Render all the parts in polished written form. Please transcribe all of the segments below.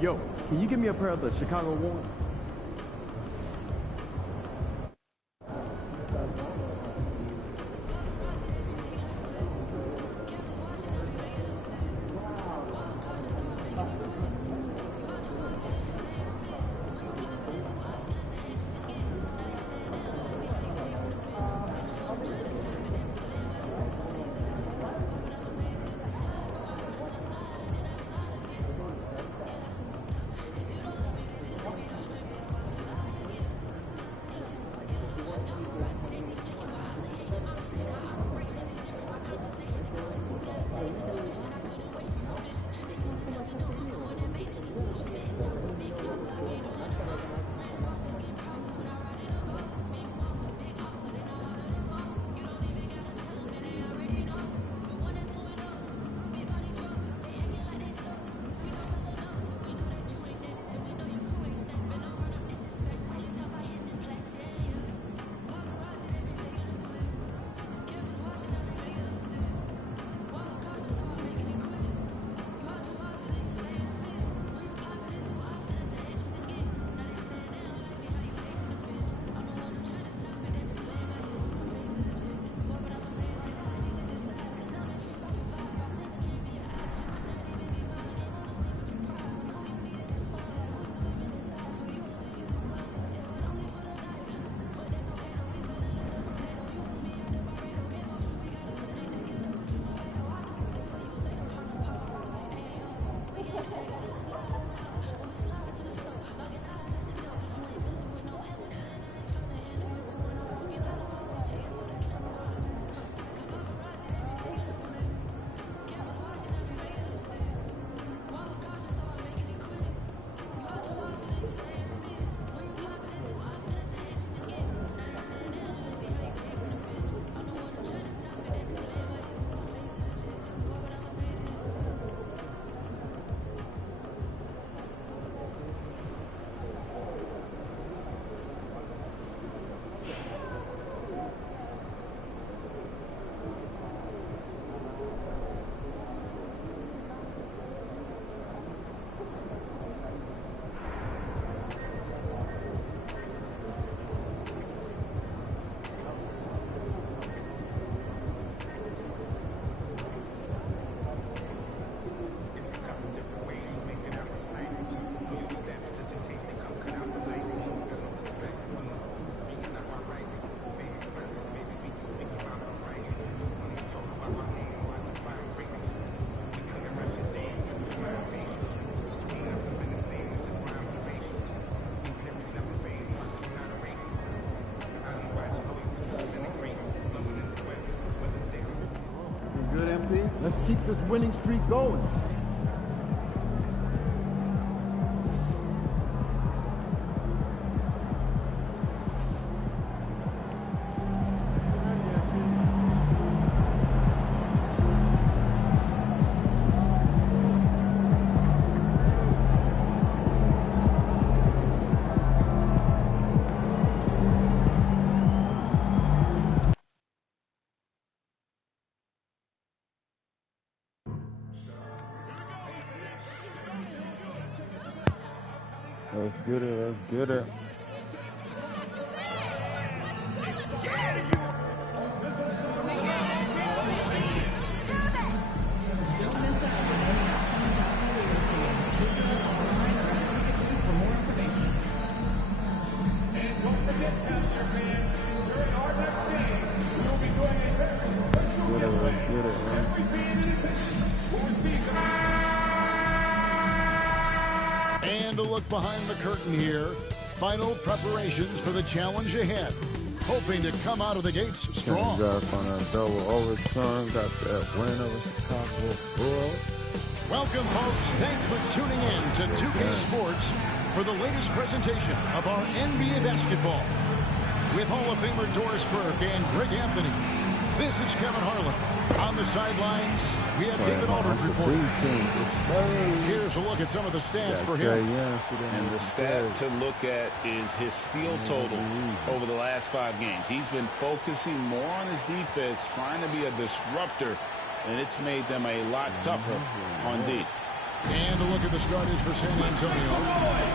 Yo, can you give me a pair of the Chicago ones? Let's keep this winning streak going. Let's get it, let's get it. And a look behind the curtain here. Final preparations for the challenge ahead. Hoping to come out of the gates strong. Got on a double overturn. Got that win over Chicago Bulls. Welcome, folks. Thanks for tuning in to 2K Sports for the latest presentation of our NBA basketball. With Hall of Famer Doris Burke and Greg Anthony, this is Kevin Harlan. On the sidelines, we have David Aldridge reporting. Here's a look at some of the stats for him. And the stat to look at is his steal total over the last 5 games. He's been focusing more on his defense, trying to be a disruptor, and it's made them a lot tougher on D. And a look at the starters for San Antonio.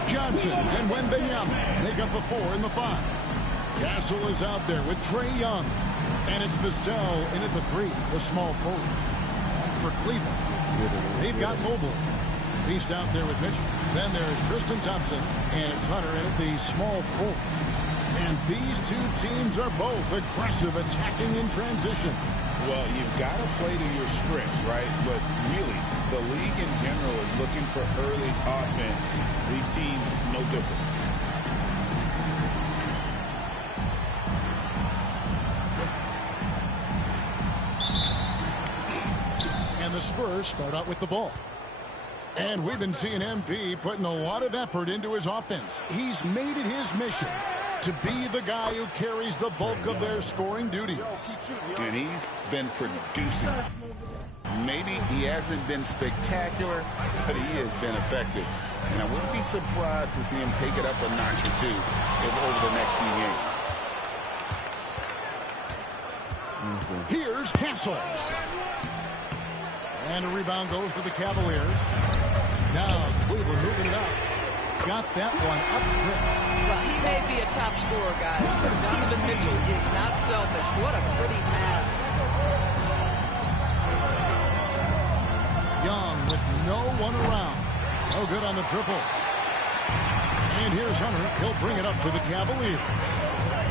Johnson and Wembanyama make up the 4 and the 5. Castle is out there with Trae Young. And it's Vassell in at the 3, the small forward. For Cleveland, they've got Mobile. Beast out there with Mitchell. Then there's Tristan Thompson. And it's Hunter in at the small forward. And these two teams are both aggressive, attacking in transition. Well, you've got to play to your strengths, right? But really, the league in general is looking for early offense. These teams, no different. And the Spurs start out with the ball. And we've been seeing MP putting a lot of effort into his offense. He's made it his mission to be the guy who carries the bulk of their scoring duties. And he's been producing. Maybe he hasn't been spectacular, but he has been effective. And I wouldn't be surprised to see him take it up a notch or two over the next few games. Here's Castle. And a rebound goes to the Cavaliers. Now Cleveland moving it up. Got that one up quick. Well, he may be a top scorer, guys, but Donovan Mitchell is not selfish. What a pretty pass. Young with no one around. No good on the triple. And here's Hunter. He'll bring it up to the Cavaliers.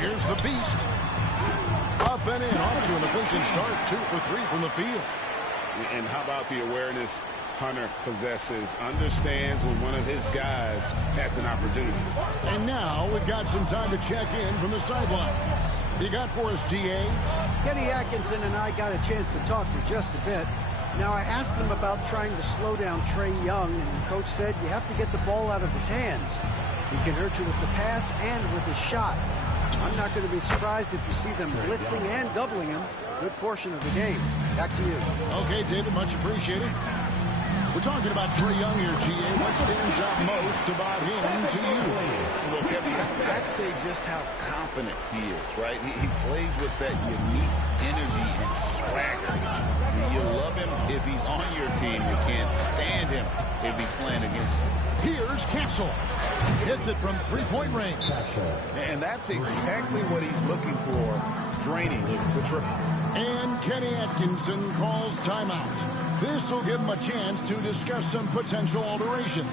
Here's the Beast. Up and in. Off to an efficient start. 2 for 3 from the field. And how about the awareness Hunter possesses, understands when one of his guys has an opportunity. And now we've got some time to check in from the sideline. You got for us, G.A.? Kenny Atkinson and I got a chance to talk for just a bit. Now, I asked him about trying to slow down Trae Young, and Coach said you have to get the ball out of his hands. He can hurt you with the pass and with his shot. I'm not going to be surprised if you see them blitzing and doubling him a good portion of the game. Back to you. Okay, David, much appreciated. We're talking about Trae Young here, G.A. What stands out most about him to you? Well, Kevin, I'd say just how confident he is, right? He plays with that unique energy and swagger. You love him if he's on your team. You can't stand him if he's playing against you. Here's Castle. Hits it from three-point range. And that's exactly what he's looking for, draining the triple. And Kenny Atkinson calls timeout. This will give him a chance to discuss some potential alterations.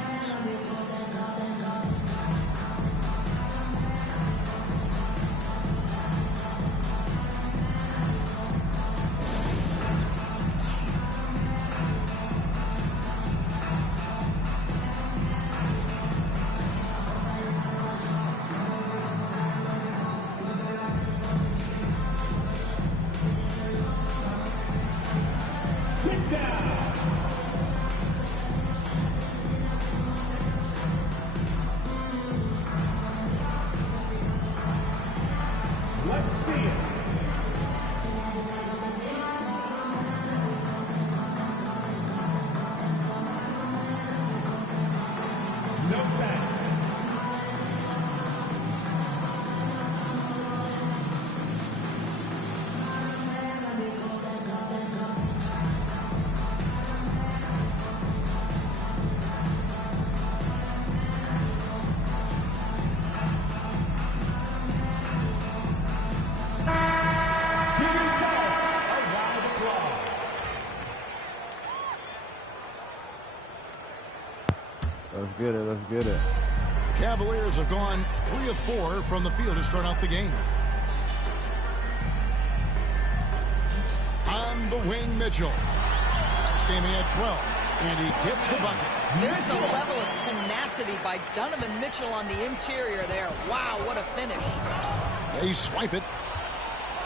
Let's get it. Cavaliers have gone 3 of 4 from the field to start out the game. On the wing, Mitchell. Standing at 12, and he gets the bucket. There's a level of tenacity by Donovan Mitchell on the interior there. Wow, what a finish. They swipe it.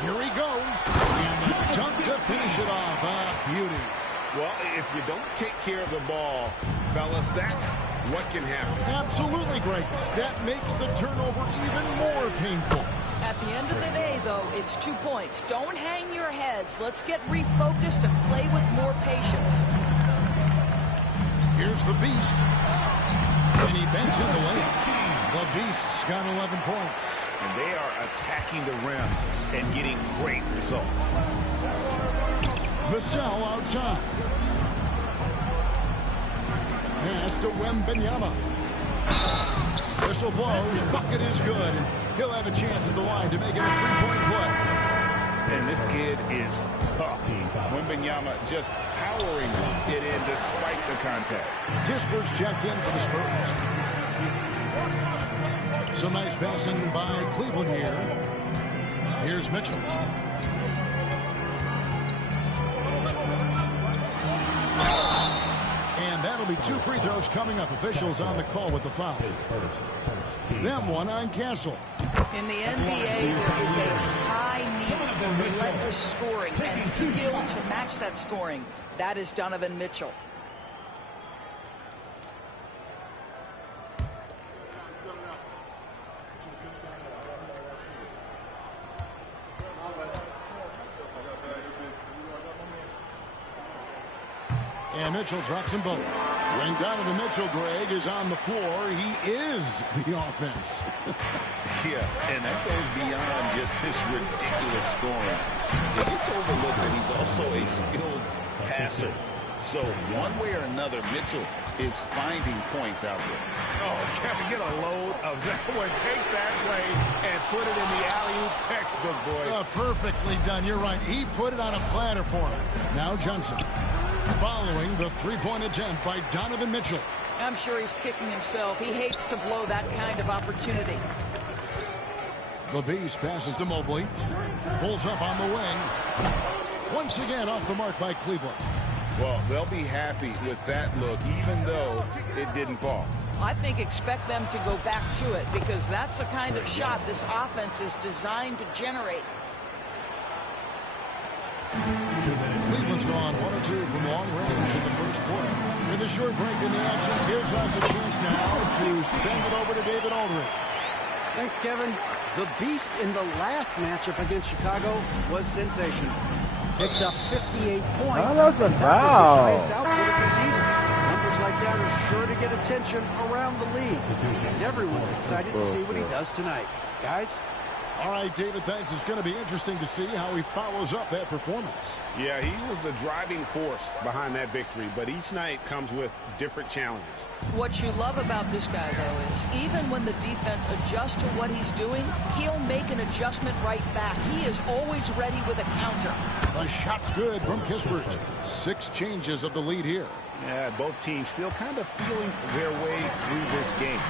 Here he goes. And the dunk to finish it off. Beauty. Well, if you don't take care of the ball, fellas, that's what can happen. Absolutely great. That makes the turnover even more painful. At the end of the day, though, it's 2 points. Don't hang your heads. Let's get refocused and play with more patience. Here's the Beast. And he bends in the lane. The Beast's got 11 points. And they are attacking the rim and getting great results. Vassell outside. Pass to Wembanyama. Whistle blows. Bucket is good. And he'll have a chance at the line to make it a three-point play. And this kid is tough. Wembanyama just powering it in despite the contact. Kisper's checked in for the Spurs. Some nice passing by Cleveland here. Here's Mitchell. And that'll be 2 free throws coming up. Officials on the call with the foul. Them one on Castle. In the NBA, there is a high need for relentless scoring and skill to match that scoring. That is Donovan Mitchell. And Mitchell drops them both. When Donovan Mitchell, Greg, is on the floor, he is the offense. Yeah, and that goes beyond just his ridiculous scoring. It gets overlooked that he's also a skilled passer. So one way or another, Mitchell is finding points out there. Oh, Kevin, get a load of that one. Take that play and put it in the alley-oop textbook, boys. Perfectly done. You're right. He put it on a platter for him. Now Johnson. Following the three-point attempt by Donovan Mitchell. I'm sure he's kicking himself. He hates to blow that kind of opportunity. The Beast passes to Mobley. Pulls up on the wing. Once again off the mark by Cleveland. Well, they'll be happy with that look, even though it didn't fall. I think expect them to go back to it because that's the kind of shot this offense is designed to generate. Cleveland's gone 1 or 2 from long range in the first quarter. With a short break in the action, gives us a chance now to send it over to David Aldridge. Thanks, Kevin. The Beast in the last matchup against Chicago was sensational. Picked up 58 points. Oh, that's a That was his foul. highest output of the season. Numbers like that are sure to get attention around the league. And everyone's excited to see what he does tonight. Guys? All right, David, thanks. It's going to be interesting to see how he follows up that performance. Yeah, he was the driving force behind that victory, but each night comes with different challenges. What you love about this guy, though, is even when the defense adjusts to what he's doing, he'll make an adjustment right back. He is always ready with a counter. A shot's good from Kispert. 6 changes of the lead here. Yeah, both teams still kind of feeling their way through this game.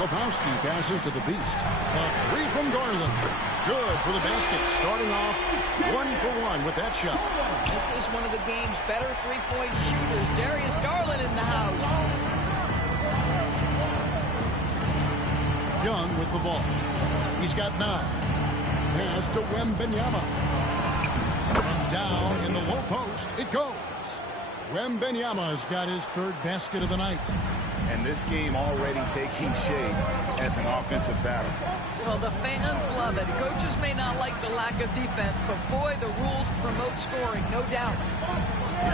Lebowski passes to the Beast. A 3 from Garland. Good for the basket. Starting off 1 for 1 with that shot. This is one of the game's better three-point shooters. Darius Garland in the house. Young with the ball. He's got 9. Pass to Wembanyama. From down in the low post, it goes. Wembanyama's got his 3rd basket of the night. And this game already taking shape as an offensive battle. Well, the fans love it. Coaches may not like the lack of defense, but boy, the rules promote scoring, no doubt.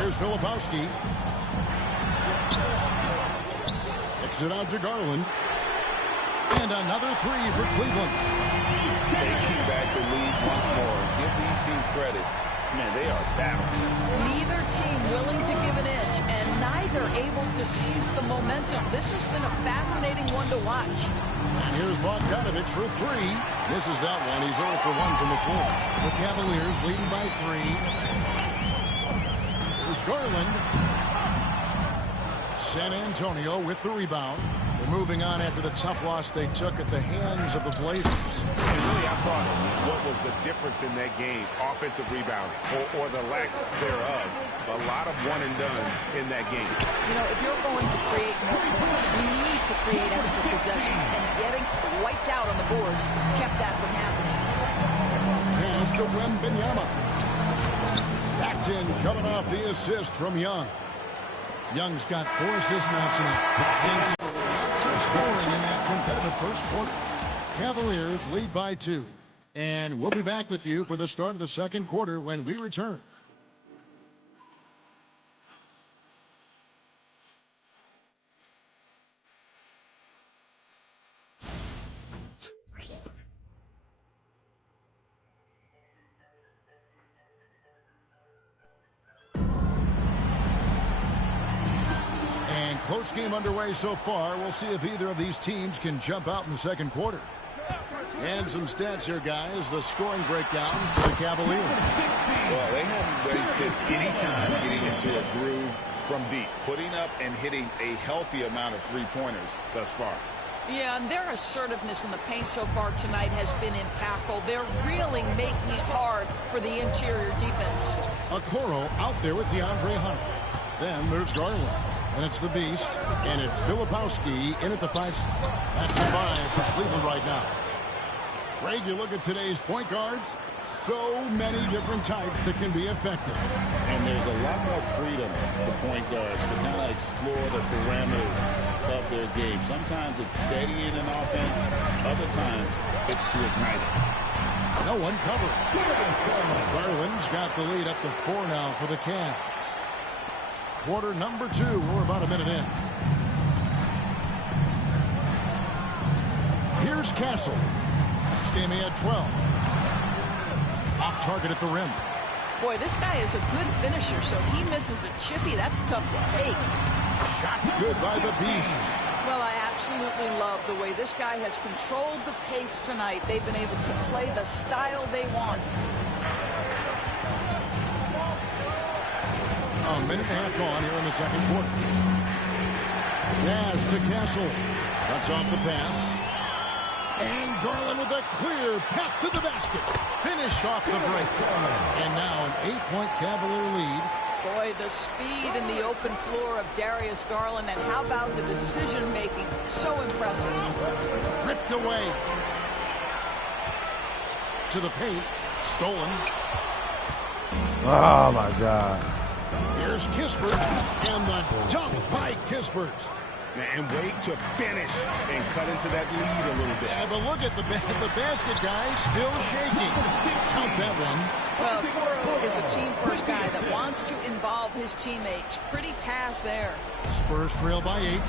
Here's Filipowski. Kicks it out to Garland. And another 3 for Cleveland. Taking back the lead once more. Give these teams credit. Man, they are balanced. Neither team willing to give an inch, and neither able to seize the momentum. This has been a fascinating one to watch. And here's Bogdanovich for 3. Misses that one. He's 0 for 1 from the floor. The Cavaliers leading by 3. Here's Garland. San Antonio with the rebound. They're moving on after the tough loss they took at the hands of the Blazers. And really, I thought what was the difference in that game, offensive rebound or the lack thereof. A lot of one-and-dones in that game. You know, if you're going to create more points, you need to create extra possessions, and getting wiped out on the boards kept that from happening. Pass to Wembanyama. That's in, coming off the assist from Young. Young's got 4 assists now tonight. Scoring in that competitive first quarter. Cavaliers lead by 2. And we'll be back with you for the start of the second quarter when we return. Post-game underway so far. We'll see if either of these teams can jump out in the second quarter. And some stats here, guys. The scoring breakdown for the Cavaliers. Well, they haven't wasted any time getting into a groove from deep, putting up and hitting a healthy amount of three-pointers thus far. Yeah, and their assertiveness in the paint so far tonight has been impactful. They're really making it hard for the interior defense. Okoro out there with DeAndre Hunter. Then there's Garland. And it's the Beast. And it's Filipowski in at the 5 spot. That's a 5 for Cleveland right now. Greg, you look at today's point guards. So many different types that can be effective. And there's a lot more freedom for point guards to kind of explore the parameters of their game. Sometimes it's steadying an offense. Other times it's to ignite it. No one covering. Garland's got the lead up to 4 now for the Cavs. Quarter number 2. We're about a minute in. Here's Castle. Stamey at 12. Off target at the rim. Boy, this guy is a good finisher, so he misses a chippy. That's tough to take. Shots good by the Beast. Well, I absolutely love the way this guy has controlled the pace tonight. They've been able to play the style they want. A minute and a half gone here in the second quarter. Nash to Castle. Cuts off the pass. And Garland with a clear path to the basket. Finish off the break. And now an 8-point Cavalier lead. Boy, the speed in the open floor of Darius Garland, and how about the decision-making? So impressive. Ripped away. To the paint. Stolen. Oh, my God. Here's Kispert. And the dunk by Kispert. And wait to finish and cut into that lead a little bit. Yeah, but look at the basket guy still shaking. Count that one. Well, Okoro is a team-first guy that wants to involve his teammates. Pretty pass there. Spurs trail by 8.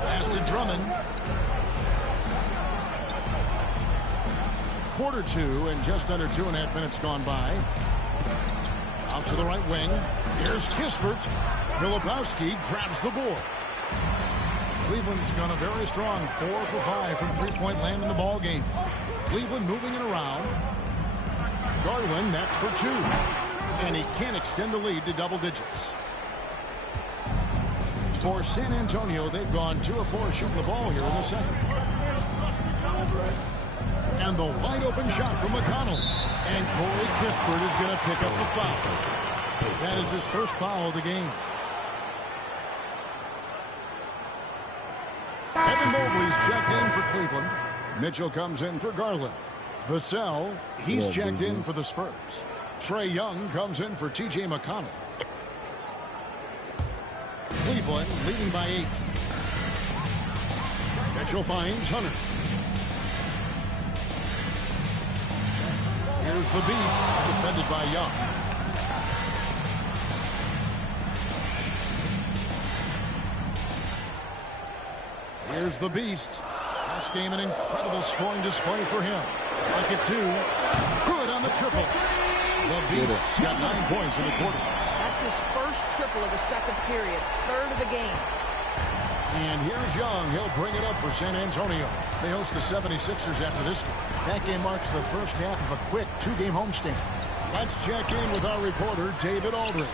Pass to Drummond. Quarter 2 and just under 2.5 minutes gone by. Out to the right wing. Here's Kispert. Filipowski grabs the board. Cleveland's gone a very strong 4 for 5 from three-point land in the ball game. Cleveland moving it around. Garland, that's for 2. And he can't extend the lead to double digits. For San Antonio, they've gone 2 of 4 shooting the ball here in the second. And the wide-open shot from McConnell. And Corey Kispert is going to pick up the foul. That is his first foul of the game. Evan Mobley's checked in for Cleveland. Mitchell comes in for Garland. Vassell, he's checked in for the Spurs. Trae Young comes in for T.J. McConnell. Cleveland leading by 8. Mitchell finds Hunter. Here's the Beast, defended by Young. Here's the Beast. This game an incredible scoring display for him. Like it 2. Good on the triple. The Beast's got 9 points in the quarter. That's his first triple of the second period. Third of the game. And here's Young. He'll bring it up for San Antonio. They host the 76ers after this game. That game marks the first half of a quick 2-game homestand. Let's check in with our reporter, David Aldridge.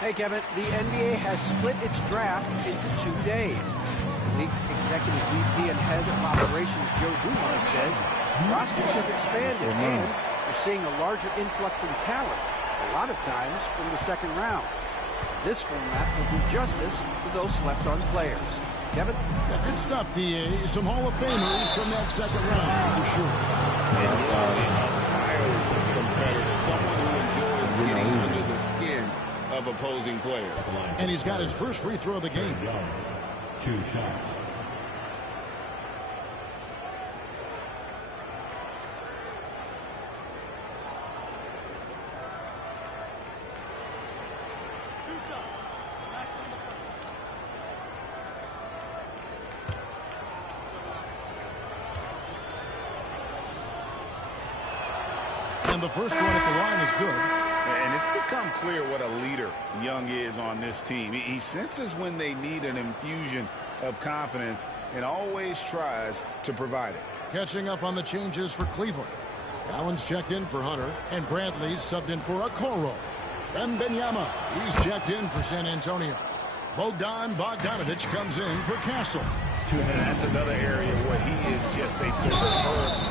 Hey, Kevin, the NBA has split its draft into 2 days. The league's executive VP and head of operations, Joe Dumars, says rosters have expanded and we're seeing a larger influx in talent, a lot of times from the second round. This format will do justice to those slept-on players. Kevin? Yeah, good stuff, D.A. Some Hall of Famers from that second round, for sure. And really a fiery competitor, someone who enjoys getting under the skin of opposing players. And he's got his first free throw of the game. 2 shots. And the first one at the line is good. And it's become clear what a leader Young is on this team. He senses when they need an infusion of confidence and always tries to provide it. Catching up on the changes for Cleveland. Allen's checked in for Hunter, and Bradley's subbed in for Okoro. Benyama, he's checked in for San Antonio. Bogdanovich comes in for Castle. And that's another area where he is just a superb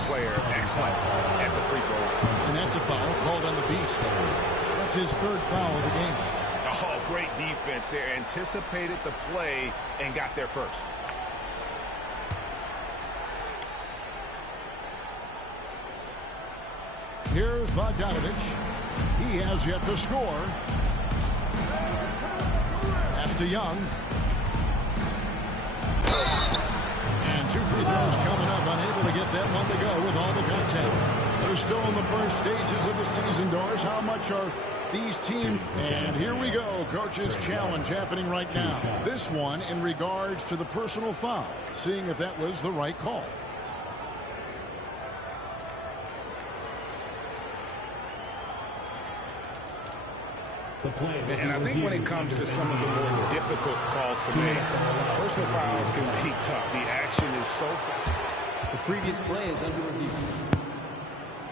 player. Excellent at the free throw. And that's a foul called on the Beast. That's his third foul of the game. Oh, great defense there. Anticipated the play and got there first. Here's Bogdanovich. He has yet to score. Pass to Young. And 2 free throws coming up. Unable to get that one to go with all the contact. They're still in the first stages of the season, Doris. How much are these teams? And here we go. Coach's challenge happening right now. This one in regards to the personal foul. Seeing if that was the right call. And I think when it comes to some of the more difficult calls to make, personal fouls can be tough. The action is so fast. The previous play is under review.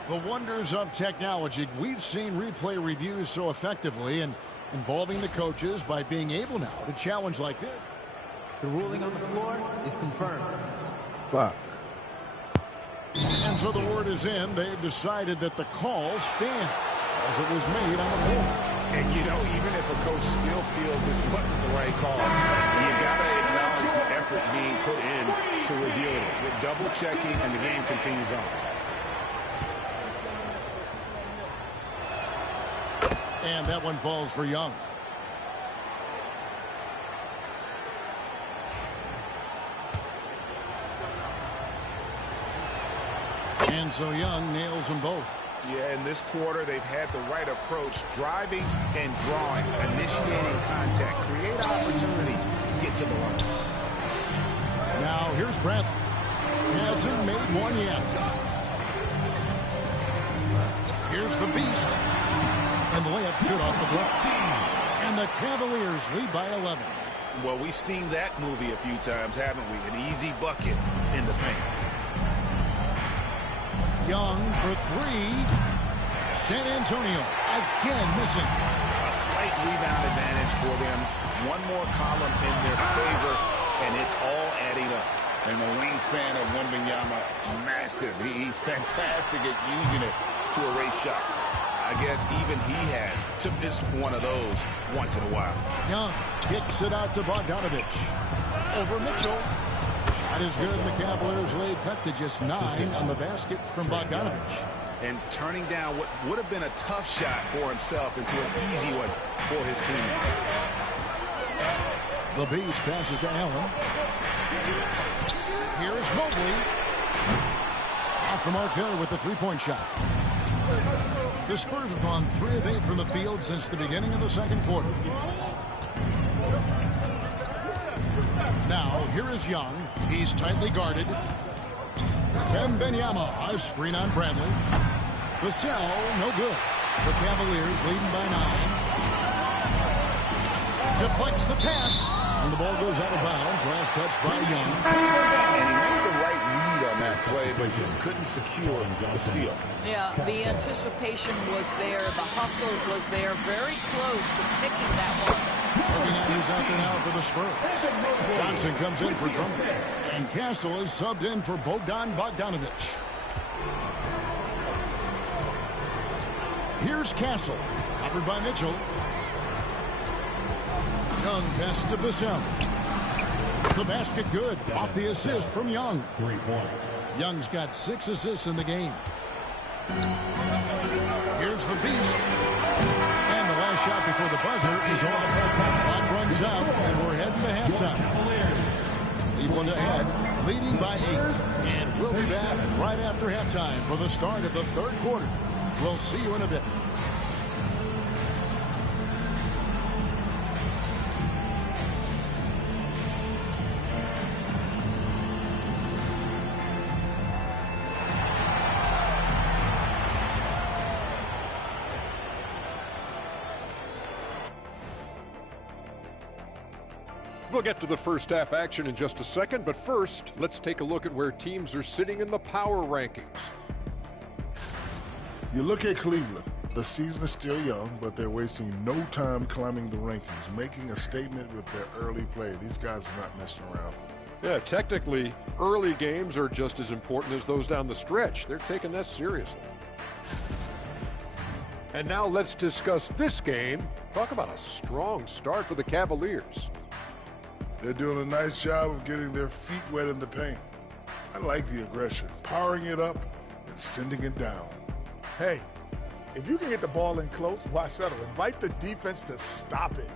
The wonders of technology. We've seen replay reviews so effectively and involving the coaches by being able now to challenge like this. The ruling on the floor is confirmed. Fuck. And so the word is in. They've decided that the call stands as it was made on the floor. And, you know, even if a coach still feels this wasn't the right call, you got to acknowledge the effort being put in to review it. With double checking, and the game continues on. And that one falls for Young. And so Young nails them both. Yeah, in this quarter, they've had the right approach, driving and drawing, initiating contact, create opportunities, get to the line. Now, here's Bradley. Hasn't made one yet. Here's the Beast. And the layup's good off the glass. And the Cavaliers lead by 11. Well, we've seen that movie a few times, haven't we? An easy bucket in the paint. Young for 3. San Antonio again missing. A slight rebound advantage for them. One more column in their favor, and it's all adding up. And the wingspan of Wembanyama, massive. He's fantastic at using it to erase shots. I guess even he has to miss one of those once in a while. Young kicks it out to Bogdanovich. Over Mitchell. Shot is good. The Cavaliers laid cut to just 9 on the basket from Bogdanovich. And turning down what would have been a tough shot for himself into an easy one for his team. The Beast passes to Allen. Here is Mobley. Off the mark there with the three-point shot. The Spurs have gone 3 of 8 from the field since the beginning of the second quarter. Now, here is Young. He's tightly guarded. Wembanyama, a screen on Bradley. Vassell, no good. The Cavaliers leading by 9. Deflects the pass. And the ball goes out of bounds. Last touch by Young. And he made the right read on that play, but just couldn't secure the steal. Yeah, the anticipation was there. The hustle was there. Very close to picking that one. Looking at who's out there now for the Spurs. Johnson comes in for Drummond. And Castle is subbed in for Bogdanovich. Here's Castle. Covered by Mitchell. Young passes to Vassell. The basket good. Off the assist from Young. 3 points. Young's got 6 assists in the game. Here's the Beast. And the last shot before the buzzer is off. Clock runs out, and we're heading to halftime. Cleveland ahead, leading by 8. And we'll be back right after halftime for the start of the third quarter. We'll see you in a bit. We'll get to the first half action in just a second, but first, let's take a look at where teams are sitting in the power rankings. You look at Cleveland. The season is still young, but they're wasting no time climbing the rankings, making a statement with their early play. These guys are not messing around. Yeah, technically, early games are just as important as those down the stretch. They're taking that seriously. And now let's discuss this game. Talk about a strong start for the Cavaliers. They're doing a nice job of getting their feet wet in the paint. I like the aggression, powering it up and sending it down. Hey, if you can get the ball in close, why settle? Invite the defense to stop it.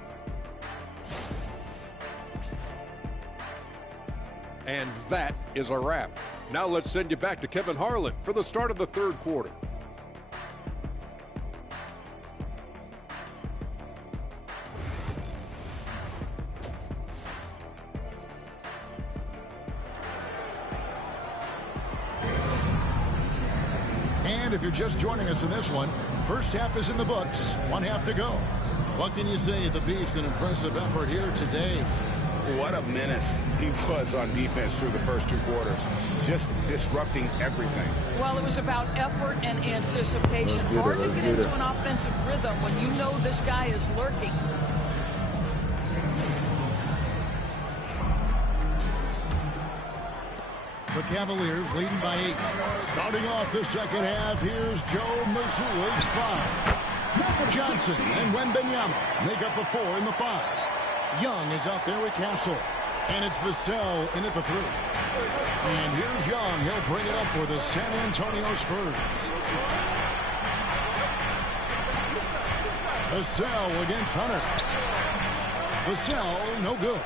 And that is a wrap. Now let's send you back to Kevin Harlan for the start of the third quarter. And if you're just joining us in this one, first half is in the books. One half to go. What can you say? The Beast, an impressive effort here today. What a menace he was on defense through the first two quarters. Just disrupting everything. Well, it was about effort and anticipation. Hard to get into an offensive rhythm when you know this guy is lurking. The Cavaliers leading by 8. Starting off the second half, here's Joe Mazzulla's 5. Johnson and Wembanyama make up the 4 and the 5. Young is out there with Castle. And it's Vassell in at the 3. And here's Young. He'll bring it up for the San Antonio Spurs. Vassell against Hunter. Vassell, no good.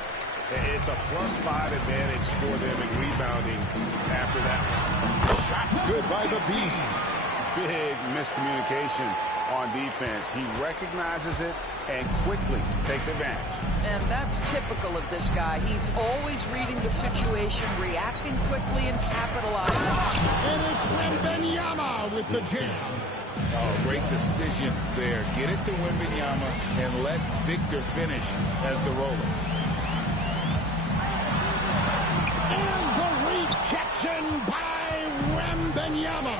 It's a +5 advantage for them in rebounding after that one. Shots good by the Beast. Big miscommunication on defense. He recognizes it and quickly takes advantage. And that's typical of this guy. He's always reading the situation, reacting quickly, and capitalizing. And it's Wembanyama with the jam. Oh, great decision there. Get it to Wembanyama and let Victor finish as the roller. And the rejection by Wembanyama.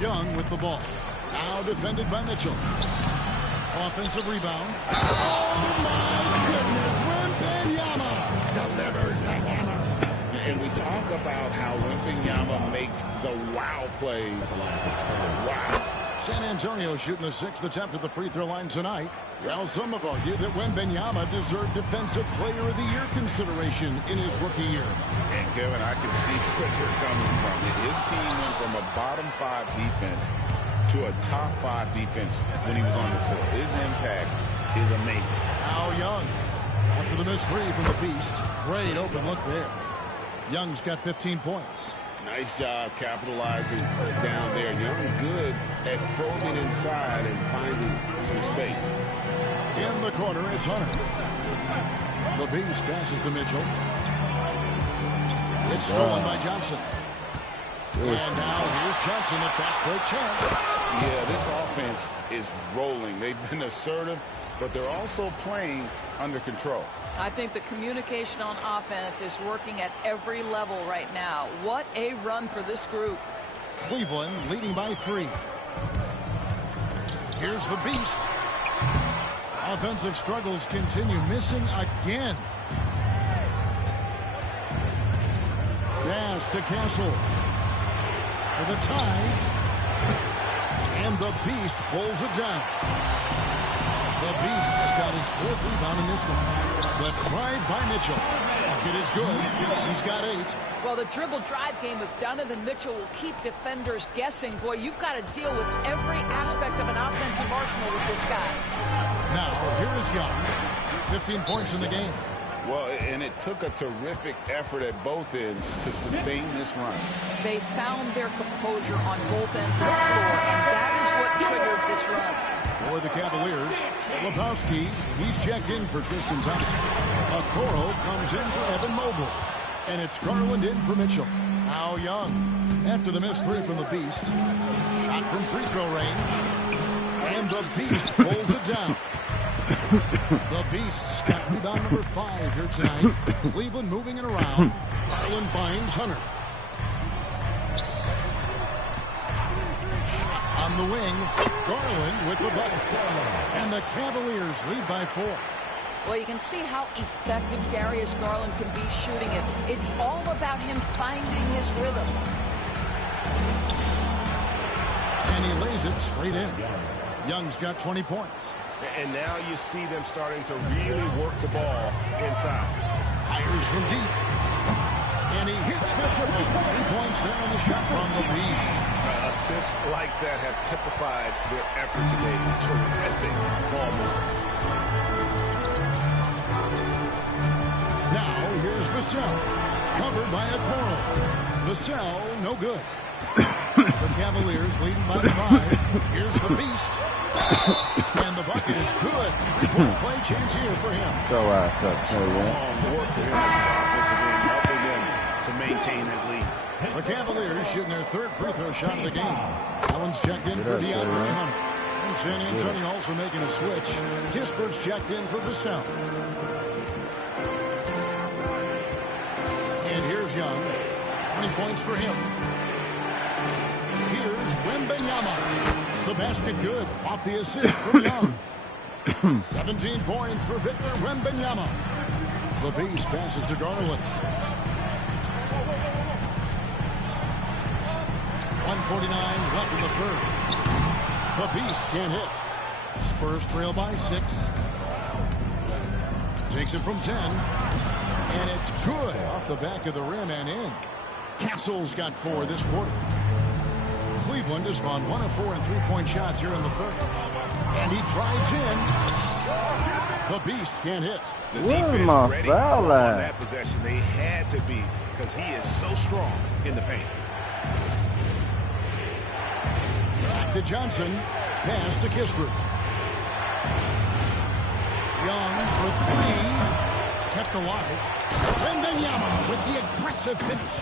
Young with the ball. Now defended by Mitchell. Offensive rebound. Oh, my goodness. Wembanyama delivers the hammer. And we talk about how Wembanyama makes the wow plays. Wow. San Antonio shooting the 6th attempt at the free throw line tonight. Well, some have argued that Wembanyama deserved Defensive Player of the Year consideration in his rookie year. And Kevin, I can see where you're coming from. His team went from a bottom 5 defense to a top 5 defense when he was on the floor. His impact is amazing. Now Young, after the missed 3 from the Beast. Great open look there. Young's got 15 points. Nice job capitalizing down there. Young good at probing inside and finding some space. In the corner, it's Hunter. The Beast passes to Mitchell. It's stolen by Johnson. And now here's Johnson, a fast break chance. Yeah, this offense is rolling. They've been assertive, but they're also playing under control. I think the communication on offense is working at every level right now. What a run for this group. Cleveland leading by 3. Here's the Beast. Offensive struggles continue, missing again. Pass to Castle for the tie. And the Beast pulls it down. The Beast's got his 4th rebound in this one. The drive by Mitchell. It is good. He's got 8. Well, the dribble drive game of Donovan Mitchell will keep defenders guessing. Boy, you've got to deal with every aspect of an offensive arsenal with this guy. Now, here is Young. 15 points in the game. Well, and it took a terrific effort at both ends to sustain this run. They found their composure on both ends of the floor, and that is what triggered this run. For the Cavaliers, Lepowski, he's checked in for Tristan Thompson. Okoro comes in for Evan Mobley. And it's Garland in for Mitchell. Now Young, after the missed 3 from the Beast. Shot from free throw range. And the Beast pulls it down. The Beasts got rebound number 5 here tonight. Cleveland moving it around. Garland finds Hunter. On the wing, Garland with the bucket. And the Cavaliers lead by 4. Well, you can see how effective Darius Garland can be shooting it. It's all about him finding his rhythm. And he lays it straight in. Young's got 20 points. And now you see them starting to really work the ball inside. Fires from deep. And he hits the triple. 3 points there on the shot from the Beast. Assists like that have typified their effort today. Terrific ball movement. Now, here's Vassell. Covered by a Coral. Vassell, no good. The Cavaliers leading by 5. Here's the Beast. And the bucket is good. 3-point play chance here for him. Strong work for him on the offensive end, helping them to maintain that lead. The Cavaliers shooting their 3rd free throw shot of the game. Allen's checked in for DeAndre Hunter. And San Antonio also making a switch. Kispert's checked in for Vassell. And here's Young. 20 points for him. Here's Wembanyama. The basket good. Off the assist from Young. 17 points for Victor Wembanyama. The Beast passes to Garland. 1:49 left in the 3rd. The Beast can't hit. Spurs trail by 6. Takes it from 10. And it's good off the back of the rim and in. Castle's got 4 this quarter. Cleveland has gone 1 of 4 in 3-point shots here in the 3rd. And he drives in. The Beast can't hit. The defense ready on that possession. They had to be because he is so strong in the paint. Back to Johnson. Pass to Kispert. Young for 3. Kept alive. Wembanyama with the aggressive finish.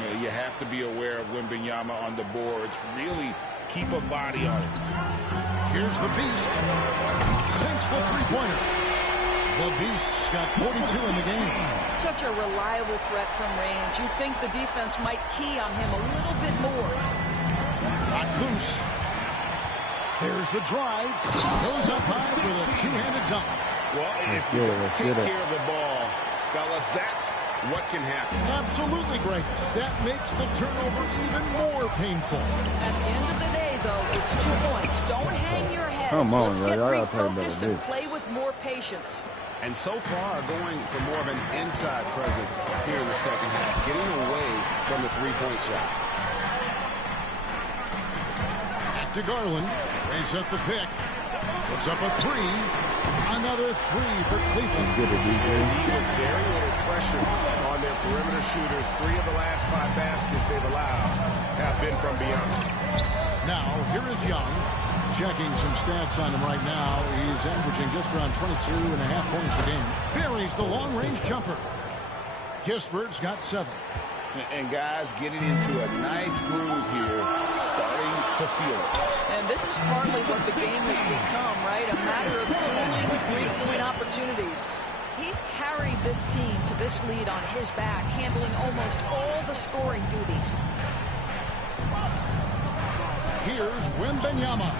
Yeah, you have to be aware of Wembanyama on the boards. Really keep a body on it. Here's the Beast. Sinks the 3-pointer. The Beast's got 42 in the game. Such a reliable threat from range. You'd think the defense might key on him a little bit more. Not loose. There's the drive. Goes up high for the 2-handed dunk. Well, if you take care of the ball, fellas, that's what can happen. Absolutely, Greg. That makes the turnover even more painful. At the end of the day, though, it's 2 points. Don't hang your head. Let's get refocused and play with more patience. And so far, going for more of an inside presence here in the second half, getting away from the 3-point shot. Back to Garland. They set the pick. Puts up a 3. Another 3 for Cleveland. With very little pressure on their perimeter shooters, 3 of the last 5 baskets they've allowed have been from beyond. Now, here is Young. Checking some stats on him right now. He's averaging just around 22.5 points a game. Buries the long-range jumper. Kispert's got 7. And guys getting into a nice groove here, starting to feel it. And this is partly what the game has become, right? A matter of dueling 3-point opportunities. He's carried this team to this lead on his back, handling almost all the scoring duties. Here's Wembanyama.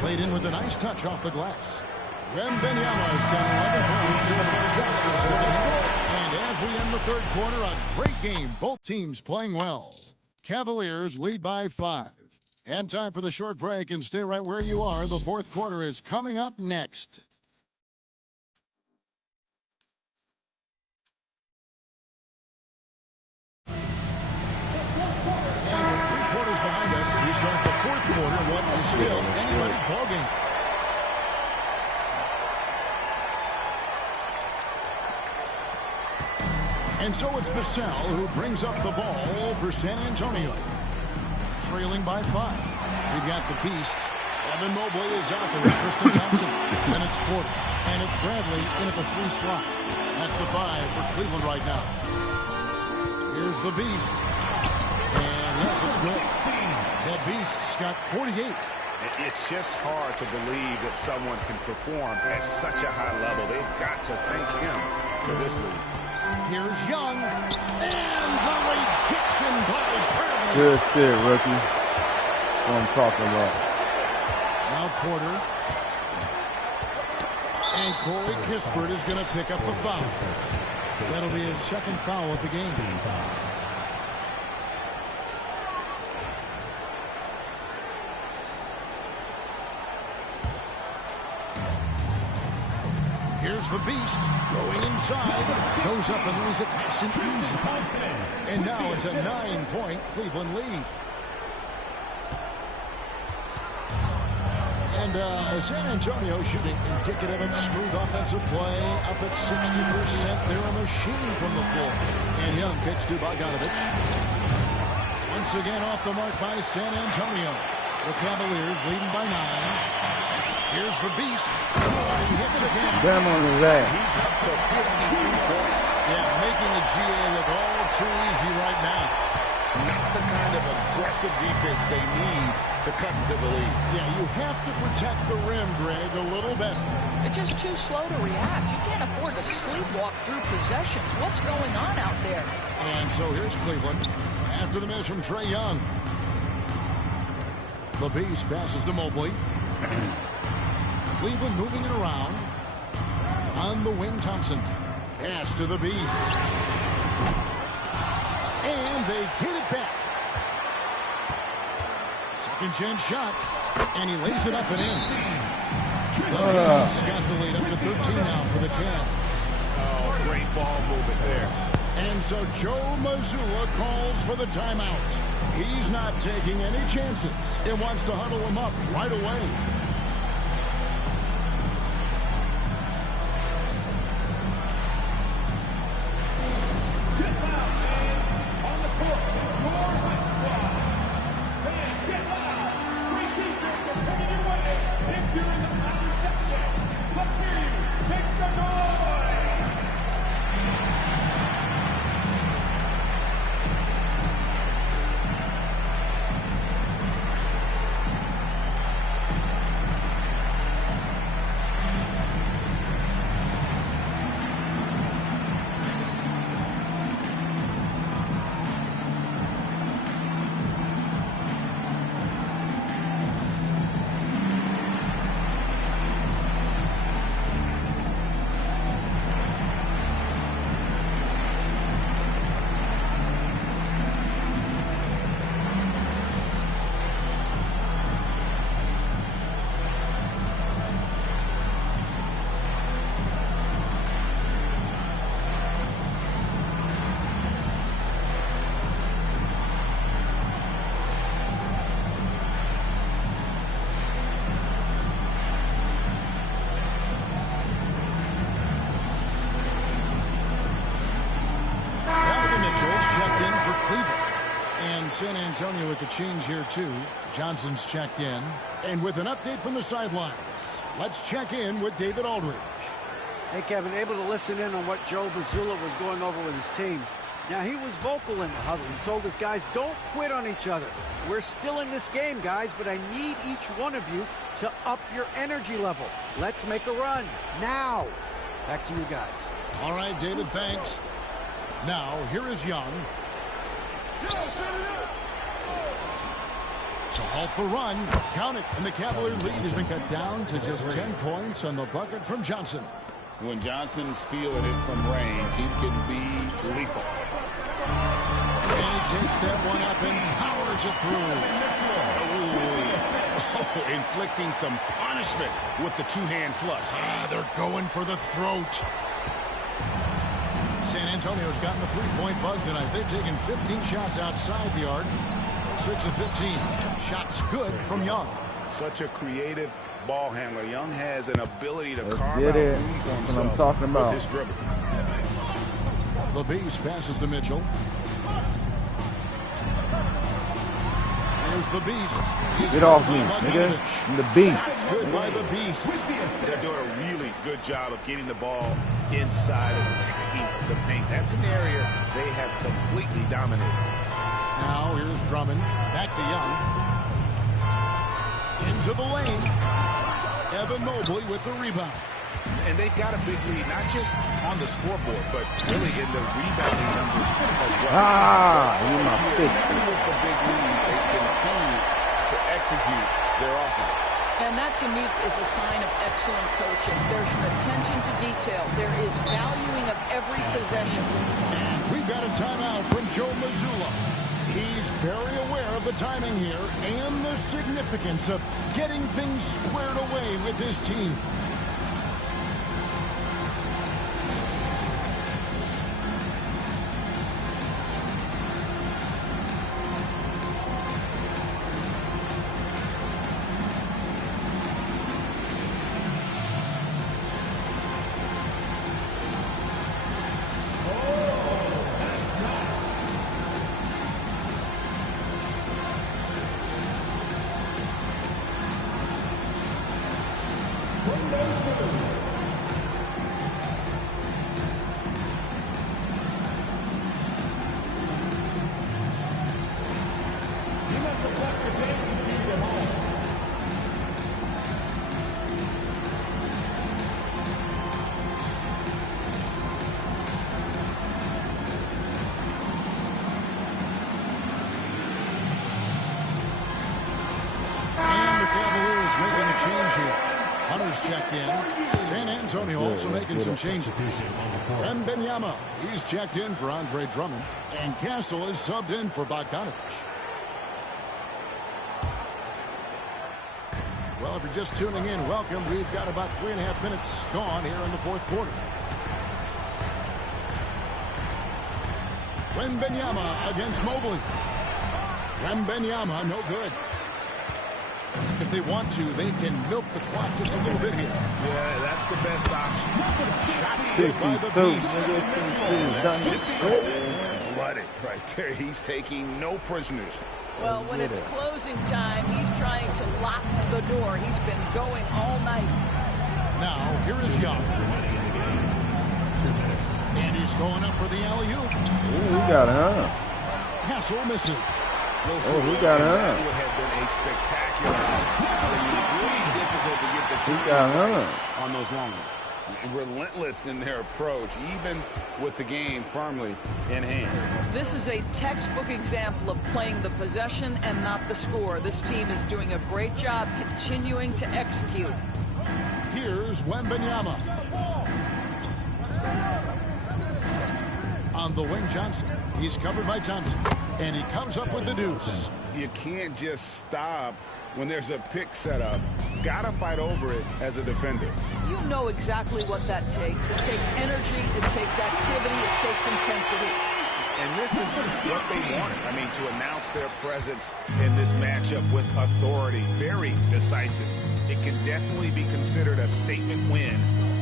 Played in with a nice touch off the glass. Wembanyama's got 11 points in just the second half. And as we end the 3rd quarter, a great game. Both teams playing well. Cavaliers lead by 5. And time for the short break, and stay right where you are. The 4th quarter is coming up next. Behind us, we start the 4th quarter. What is still anybody's ballgame. And so it's Vassell who brings up the ball for San Antonio. Trailing by 5. We've got the Beast. Evan Mobley is out there with Tristan Thompson. And it's Porter. And it's Bradley in at the 3 slot. That's the 5 for Cleveland right now. Here's the Beast. And yes, it's good. The Beast's got 48. It's just hard to believe that someone can perform at such a high level. They've got to thank him for this lead. Here's Young, and the rejection by Purdy. Good shit, rookie. That's what I'm talking about. Now Porter. And Corey Kispert is going to pick up the foul. That'll be his second foul of the game. Here's the Beast going inside. Goes up and lays it nice and easy. And now it's a 9-point Cleveland lead. And San Antonio shooting indicative of smooth offensive play. Up at 60%. They're a machine from the floor. And Young kicks to Bogdanovich. Once again off the mark by San Antonio. The Cavaliers leading by 9. Here's the Beast. Oh, he hits again. Damn on his ass. He's up to 52 points. Yeah, making the GA look all too easy right now. Not the kind of aggressive defense they need to cut into the lead. Yeah, you have to protect the rim, Greg, a little better. It's just too slow to react. You can't afford to sleepwalk through possessions. What's going on out there? And so here's Cleveland after the miss from Trae Young. The Beast passes to Mobley. Cleveland moving it around. On the wing, Thompson. Pass to the Beast. And they get it back. Second chance shot. And he lays it up and in. The Beast's got the lead up to 13 now for the Cavs. Oh, great ball movement there. And so Joe Mazzulla calls for the timeout. He's not taking any chances. He wants to huddle him up right away. San Antonio with the change here, too. Johnson's checked in. And with an update from the sidelines, let's check in with David Aldridge. Hey, Kevin, able to listen in on what Joe Mazzulla was going over with his team. Now, he was vocal in the huddle. He told his guys, don't quit on each other. We're still in this game, guys, but I need each one of you to up your energy level. Let's make a run. Now. Back to you guys. All right, David, thanks. Now, here is Young. To halt the run, count it, and the Cavalier lead has been cut down to just 10 points on the bucket from Johnson. When Johnson's feeling it from range, he can be lethal. And he takes that one up and powers it through. Oh, inflicting some punishment with the two-hand flush. They're going for the throat. San Antonio's gotten the three-point bug tonight. They've taken 15 shots outside the arc. 6 of 15. Shots good from Young. Such a creative ball handler. Young has an ability to carve get out it. room for That's what I'm talking about. with his dribble. The Beast passes to Mitchell. Here's the Beast. Get off me, nigga. I'm the Beast. Good by the Beast. They're doing a really good job of getting the ball inside and attacking the paint. That's an area they have completely dominated. Now here's Drummond. Back to Young. Into the lane. Evan Mobley with the rebound. And they've got a big lead, not just on the scoreboard, but really in the rebounding numbers as well. You my Even with the big lead, they continue to execute their offense. And that, to me, is a sign of excellent coaching. There's an attention to detail. There is valuing of every possession. And we've got a timeout from Joe Mazzulla. He's very aware of the timing here and the significance of getting things squared away with his team. Hunter's checked in. San Antonio also making some changes. Wembanyama, he's checked in for Andre Drummond. And Castle is subbed in for Bogdanovich. Well, if you're just tuning in, welcome. We've got about 3.5 minutes gone here in the fourth quarter. Wembanyama against Mobley. Wembanyama, no good. If they want to, they can milk the clock just a little bit here. Yeah, that's the best option. Shots good by the Beast. That's just blooded right there. He's taking no prisoners. Well, when it's closing time, he's trying to lock the door. He's been going all night. Now, here is Young. And he's going up for the alley-oop. Ooh, he got her. Castle misses. Oh, he got her. That would have been a spectacular. Really difficult to get the team He got her on those long ones. Relentless in their approach, even with the game firmly in hand. This is a textbook example of playing the possession and not the score. This team is doing a great job continuing to execute. Here's Wembanyama. On the wing, Johnson. He's covered by Thompson. And he comes up with the deuce. You can't just stop when there's a pick set up. Gotta fight over it as a defender. You know exactly what that takes. It takes energy, it takes activity, it takes intensity. And this is what they wanted. I mean, to announce their presence in this matchup with authority. Very decisive. It can definitely be considered a statement win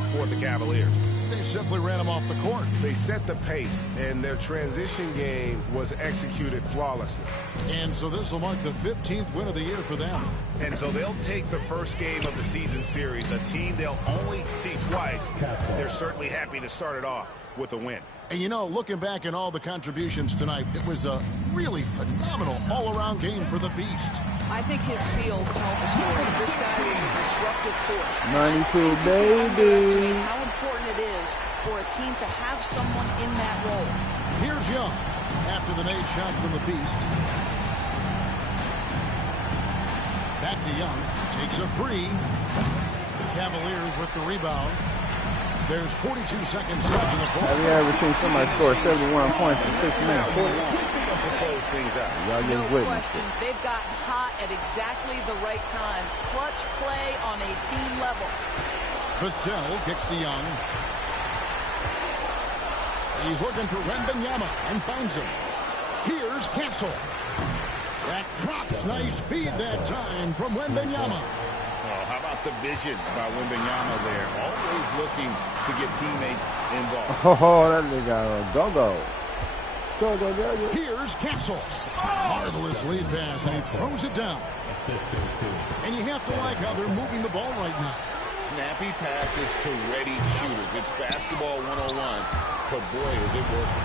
for the Cavaliers. They simply ran him off the court. They set the pace, and their transition game was executed flawlessly. And so this will mark the 15th win of the year for them. And so they'll take the first game of the season series, a team they'll only see twice. They're certainly happy to start it off with a win. And you know, looking back at all the contributions tonight, it was a really phenomenal all-around game for the Beast. I think his steals tell the story. This guy was a disruptive force. 92, baby. How important it is for a team to have someone in that role. Here's Young after the made shot from the Beast. Back to Young. Takes a three. The Cavaliers with the rebound. There's 42 seconds left in the fourth. Have you ever seen somebody score 71 points in 6 minutes? To close things out. Y'all No just witnessed question. it. They've gotten hot at exactly the right time. Clutch play on a team level. Vassell kicks to Young. He's looking for Wembanyama and finds him. Here's Castle. That drops. Nice feed that time from Wembanyama. Oh, how about the vision by Wembanyama there? Always looking to get teammates involved. Oh, that nigga go-go. Go. Here's Castle. Marvelous lead pass, and he throws it down. And you have to like how they're moving the ball right now. Snappy passes to ready shooters. It's basketball 101, but boy, is it working.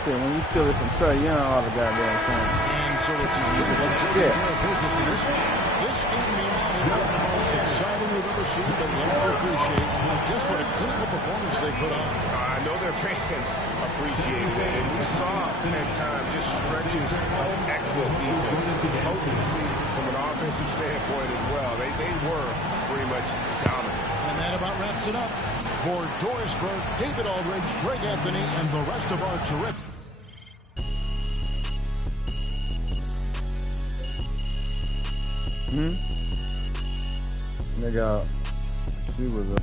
Shit, when you steal it from Trey Young all the goddamn time. And so it's Cleveland taking care of business in this one. This game may not have been the most exciting we've ever seen, but you have to appreciate just what a clinical performance they put on. I know their fans appreciated it, and we saw at times just stretches of excellent defense. Potency from an offensive standpoint as well. They were pretty much dominant. And that about wraps it up. For Dorisburg, David Aldridge, Greg Anthony, and the rest of our terrific. Nigga, she was a...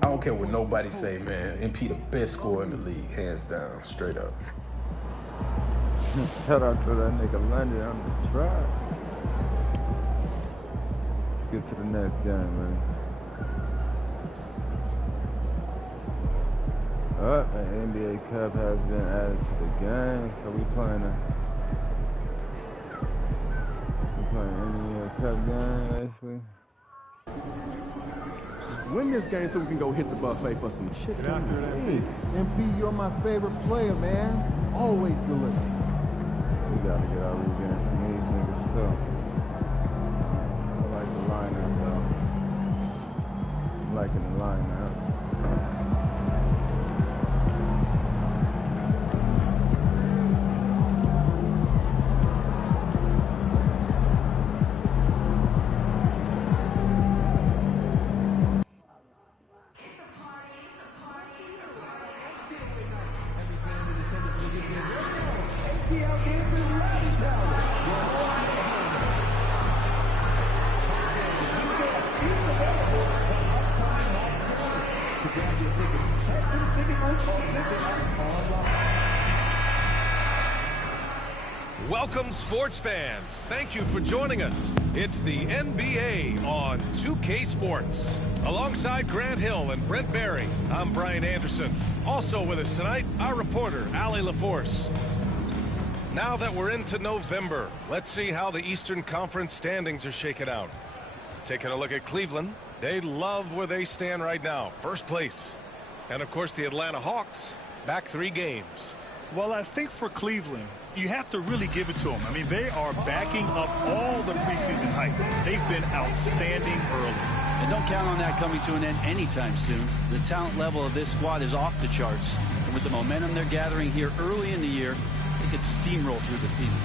I don't care what nobody say, man. MP the best scorer in the league, hands down, straight up. Shout out to that nigga London on the track. Get to the next game, man. Alright, an NBA Cup has been added to the game, so we playing NBA Cup game, actually. Win this game so we can go hit the buffet for some chicken. Hey, MP, you're my favorite player, man. Always deliver. We gotta get our revenge from these niggas, too. I like the lineup, though. I'm liking the lineup. Welcome, sports fans. Thank you for joining us. It's the NBA on 2K Sports. Alongside Grant Hill and Brent Barry, I'm Brian Anderson. Also with us tonight, our reporter, Allie LaForce. Now that we're into November, let's see how the Eastern Conference standings are shaking out. Taking a look at Cleveland, they love where they stand right now, first place. And of course, the Atlanta Hawks, back 3 games. Well, I think for Cleveland, you have to really give it to them. I mean, they are backing up all the preseason hype. They've been outstanding early. And don't count on that coming to an end anytime soon. The talent level of this squad is off the charts. And with the momentum they're gathering here early in the year, they could steamroll through the season.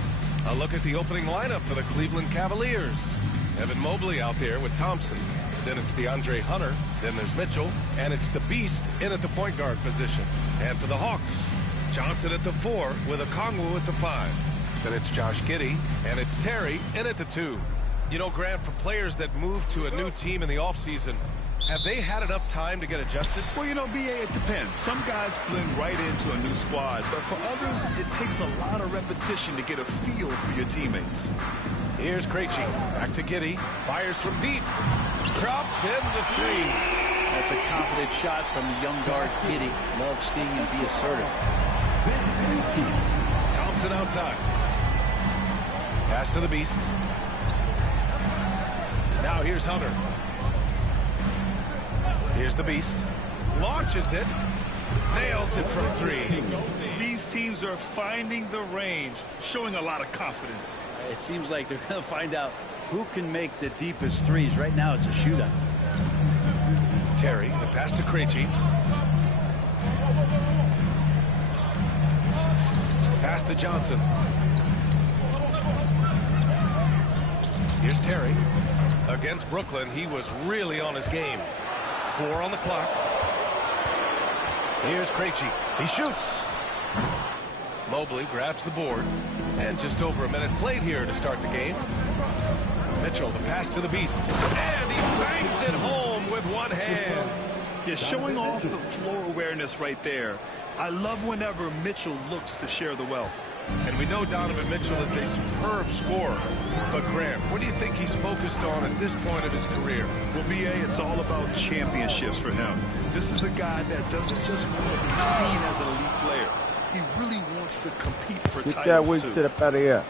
A look at the opening lineup for the Cleveland Cavaliers. Evan Mobley out there with Thompson. Then it's DeAndre Hunter. Then there's Mitchell. And it's the Beast in at the point guard position. And for the Hawks, Johnson at the 4 with Okongwu at the 5. Then it's Josh Giddey, and it's Terry in at the 2. You know, Grant, for players that move to a new team in the offseason, have they had enough time to get adjusted? Well, you know, BA, it depends. Some guys blend right into a new squad, but for others, it takes a lot of repetition to get a feel for your teammates. Here's Krejci, back to Giddey, fires from deep, drops in the 3. That's a confident shot from the young guard, Giddey. Love seeing him be assertive. Thompson outside. Pass to the Beast. Now here's Hunter. Here's the Beast. Launches it. Nails it from 3. These teams are finding the range, showing a lot of confidence. It seems like they're going to find out who can make the deepest threes. Right now, it's a shootout. Terry, the pass to Krejci. Pass to Johnson. Here's Terry. Against Brooklyn, he was really on his game. 4 on the clock. Here's Krejci. He shoots. Mobley grabs the board. And just over a minute played here to start the game. Mitchell, the pass to the Beast. And he bangs it home with one hand. Yeah, showing off the floor awareness right there. I love whenever Mitchell looks to share the wealth. And we know Donovan Mitchell is a superb scorer. But Grant, what do you think he's focused on at this point of his career? Well, BA, it's all about championships for him. This is a guy that doesn't just want to be seen as an elite player. he really wants to compete for Get that titles, weak too. shit up out of here.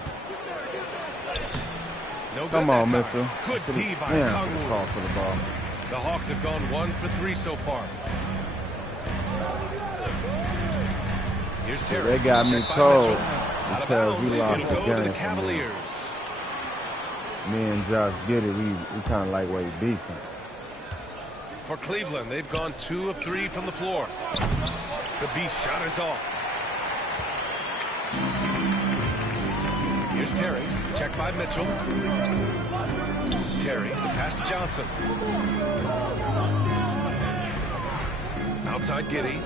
No Come good on, that mister. time. Good D by Yeah, Kongwu. call for the ball. The Hawks have gone 1 for 3 so far. Here's Terry. They got me Check by cold Mitchell. Out of because bounds. we lost It'll the go to the game. Cavaliers. Me and Josh get it. We kind of like way beefing. For Cleveland, they've gone 2 of 3 from the floor. The Beast shot is off. Here's Terry. Check by Mitchell. Terry, the pass to Johnson. Outside Giddey.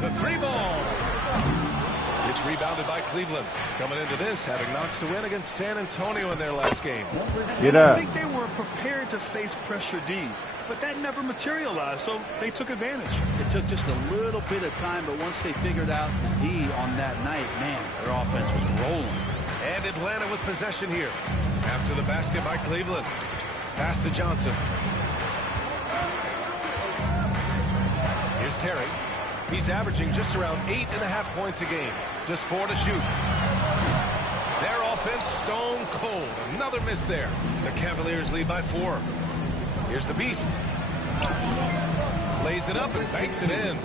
The 3-ball. It's rebounded by Cleveland. Coming into this, having knocks to win against San Antonio in their last game. Get up. I think they were prepared to face pressure D, but that never materialized, so they took advantage. It took just a little bit of time, but once they figured out the D on that night, man, their offense was rolling. And Atlanta with possession here. After the basket by Cleveland. Pass to Johnson. Here's Terry. He's averaging just around 8.5 points a game. Just 4 to shoot. Their offense stone cold. Another miss there. The Cavaliers lead by 4. Here's the Beast. Lays it up and banks it in.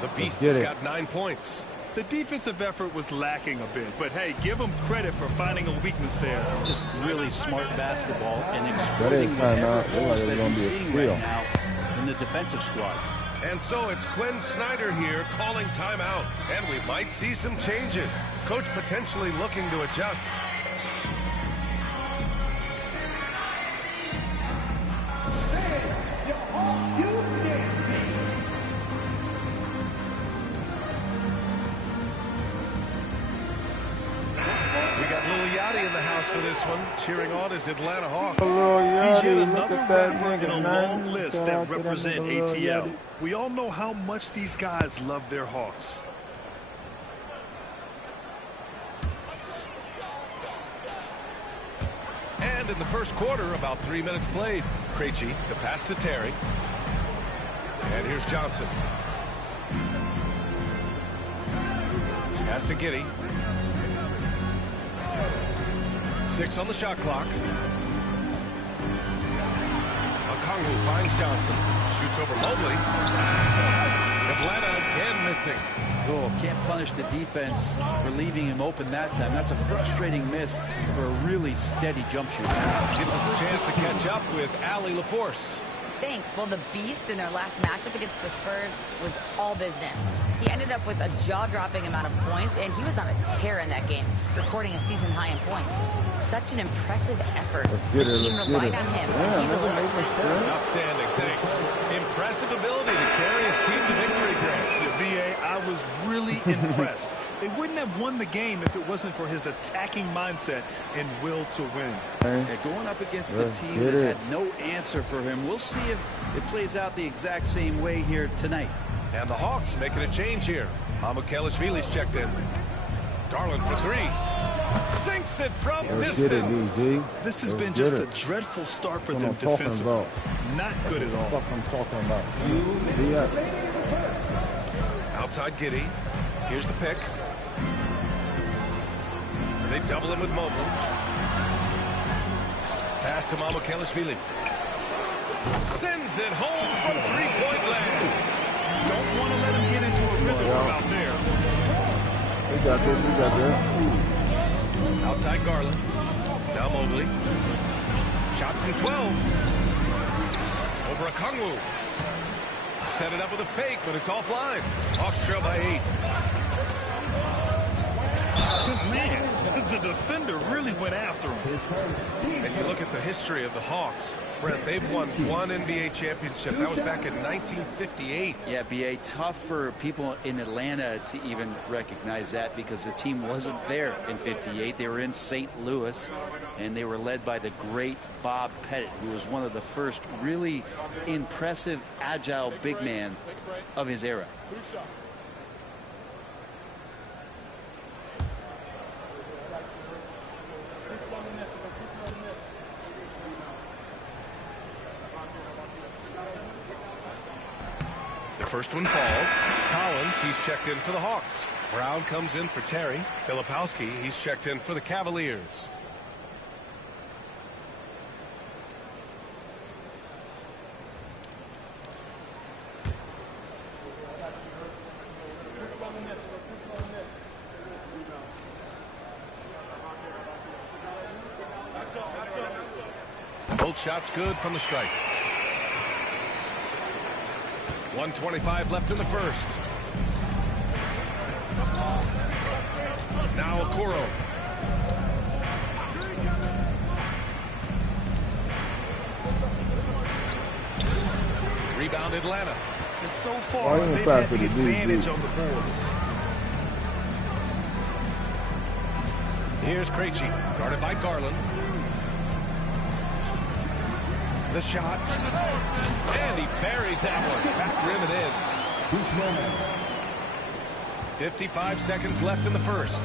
The Beast has got 9 points. The defensive effort was lacking a bit, but hey, give them credit for finding a weakness there. Just really smart basketball and exploiting whatever holes that he's seeing right now in the defensive squad. And so it's Quinn Snyder here calling timeout. And we might see some changes. Coach potentially looking to adjust. We got Lil Yachty in the house for this one, cheering on his Atlanta Hawks. He's yet another rapper in a long list that represent ATL. We all know how much these guys love their Hawks. And in the first quarter, about 3 minutes played. Krejci, the pass to Terry. And here's Johnson. Pass to Giddey. 6 on the shot clock. Okongwu finds Johnson. Shoots over Mobley. Atlanta again missing. Oh, can't punish the defense for leaving him open that time. That's a frustrating miss for a really steady jump shooter. Gives us a chance to catch up with Allie LaForce. Thanks. Well, the Beast in their last matchup against the Spurs was all business. He ended up with a jaw-dropping amount of points, and he was on a tear in that game, recording a season high in points. Such an impressive effort. The team relied on him, and he delivered. Outstanding, thanks. Impressive ability to carry his team to victory, Grant. B.A., I was really impressed. They wouldn't have won the game if it wasn't for his attacking mindset and will to win. Yeah, going up against a team that had no answer for him. We'll see if it plays out the exact same way here tonight. And the Hawks making a change here. Mamukelashvili's checked in. Garland for 3. Sinks it from distance. This has been just a dreadful start for them defensively. Not good at all. What I'm talking about. Outside Giddey. Here's the pick. They double him with Mobley. Pass to Mamukelashvili. Sends it home from 3-point land. Don't want to let him get into a rhythm out there. We got this. We got this. Outside Garland. Now Mobley. Shot from 12. Over Okongwu. Set it up with a fake, but it's offline. Hawks trail by 8. Man, the defender really went after him. And you look at the history of the Hawks. Brent, they've won 1 NBA championship. That was back in 1958. Yeah, B.A., tough for people in Atlanta to even recognize that because the team wasn't there in 58. They were in St. Louis, and they were led by the great Bob Pettit, who was one of the first really impressive, agile big man of his era. The first one falls. Collins, he's checked in for the Hawks. Brown comes in for Terry. Filipowski, he's checked in for the Cavaliers. Both shots good from the stripe. 1:25 left in the first. Now Okoro. Rebound Atlanta. And so far, they've had the advantage on the boards. Here's Krejci, guarded by Garland. The shot. And he buries that one. Back rim and in. 55 seconds left in the first.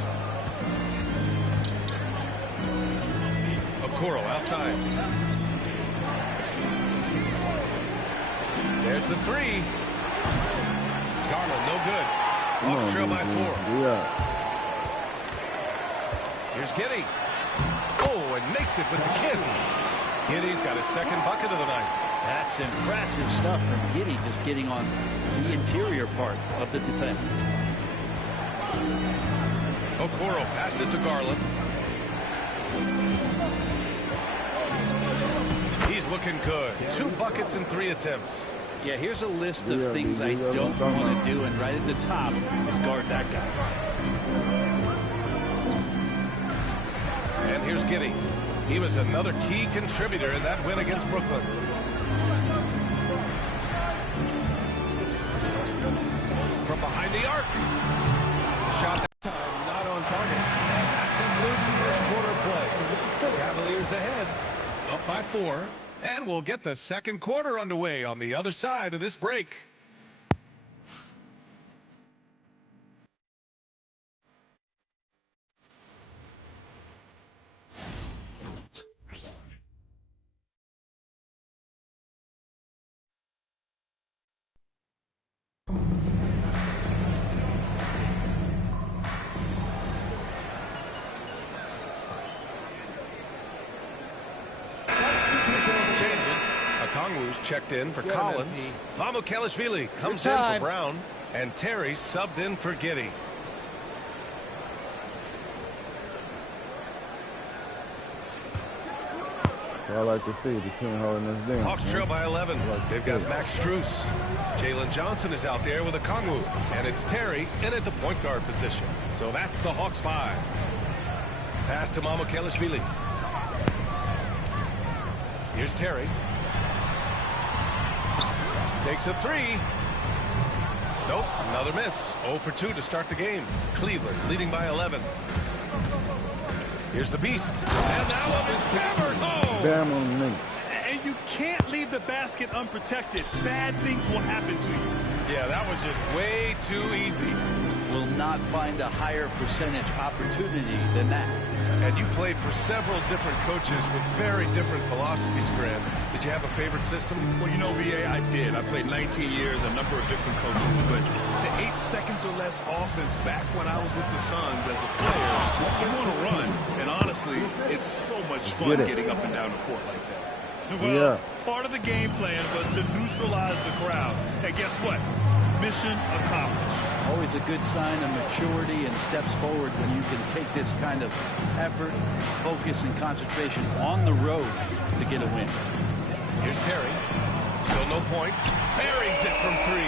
Okoro outside. There's the three. Garland, no good. Hawks trail by 4. Here's Giddey. Oh, and makes it with the kiss. Giddey's got his second bucket of the night. That's impressive stuff from Giddey, just getting on the interior part of the defense. Okoro passes to Garland. He's looking good. 2 buckets in 3 attempts. Yeah, here's a list of things I don't want to do, and right at the top is guard that guy. And here's Giddey. He was another key contributor in that win against Brooklyn. From behind the arc. The shot that time not on target. And that concludes the first quarter play. Cavaliers ahead, up by 4. And we'll get the second quarter underway on the other side of this break. Kongwu's checked in for Collins. Mamukelashvili comes in for Brown. And Terry subbed in for Giddey. I like to see the team holding us down. Hawks trail by 11. They've got Max Strus. Jalen Johnson is out there with a Kongwu. And it's Terry in at the point guard position. So that's the Hawks 5. Pass to Mamukelashvili. Here's Terry. Takes a 3. Nope, another miss. 0 for 2 to start the game. Cleveland leading by 11. Here's the Beast. And now of his hammered home. Damn on me. And you can't leave the basket unprotected. Bad things will happen to you. Yeah, that was just way too easy. Will not find a higher percentage opportunity than that. And you played for several different coaches with very different philosophies, Grant. Did you have a favorite system? Well, you know, BA, I did. I played 19 years, a number of different coaches. But the 8 seconds or less offense back when I was with the Suns as a player, you want to run. And honestly, it's so much fun getting up and down the court like that. Well, part of the game plan was to neutralize the crowd. And guess what? Mission accomplished. Always a good sign of maturity and steps forward when you can take this kind of effort, focus, and concentration on the road to get a win. Here's Terry. Still no points. Buries it from 3.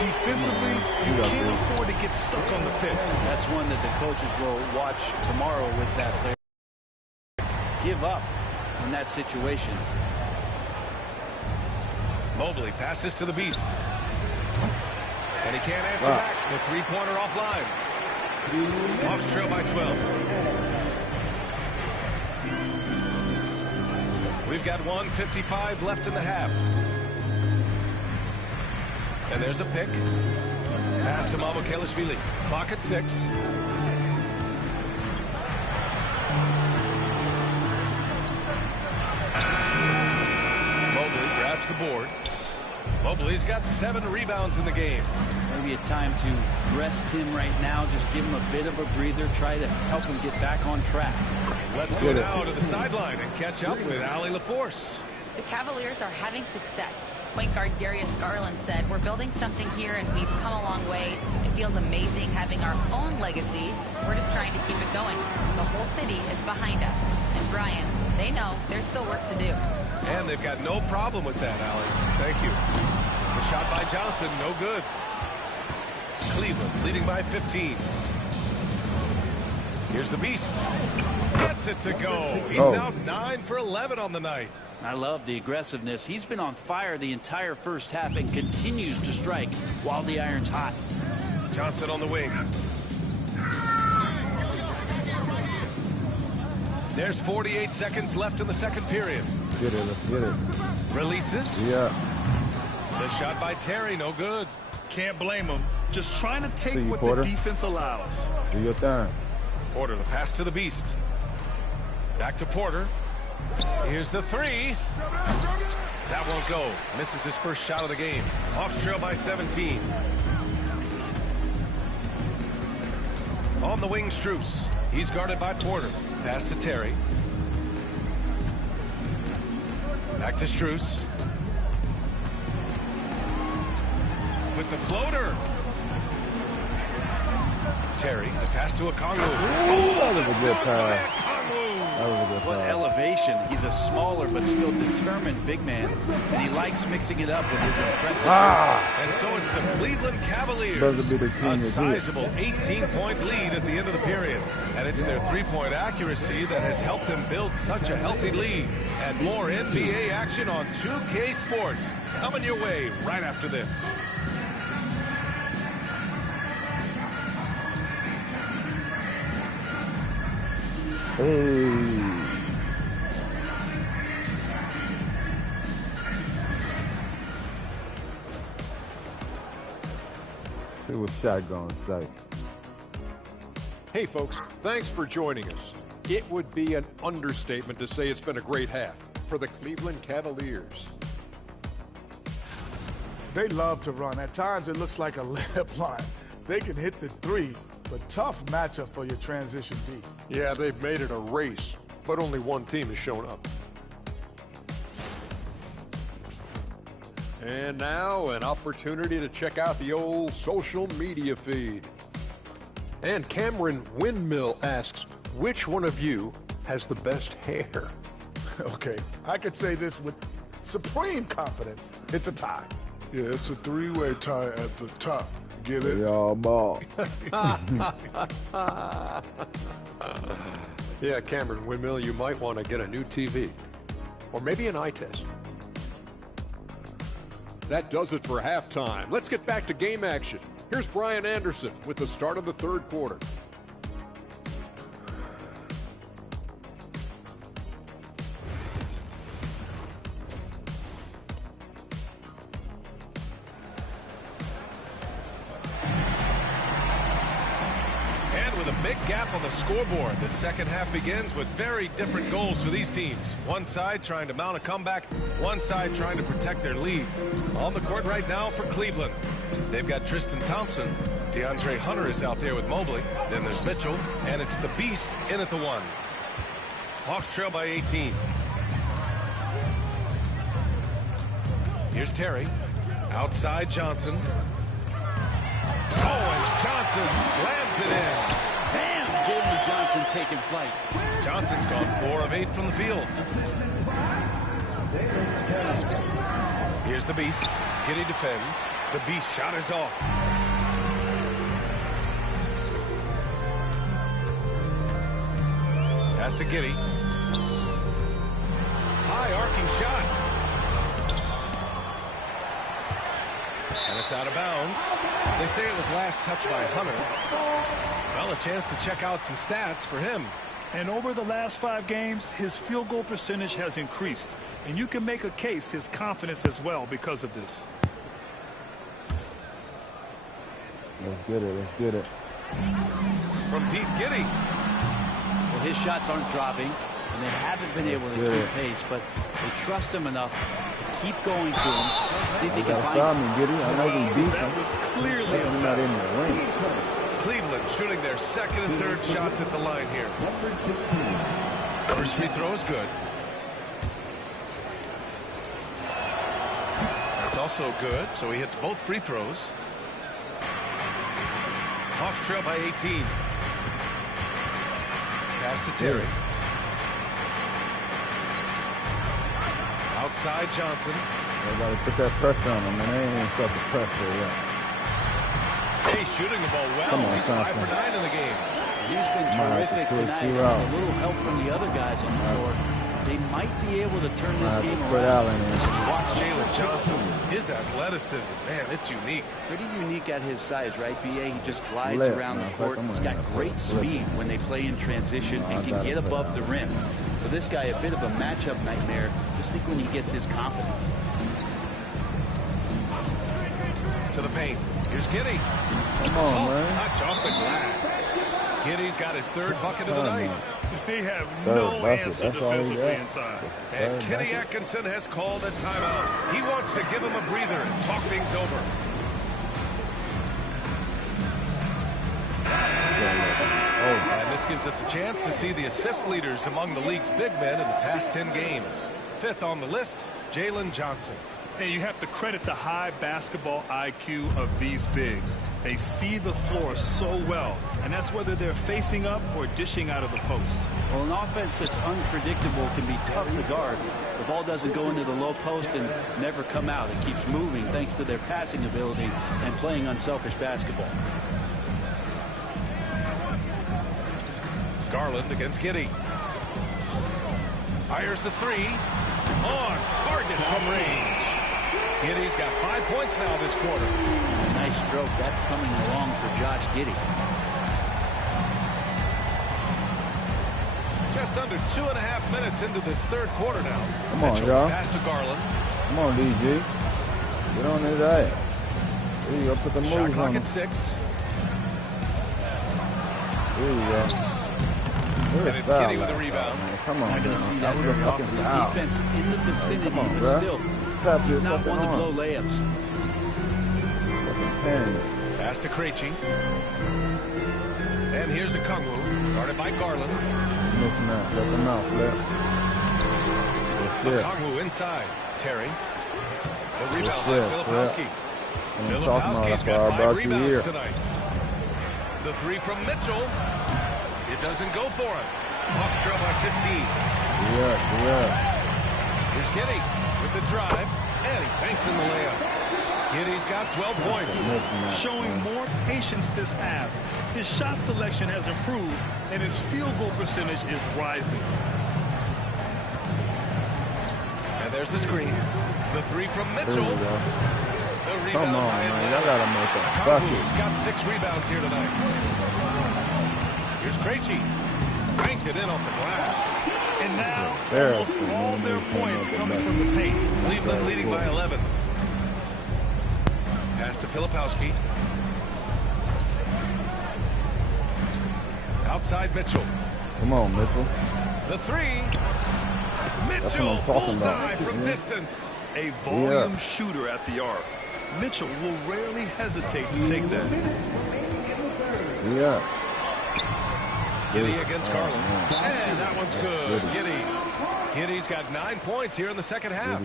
Defensively, you can't afford to get stuck on the pick. That's one that the coaches will watch tomorrow with that player. Give up in that situation. Mobley passes to the Beast. And he can't answer back. The 3-pointer offline. Hawks trail by 12. We've got 1:55 left in the half. And there's a pick. Pass to Mamukelashvili. Clock at 6. Mobley grabs the board. Mobley's got 7 rebounds in the game. Maybe a time to rest him right now. Just give him a bit of a breather. Try to help him get back on track. Let's go now to the sideline and catch up with Allie LaForce. The Cavaliers are having success. Point guard Darius Garland said, "We're building something here and we've come a long way. It feels amazing having our own legacy. We're just trying to keep it going. The whole city is behind us." And Brian, they know there's still work to do. And they've got no problem with that, Allie. Thank you. The shot by Johnson, no good. Cleveland leading by 15. Here's the Beast. Gets it to go. He's now 9 for 11 on the night. I love the aggressiveness. He's been on fire the entire first half and continues to strike while the iron's hot. Johnson on the wing. There's 48 seconds left in the second period. Get it, let's get it. Releases. Yeah. The shot by Terry, no good. Can't blame him. Just trying to take what Porter. the defense allows. Do your thing. Porter, the pass to the Beast. Back to Porter. Here's the 3. That won't go. Misses his first shot of the game. Hawks trail by 17. On the wing, Strus. He's guarded by Porter. Pass to Terry. Back to Strus. With the floater. Terry, the pass to Okongwu. That was a good pass. What elevation. He's a smaller but still determined big man, and he likes mixing it up with his impressive And so it's the Cleveland Cavaliers, a sizable 18-point lead at the end of the period. And it's their three-point accuracy that has helped them build such a healthy lead. And more NBA action on 2K Sports coming your way right after this. Hey. It was shotgun sight. Hey folks, thanks for joining us. It would be an understatement to say it's been a great half for the Cleveland Cavaliers. They love to run. At times it looks like a layup line. They can hit the 3, but tough matchup for your transition D. Yeah, they've made it a race, but only one team has shown up. And now an opportunity to check out the old social media feed. And Cameron Windmill asks, which one of you has the best hair? Okay, I could say this with supreme confidence. It's a tie. Yeah, it's a 3-way tie at the top. Get it? Y'all ball. Yeah, Cameron Windmill, you might want to get a new TV. Or maybe an eye test. That does it for halftime. Let's get back to game action. Here's Brian Anderson with the start of the third quarter. Big gap on the scoreboard. The second half begins with very different goals for these teams. One side trying to mount a comeback, one side trying to protect their lead. On the court right now for Cleveland, they've got Tristan Thompson. DeAndre Hunter is out there with Mobley. Then there's Mitchell, and it's the Beast in at the 1. Hawks trail by 18. Here's Terry. Outside Johnson. Oh, and Johnson slams it in. Bam! Jalen Johnson taking flight. Johnson's gone 4 of 8 from the field. Here's the Beast. Giddey defends. The Beast shot is off. Pass to Giddey. High arcing shot. And it's out of bounds. They say it was last touched by Hunter. Well, a chance to check out some stats for him. And over the last 5 games, his field goal percentage has increased. And you can make a case his confidence as well because of this. Let's get it, let's get it. From Peat Giddey. Well, his shots aren't dropping, and and they haven't been able to keep pace, but they trust him enough to keep going to him, see if he can find him. I know he beat him. That was clearly a not in the ring. Cleveland shooting their second and third shots at the line here. First free throw is good. That's also good, so he hits both free throws. Hawks trail by 18. Pass to Terry. Outside Johnson. Everybody put that pressure on him, and they ain't even start the pressure yet. He's shooting the ball well. Come on, he's 5 for 9 in the game. He's been terrific tonight. With a little help from the other guys on the floor, they might be able to turn this game around. Watch Jalen Johnson. His athleticism, man, it's unique. Pretty unique at his size, right, B.A.? He just glides around the court. He's got great speed when they play in transition and can get above the rim. So this guy, a bit of a matchup nightmare. Just think when he gets his confidence. To the paint. Here's Giddey. Come on, man. Touch off the glass. Giddey's got his third bucket of the night. They have no answer defensively inside. And Kenny Atkinson has called a timeout. He wants to give him a breather and talk things over. And this gives us a chance to see the assist leaders among the league's big men in the past 10 games. Fifth on the list, Jalen Johnson. And you have to credit the high basketball IQ of these bigs. They see the floor so well, and that's whether they're facing up or dishing out of the post. Well, an offense that's unpredictable can be tough to guard. The ball doesn't go into the low post and never come out. It keeps moving thanks to their passing ability and playing unselfish basketball. Garland against Giddey. Fires the three. On target from range. Giddey's got 5 points now this quarter. Nice stroke. That's coming along for Josh Giddey. Just under 2.5 minutes into this third quarter now. Come on, y'all. Pass to Garland. Come on, DG. Get on his ass. There you go. Put the moves Shot clock on him. at 6. There you go. And it's Giddey with a rebound. Come on, not going to see that very often. The defense in the vicinity, but still, he's not one to blow layups. Pass to Krejci. And here's a Okongwu, guarded by Garland. Okongwu inside. Terry. The rebound by Filipowski. Filipowski's got 5 rebounds tonight. The three from Mitchell. It doesn't go for him. Hawks trail by 15. Here's Giddey with the drive, and he banks in the layup. Giddey's got 12 points. Showing more patience this half. His shot selection has improved, and his field goal percentage is rising. And there's the screen. The three from Mitchell. The rebound. Come on, man. Y'all gotta make a bucket. He's got 6 rebounds here tonight. Here's Krejci. Banked it in off the glass. And now, almost all their points coming from the paint. Cleveland leading by 11. Pass to Filipowski. Outside Mitchell. Come on, Mitchell. The three. Mitchell, bullseye from distance. A volume shooter at the arc. Mitchell will rarely hesitate to take that. Giddey against Garland. And that one's good. Giddey's got 9 points here in the second half.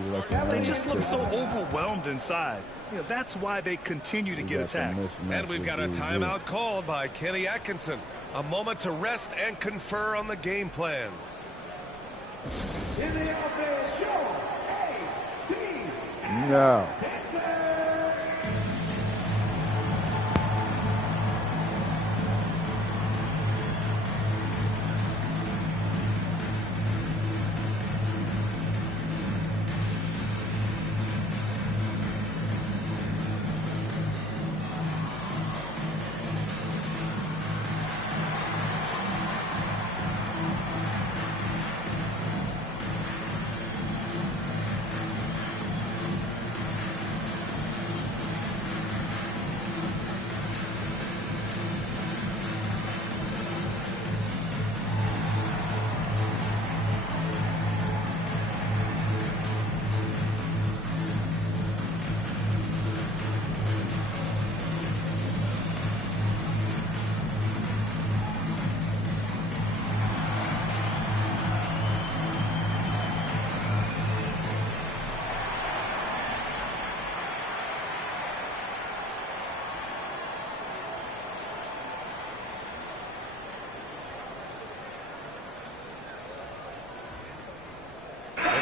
They just look so overwhelmed inside. You know, that's why they continue to get attacked. And we've got a timeout called by Kenny Atkinson. A moment to rest and confer on the game plan. No.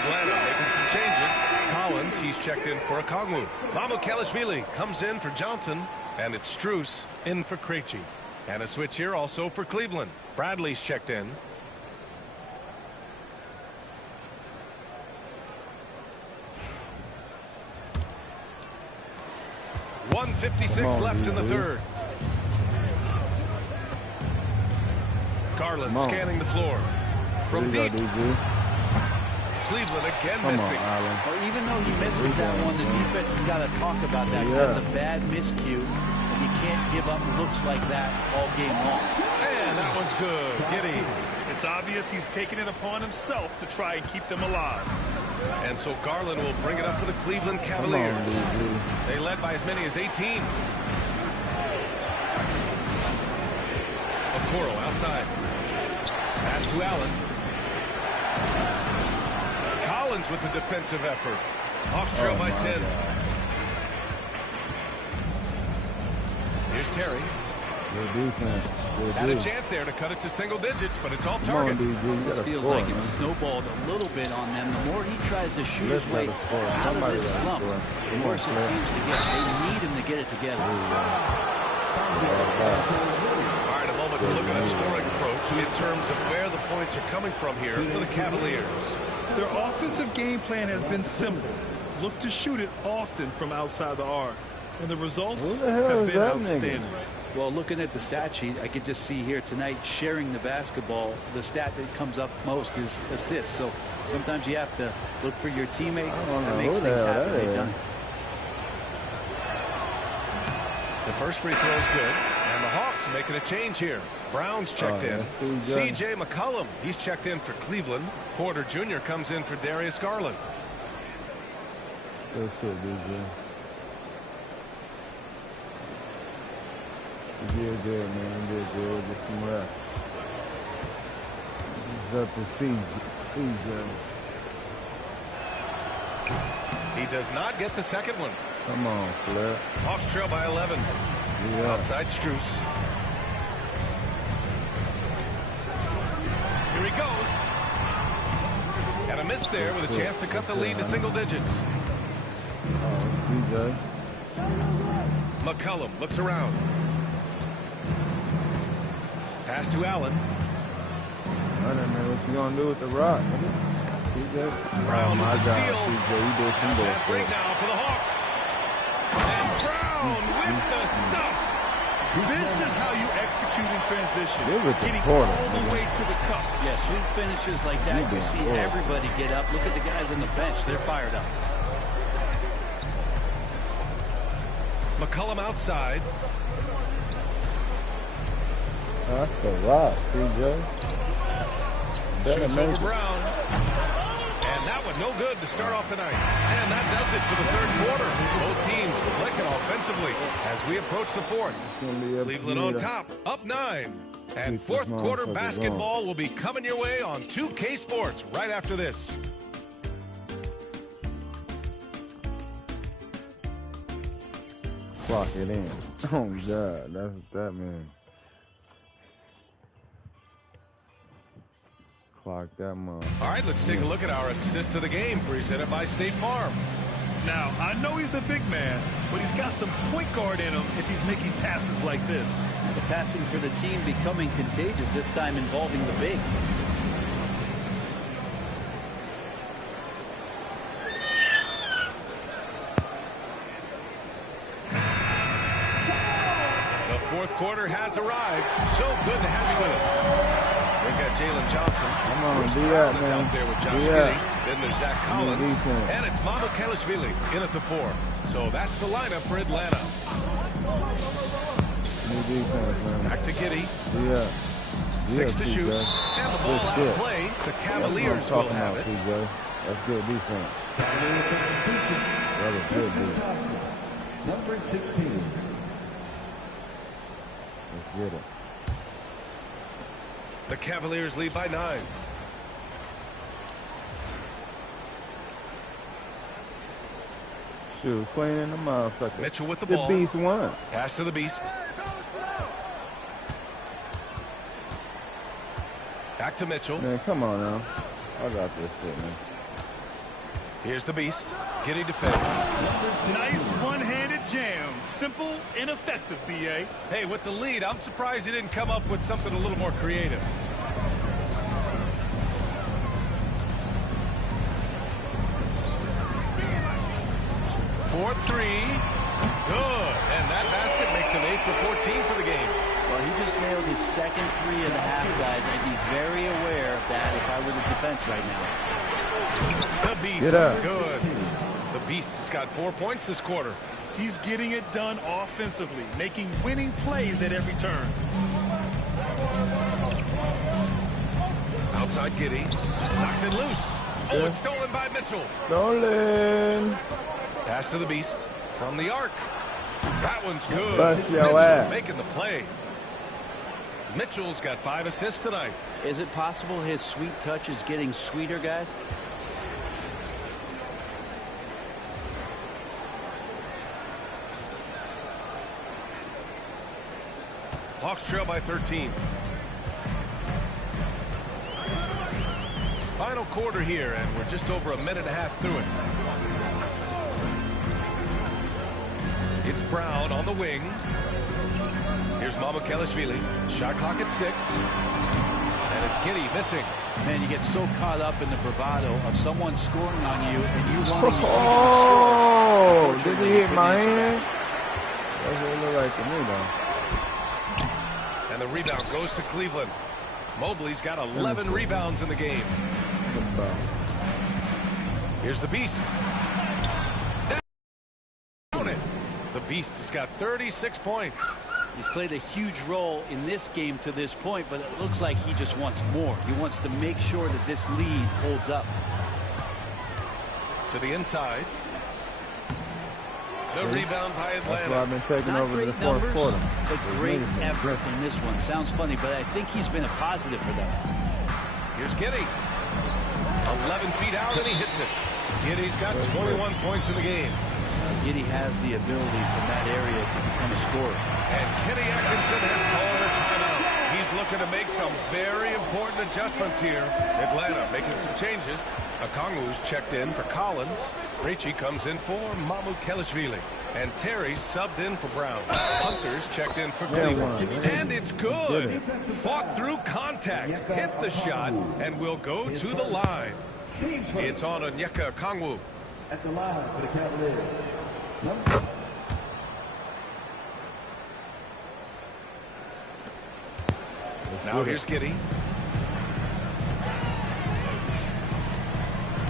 Atlanta making some changes. Collins, he's checked in for Okongwu. Mamukelashvili comes in for Johnson, and it's Strus in for Krejci. And a switch here also for Cleveland. Bradley's checked in. .156 left in the third. Garland scanning the floor. From deep. Cleveland again missing. Well, even though he misses that one, the defense has got to talk about that. That's a bad miscue. And you can't give up looks like that all game long. And that one's good. Giddey. It's obvious he's taking it upon himself to try and keep them alive. And so Garland will bring it up for the Cleveland Cavaliers. They led by as many as 18. Okoro outside. Pass to Allen. Collins with the defensive effort. Hawks trail by 10. Here's Terry. Good defense. Had a chance there to cut it to single digits, but it's off target. This feels like it's snowballed a little bit on them. The more he tries to shoot his way out of this slump, the worse it seems to get. They need him to get it together. All right, a moment to look at a scoring approach in terms of where the points are coming from here for the Cavaliers. Their offensive game plan has been simple. Look to shoot it often from outside the arc. And the results have been outstanding. Well, looking at the stat sheet, I could just see here tonight sharing the basketball. The stat that comes up most is assists. So sometimes you have to look for your teammate. That makes things happen. They've done it. The first free throw is good. And the Hawks making a change here. Brown's checked in. C.J. McCollum, he's checked in for Cleveland. Porter Jr. comes in for Darius Garland. Good shit, DJ. You did good, man. You did good. Get some rest. It's up to CJ. He does not get the second one. Come on, Flair. Hawks trail by 11. Yeah. Outside Strus. Here he goes. And a miss there with a chance to cut the lead to single digits. CJ. McCollum looks around. Pass to Allen. I don't know what you gonna do with the rock. CJ. Brown with the steal. CJ, you did some fast break now for the Hawks. And Brown with the stuff. This is how you execute in transition. Getting all the way to the cup. Yeah, sweet finishes like that. You see everybody get up. Look at the guys on the bench. They're fired up. McCollum outside. That's the rock, CJ. Shoots over Brown. And that one no good to start off the night. And that does it for the third quarter. Both teams clicking offensively as we approach the fourth. Cleveland on top, up 9. And fourth quarter basketball will be coming your way on 2K Sports right after this. Clock it in. Oh, God. That's what that means. Clock that month. All right, let's take a look at our assist of the game presented by State Farm. Now, I know he's a big man, but he's got some point guard in him if he's making passes like this. The passing for the team becoming contagious, this time involving the big. The fourth quarter has arrived. So good to have you with us. We've got Jalen Johnson. Come on, Bruce do Brown that, is man. out there with Josh Do Giddey. that. Then there's Zach Collins. And it's Mamukelashvili in at the 4. So that's the lineup for Atlanta. New defense, man. Back to Giddey. Yeah. 6 to shoot. And the ball out of play. The Cavaliers will have it. CJ. That's good defense. That was good defense. Number 16. Let's get it. The Cavaliers lead by 9. Shoot, playing in the motherfucker. Mitchell with the ball. The beast won. Pass to the beast. Back to Mitchell. Man, come on now. I got this shit, man. Here's the Beast. Giddy defense. Nice one-handed jam. Simple and effective, B.A. Hey, with the lead, I'm surprised he didn't come up with something a little more creative. For three. Good. And that basket makes him 8 for 14 for the game. Well, he just nailed his second three of the half, guys. I'd be very aware of that if I were the defense right now. The Beast. Good. The Beast has got 4 points this quarter. He's getting it done offensively, making winning plays at every turn. Outside Giddy. Knocks it loose. Oh, it's stolen by Mitchell. Stolen. Pass to the Beast from the arc. That one's good. Bust your Mitchell ass. making the play. Mitchell's got 5 assists tonight. Is it possible his sweet touch is getting sweeter, guys? Hawks trail by 13. Final quarter here, and we're just over a minute and a half through it. It's Brown on the wing. Here's Mamukelashvili. Shot clock at 6. And it's Giddy missing. Man, you get so caught up in the bravado of someone scoring on you, and you want to Oh, did he hit my hand? That's what it looked like to me, though. And the rebound goes to Cleveland. Mobley's got 11 rebounds in the game. Here's the Beast. Down it. The Beast has got 36 points. He's played a huge role in this game to this point, but it looks like he just wants more. He wants to make sure that this lead holds up. To the inside. The rebound by Atlanta. That's why I've been taking Not over great the fourth numbers, quarter. but great effort in this one. Sounds funny, but I think he's been a positive for them. Here's Giddy. 11 feet out, and he hits it. Giddy's got 21 points in the game. Giddy has the ability from that area to become a scorer. And Kenny Atkinson has called a timeout. He's looking to make some very important adjustments here. Atlanta making some changes. Okongwu's checked in for Collins. Krejci comes in for Mamukelashvili. And Terry's subbed in for Brown. Hunter's checked in for Cleveland. And it's good. Fought through contact. Hit the shot. And will go to the line. It's on Onyeka Okongwu. At the line for the Cavaliers. Now here's Giddy.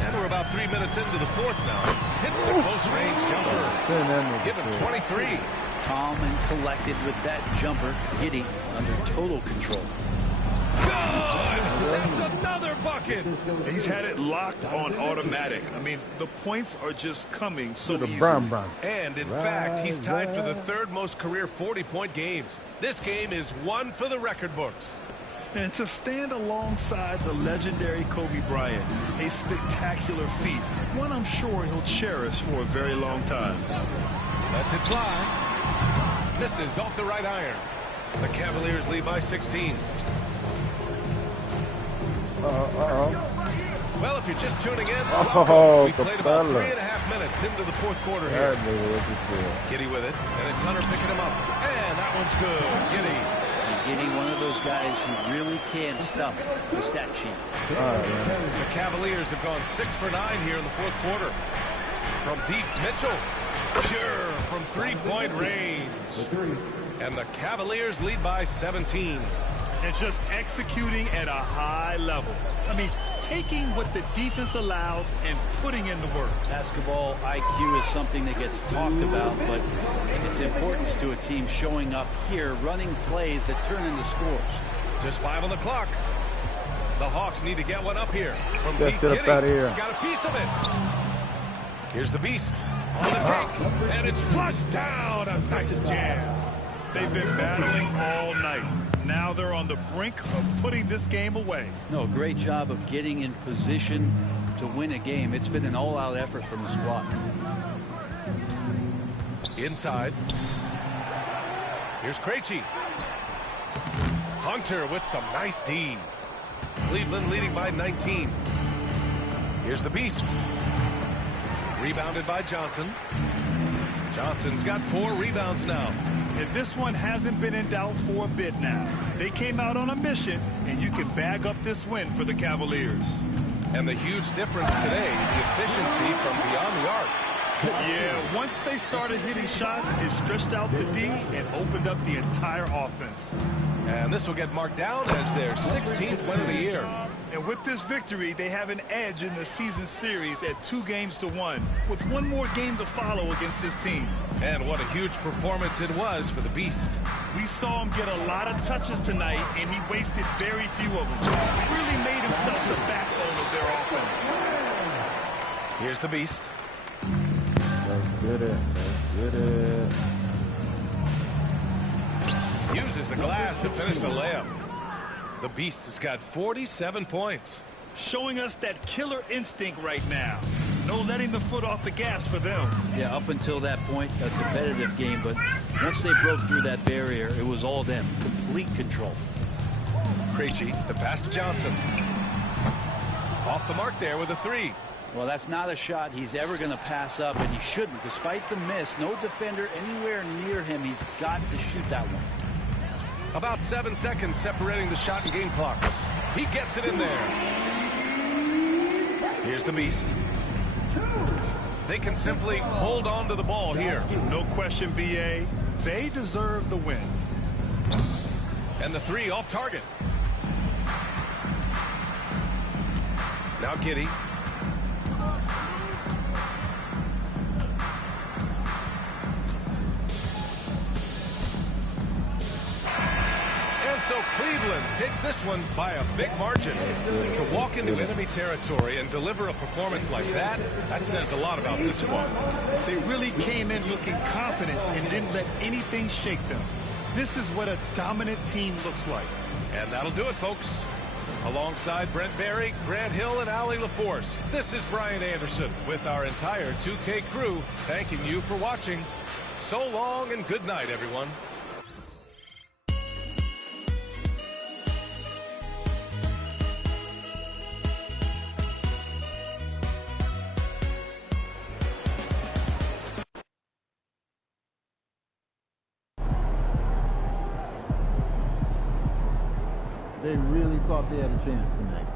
And we're about 3 minutes into the fourth now. Hits the close range jumper. Give him 23. Calm and collected with that jumper. Giddy under total control. Good! That's another bucket! He's had it locked on automatic. I mean, the points are just coming so easily. And in fact, he's tied for the third most career 40-point games. This game is one for the record books. And to stand alongside the legendary Kobe Bryant, a spectacular feat, one I'm sure he'll cherish for a very long time. Lets it fly. Misses off the right iron. The Cavaliers lead by 16. Well, if you're just tuning in, welcome. We played about 3.5 minutes into the fourth quarter here. Giddy with it, and it's Hunter picking him up. And that one's good. Giddy. Giddy, one of those guys who really can stuff the stat sheet. The Cavaliers have gone 6 for 9 here in the fourth quarter. From deep, Mitchell. Pure from three-point range. And the Cavaliers lead by 17. And just executing at a high level. I mean, taking what the defense allows and putting in the work. Basketball IQ is something that gets talked about, but its importance to a team showing up here, running plays that turn into scores. Just 5 on the clock. The Hawks need to get one up here. From Just deep, get up out of here. Got a piece of it. Here's the Beast on the take, and it's flushed down. A nice jam. They've been battling all night. Now they're on the brink of putting this game away. No, great job of getting in position to win a game. It's been an all-out effort from the squad. Inside. Here's Krejci. Hunter with some nice D. Cleveland leading by 19. Here's the Beast. Rebounded by Johnson. Johnson's got 4 rebounds now. And this one hasn't been in doubt for a bit now. They came out on a mission, and you can bag up this win for the Cavaliers. And the huge difference today, the efficiency from beyond the arc. Yeah, once they started hitting shots, it stretched out the D and opened up the entire offense. And this will get marked down as their 16th win of the year. And with this victory, they have an edge in the season series at 2-1, with one more game to follow against this team. And what a huge performance it was for the Beast. We saw him get a lot of touches tonight, and he wasted very few of them. He really made himself the backbone of their offense. Here's the Beast. Let's get it. Let's get it. Uses the glass to finish the layup. The Beast has got 47 points. Showing us that killer instinct right now. No letting the foot off the gas for them. Yeah, up until that point, a competitive game, but once they broke through that barrier, it was all them. Complete control. Krejci, the pass to Johnson. Off the mark there with a 3. Well, that's not a shot he's ever going to pass up, and he shouldn't. Despite the miss, no defender anywhere near him. He's got to shoot that one. About 7 seconds separating the shot and game clocks. He gets it in there. Here's the Beast. They can simply hold on to the ball here. No question, BA. They deserve the win. And the 3 off target. Now Giddey. So Cleveland takes this one by a big margin. To walk into enemy territory and deliver a performance like that, that says a lot about this squad. They really came in looking confident and didn't let anything shake them. This is what a dominant team looks like. And that'll do it, folks. Alongside Brent Barry, Grant Hill, and Allie LaForce, this is Brian Anderson with our entire 2K crew thanking you for watching. So long and good night, everyone. They really thought they had a chance tonight.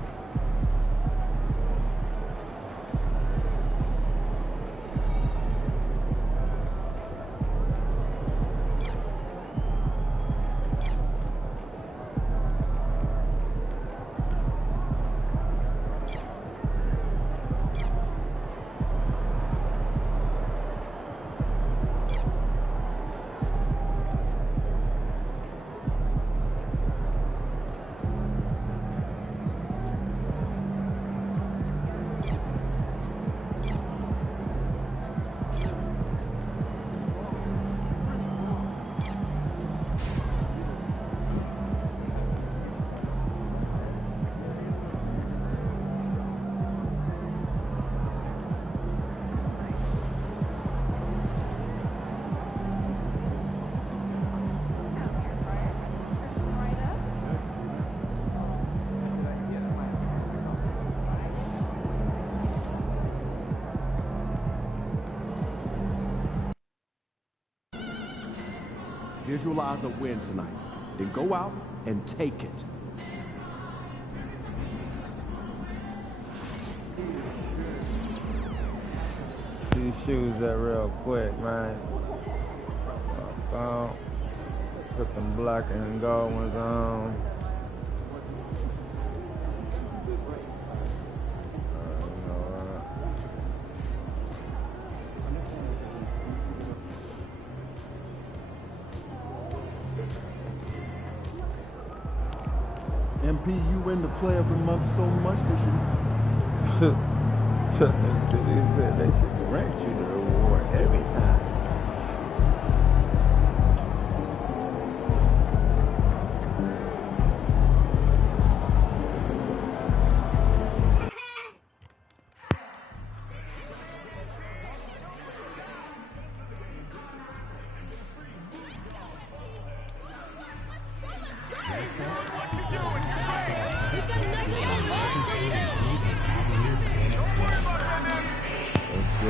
Visualize a win tonight. Then go out and take it. These shoes are real quick, man. Put them black and gold ones on. MP, you win the Player of the Month so much this year. They said they should grant you the award every time.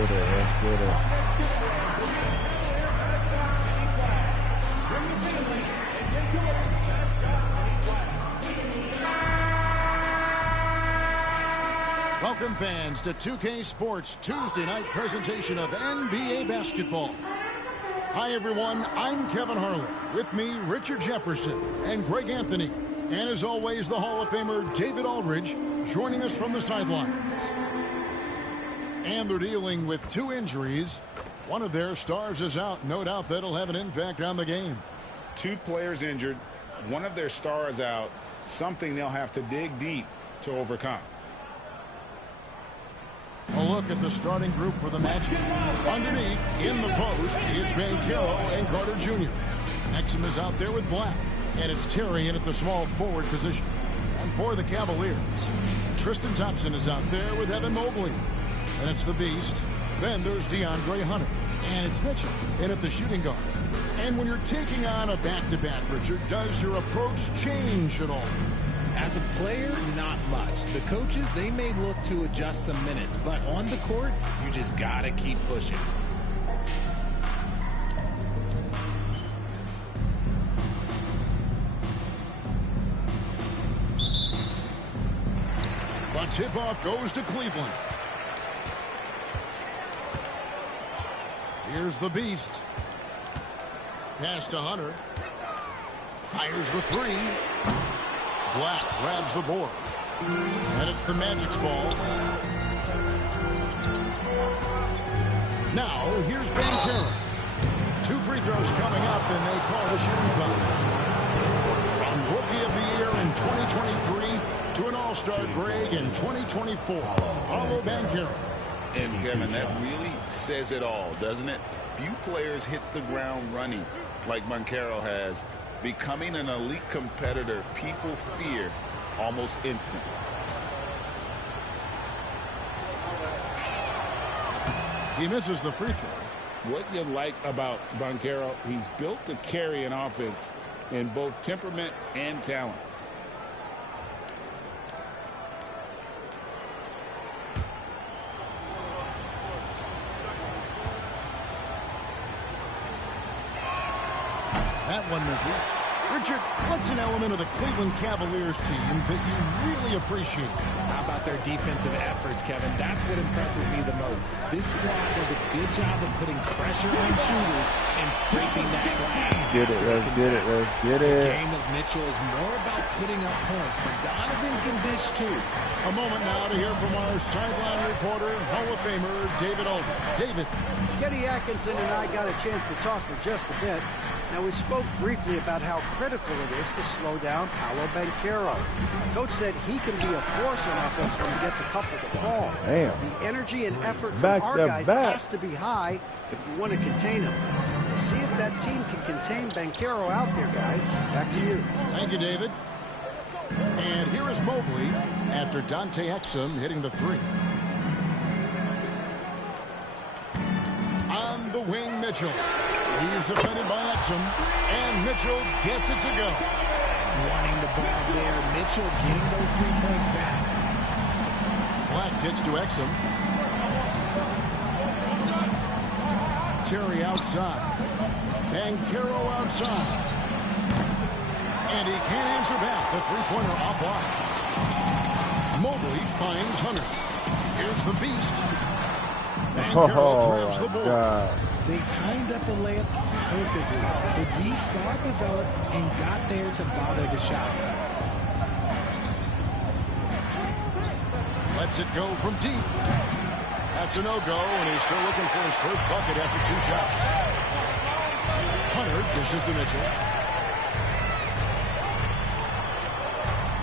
get it. Let's get it. Welcome, fans, to 2K Sports Tuesday night presentation of NBA basketball. Hi, everyone. I'm Kevin Harlan. With me, Richard Jefferson and Greg Anthony. And as always, the Hall of Famer David Aldridge joining us from the sidelines. And they're dealing with 2 injuries. One of their stars is out. No doubt that'll have an impact on the game. 2 players injured. One of their stars out. Something they'll have to dig deep to overcome. A look at the starting group for the Magic. Underneath, in the post, it's Banchero and Carter Jr. Exum is out there with Black. And it's Terry in at the small forward position. And for the Cavaliers, Tristan Thompson is out there with Evan Mobley. And it's the Beast. Then there's DeAndre Hunter. And it's Mitchell in at the shooting guard. And when you're taking on a back-to-back, Richard, does your approach change at all? As a player, not much. The coaches, they may look to adjust some minutes, but on the court, you just gotta keep pushing. The tip-off goes to Cleveland. Here's the Beast. Pass to Hunter. Fires the 3. Black grabs the board. And it's the Magic's ball. Now, here's Banchero. 2 free throws coming up, and they call the shooting foul. From Rookie of the Year in 2023 to an All-Star Greg in 2024, Paolo Banchero. And, Kevin, that really says it all, doesn't it? Few players hit the ground running like Banchero has. Becoming an elite competitor, people fear almost instantly. He misses the free throw. What you like about Banchero, he's built to carry an offense in both temperament and talent. That one misses. Richard, what's an element of the Cleveland Cavaliers team that you really appreciate? How about their defensive efforts, Kevin? That's what impresses me the most. This squad does a good job of putting pressure on shooters and scraping that glass. Get it, let's get it, let's get it. The game of Mitchell is more about putting up points, but Donovan can dish too. A moment now to hear from our sideline reporter, Hall of Famer David Aldridge. David. Getty Atkinson and I got a chance to talk for just a bit. Now, we spoke briefly about how critical it is to slow down Paolo Banchero. Coach said he can be a force on offense when he gets a couple to fall. Damn. The energy and effort from our guys has to be high if we want to contain him. We'll see if that team can contain Banchero out there, guys. Back to you. Thank you, David. And here is Mobley after Dante Exum hitting the 3. On the wing, Mitchell. He's defended by Exum, and Mitchell gets it to go. Wanting the ball there. Mitchell getting those 3 points back. Black gets to Exum. Terry outside. Banchero outside. And he can't answer back. The 3-pointer offline. Mobley finds Hunter. Here's the Beast. Banchero grabs the ball. God. They timed up the layup perfectly. The D saw it develop and got there to bother the shot. Lets it go from deep. That's a no-go, and he's still looking for his first bucket after 2 shots. Hunter dishes to Mitchell.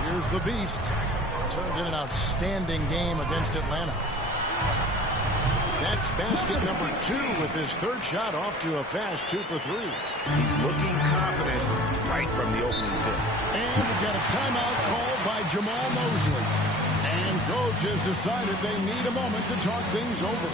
Here's the Beast. Turned in an outstanding game against Atlanta. That's basket number 2 with his 3rd shot off to a fast 2 for 3. He's looking confident right from the opening tip. And we've got a timeout called by Jamal Mosley. And coach has decided they need a moment to talk things over.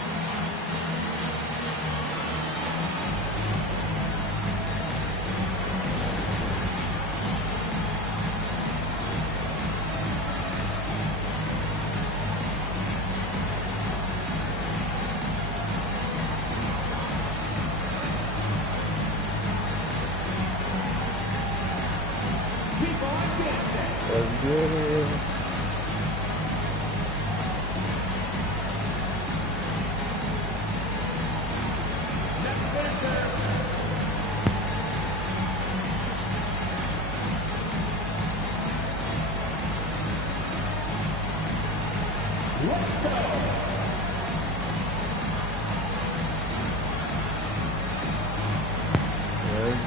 Let's go.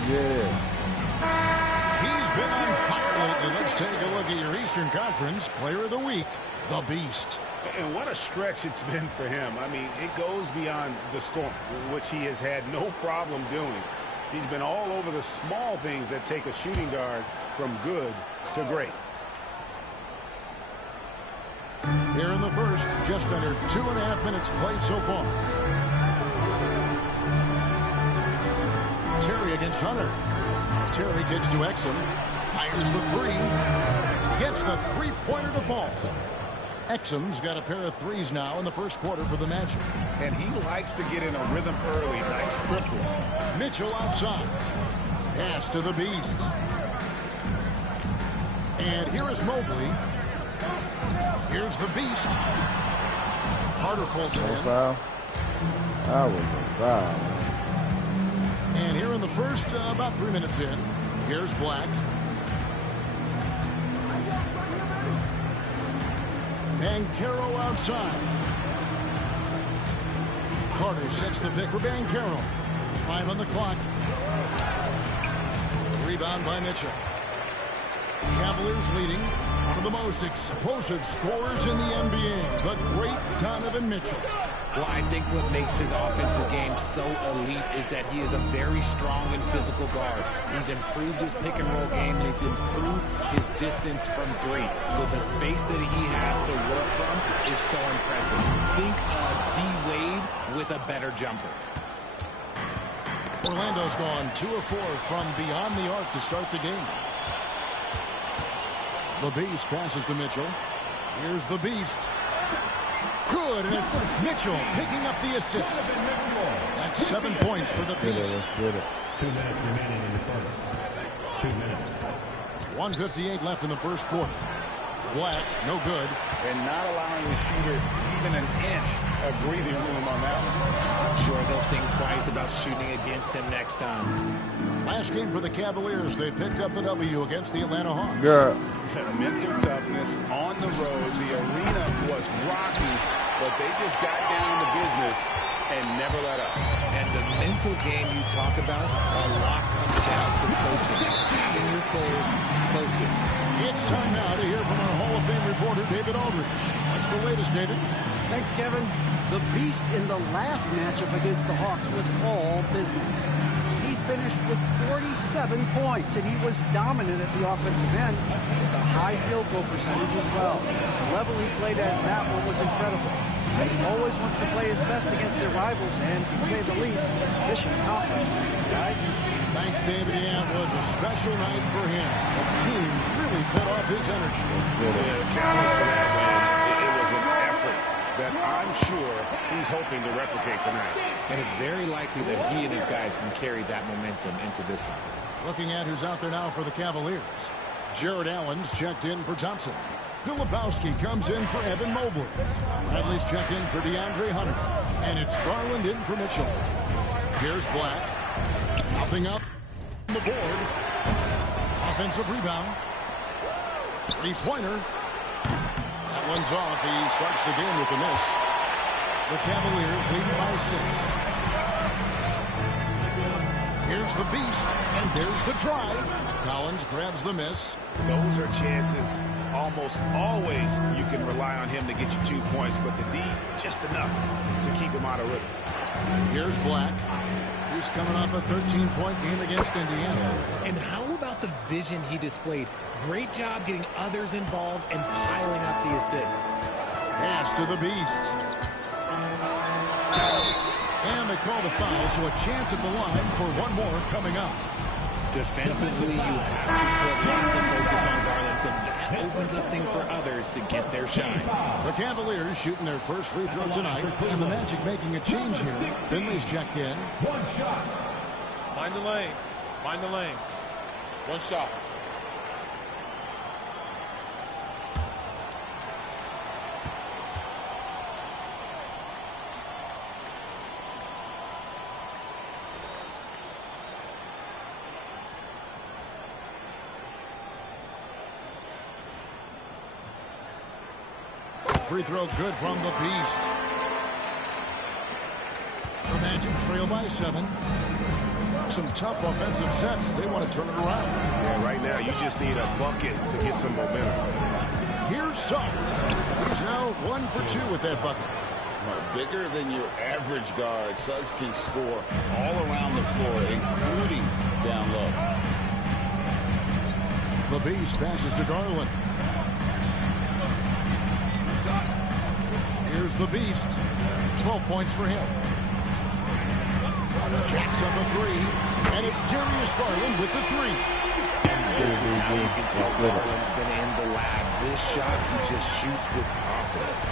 Yeah. He's been on fire lately. Let's take a look at your Eastern Conference Player of the Week, the Beast. And what a stretch it's been for him. I mean, it goes beyond the scoring, which he has had no problem doing. He's been all over the small things that take a shooting guard from good to great. Here in the first, just under 2.5 minutes played so far. Terry against Hunter. Terry gets to Exum, fires the three, gets the three-pointer to fall. Exum's got a pair of threes now in the first quarter for the Magic. And he likes to get in a rhythm early. Nice triple. Mitchell outside. Pass to the Beast. And here is Mobley. Here's the Beast. Carter pulls it in. Foul. That was a foul. And here in the first, about 3 minutes in, here's Black. Banchero outside. Carter sets the pick for Banchero. 5 on the clock. Rebound by Mitchell. Cavaliers leading. One of the most explosive scorers in the NBA, the great Donovan Mitchell. Well, I think what makes his offensive game so elite is that he is a very strong and physical guard. He's improved his pick and roll game. He's improved his distance from three. So the space that he has to work from is so impressive. Think D. Wade with a better jumper. Orlando's gone 2 of 4 from beyond the arc to start the game. The Beast passes to Mitchell. Here's the Beast. Good, and it's Mitchell picking up the assist. That's 7 points for the Beast. 2 minutes remaining in the first. 2 minutes. 1:58 left in the first quarter. Black, no good. And not allowing the shooter even an inch of breathing room on that one. I'm sure they'll think twice about shooting against him next time. Last game for the Cavaliers, they picked up the W against the Atlanta Hawks. Girl. Mental toughness on the road. The arena was rocking, but they just got down to business and never let up. And the mental game you talk about, a lot comes down to coaching. Having your players focused. It's time now to hear from our Hall of Fame reporter, David Aldridge. What's the latest, David? Thanks, Kevin. The Beast in the last matchup against the Hawks was all business. He finished with 47 points, and he was dominant at the offensive end with a high field goal percentage as well. The level he played at in that one was incredible. And he always wants to play his best against their rivals, and to say the least, mission accomplished. Guys? Thanks, David. Yeah, it was a special night for him. The team really fed off his energy. The catalyst for that win, it was an effort that I'm sure he's hoping to replicate tonight. And it's very likely that he and his guys can carry that momentum into this one. Looking at who's out there now for the Cavaliers. Jared Allen's checked in for Thompson. Filipowski comes in for Evan Mobley. Bradley's checked in for DeAndre Hunter. And it's Garland in for Mitchell. Here's Black. Nothing up on the board. Offensive rebound. Three-pointer. That one's off. He starts the game with a miss. The Cavaliers lead by 6. Here's the Beast, and there's the drive. Collins grabs the miss. Those are chances almost always you can rely on him to get you 2 points, but the D, just enough to keep him out of rhythm. Here's Black. He's coming off a 13-point game against Indiana. And how about the vision he displayed? Great job getting others involved and piling up the assist. Pass to the Beast. And they call the foul, so a chance at the line for one more coming up. Defensively, you have to put lots of focus on Garland, so that opens up things for others to get their shine. The Cavaliers shooting their first free throw tonight, and the Magic making a change here. Finley's checked in. One shot. Mind the lanes. Mind the lanes. One shot. free throw good from the Beast. The Magic trail by 7. Some tough offensive sets. They want to turn it around. Yeah, right now you just need a bucket to get some momentum. Here's Suggs. He's now 1 for 2 with that bucket. Bigger than your average guard, Suggs can score all around the floor, including down low. The Beast passes to Garland. Here's the Beast. 12 points for him. Jacks up a 3, and it's Darius Garland with the 3. And this is how you can tell Garland's been in the lab. This shot, he just shoots with confidence.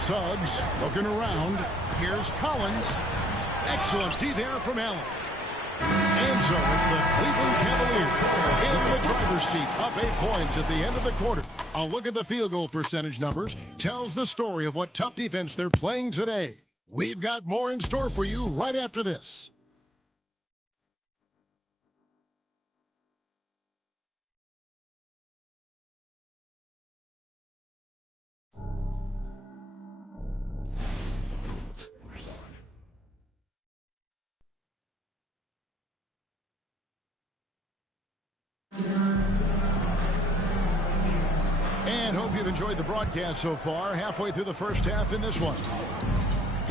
Suggs looking around. Here's Collins. Excellent D there from Allen. And so it's the Cleveland Cavaliers in the driver's seat, up 8 points at the end of the quarter. A look at the field goal percentage numbers tells the story of what tough defense they're playing today. We've got more in store for you right after this. And hope you've enjoyed the broadcast so far. Halfway through the first half in this one.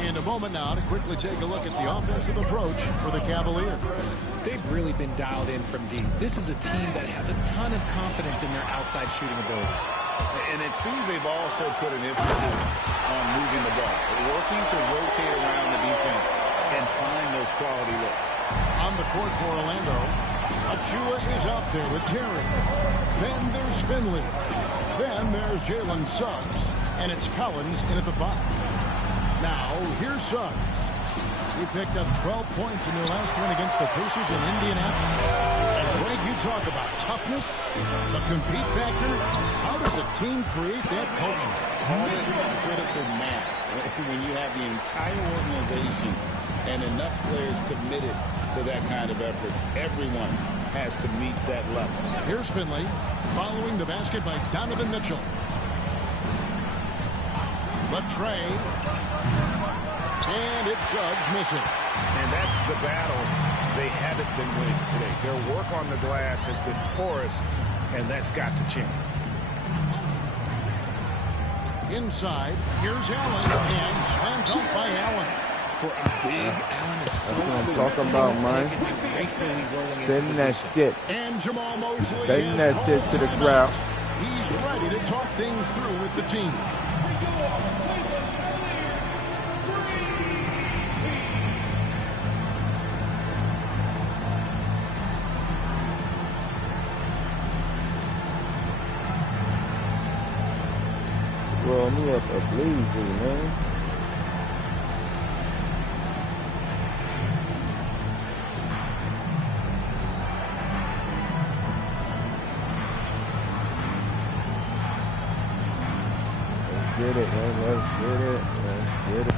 In a moment now to quickly take a look at the offensive approach for the Cavaliers. They've really been dialed in from deep. This is a team that has a ton of confidence in their outside shooting ability. And it seems they've also put an emphasis on moving the ball, working to rotate around the defense and find those quality looks. On the court for Orlando, Achua is out there with Terry. Then there's Finley. Then there's Jalen Suggs. And it's Collins in at the 5. Now, here's Suggs. He picked up 12 points in their last win against the Pacers in Indianapolis. And Greg, you talk about toughness, the compete factor. How does a team create that culture? Call it critical mass. When you have the entire organization and enough players committed to that kind of effort, everyone has to meet that level. Here's Finley following the basket by Donovan Mitchell. Latrey. And it's Suggs missing. And that's the battle they haven't been winning today. Their work on the glass has been porous, and that's got to change. Inside, here's Allen, and slam dunk by Allen. For a big Allen is so That's what I'm talking about, man. Send that shit. And Jamal Mosley Send that shit to the crowd. He's ready to talk things through with the team. Roll me up a blazer, man. Let's get it, man. Let's get it. Let's get it.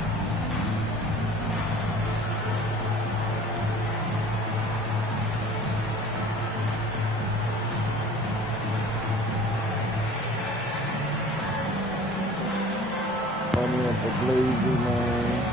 Roll me up a blazer, man.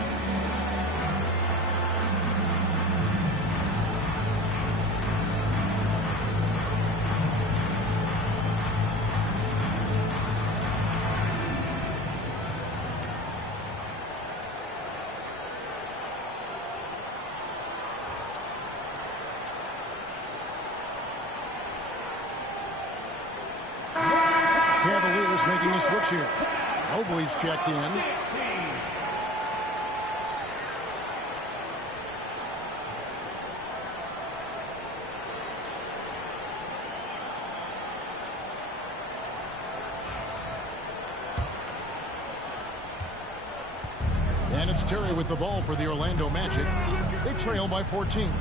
Cavaliers making a switch here. Mobley's checked in. And it's Terry with the ball for the Orlando Magic. They trail by 14.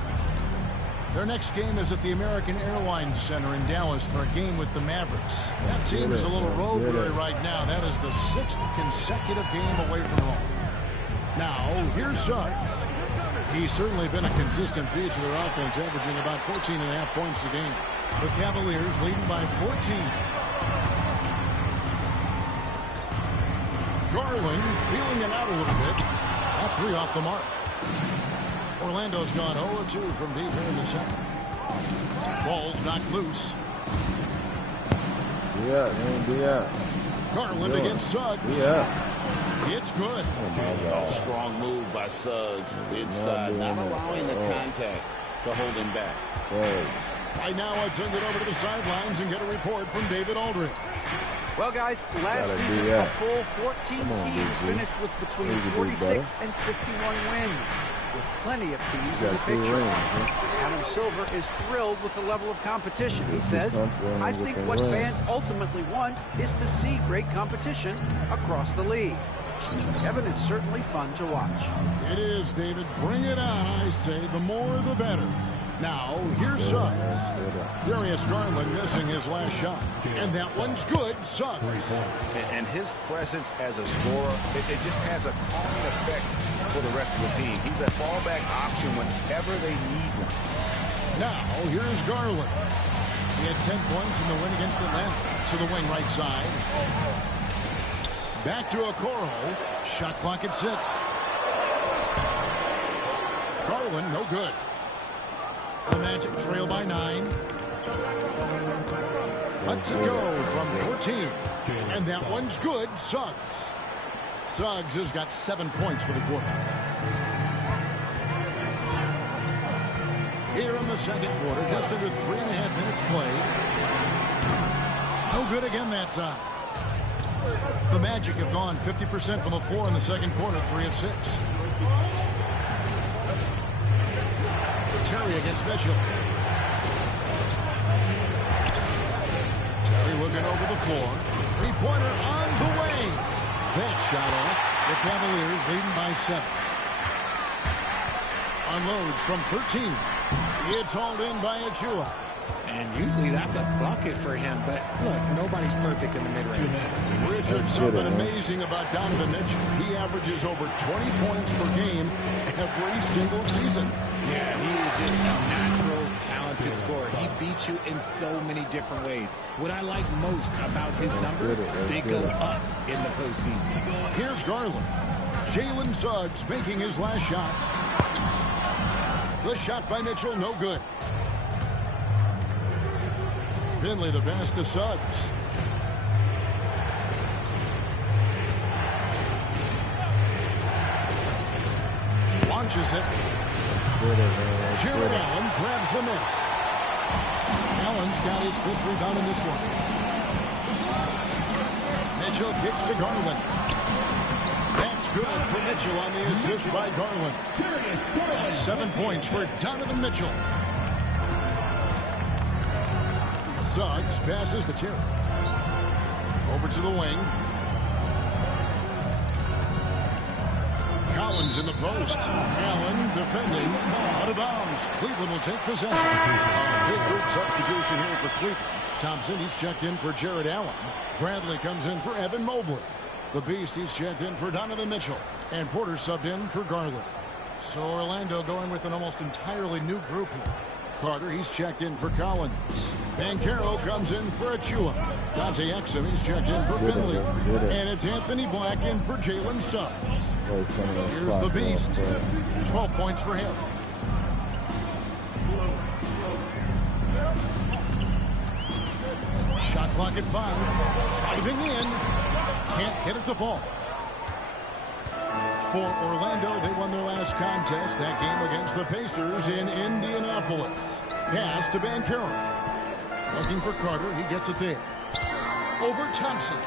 Their next game is at the American Airlines Center in Dallas for a game with the Mavericks. That team is a little road weary right now. That is the 6th consecutive game away from home. Now, here's Suggs. He's certainly been a consistent piece of their offense, averaging about 14.5 points a game. The Cavaliers leading by 14. Garland feeling it out a little bit. That three off the mark. Orlando's gone 0-2 from deep here in the second. Ball's knocked loose. Garland against Suggs. It's good. Strong move by Suggs inside, not allowing the contact to hold him back. Right now, I'd send it over to the sidelines and get a report from David Aldridge. Well, guys, last season, a full 14 teams finished with between 46 and 51 wins, with plenty of teams in the picture. Adam Silver is thrilled with the level of competition. He says, I think what fans ultimately want is to see great competition across the league. Kevin, it's certainly fun to watch. It is, David. Bring it on, I say. The more, the better. Now, here's Suggs. Darius Garland missing his last shot. And that one's good, Suggs. And his presence as a scorer, it just has a calming effect for the rest of the team. He's a fallback option whenever they need one. Now, here's Garland. He had 10 points in the win against Atlanta. To the wing right side. Back to Okoro. Shot clock at 6. Garland, no good. The Magic trail by 9. Let's it go from 14. And that one's good, Suggs. Suggs has got 7 points for the quarter. Here in the second quarter, just under 3.5 minutes played. No good again that time. The Magic have gone 50% from the floor in the second quarter, 3 of 6. Terry against Mitchell. Terry looking over the floor. Three-pointer on the way. That shot off. The Cavaliers leading by 7. Unloads from 13. It's hauled in by Achua. And usually that's a bucket for him, but look, nobody's perfect in the mid-range. Richard, something amazing about Donovan Mitchell. He averages over 20 points per game every single season. Yeah, he is just a natural, talented scorer. He beats you in so many different ways. What I like most about his numbers, they go up in the postseason. Here's Garland. Jalen Suggs making his last shot. The shot by Mitchell, no good. Finley the pass to Suggs. Launches it. Jared Allen grabs the miss. Allen's got his 5th rebound in this one. Mitchell kicks to Garland. That's good for Mitchell on the assist by Garland. That's 7 points for Donovan Mitchell. Suggs passes to Terry. Over to the wing. Collins in the post. Allen defending. Out of bounds. Cleveland will take possession. Big group substitution here for Cleveland. Thompson, he's checked in for Jared Allen. Bradley comes in for Evan Mobley. The Beast, he's checked in for Donovan Mitchell. And Porter subbed in for Garland. So Orlando going with an almost entirely new group here. Carter, he's checked in for Collins. Banchero comes in for Achua. Dante Exum, he's checked in for Finley. And it's Anthony Black in for Jalen Suggs. Here's the Beast. 12 points for him. Shot clock at 5. Diving in. Can't get it to fall. For Orlando, they won their last contest, that game against the Pacers in Indianapolis. Pass to Banchero. Looking for Carter. He gets it there. Over Thompson.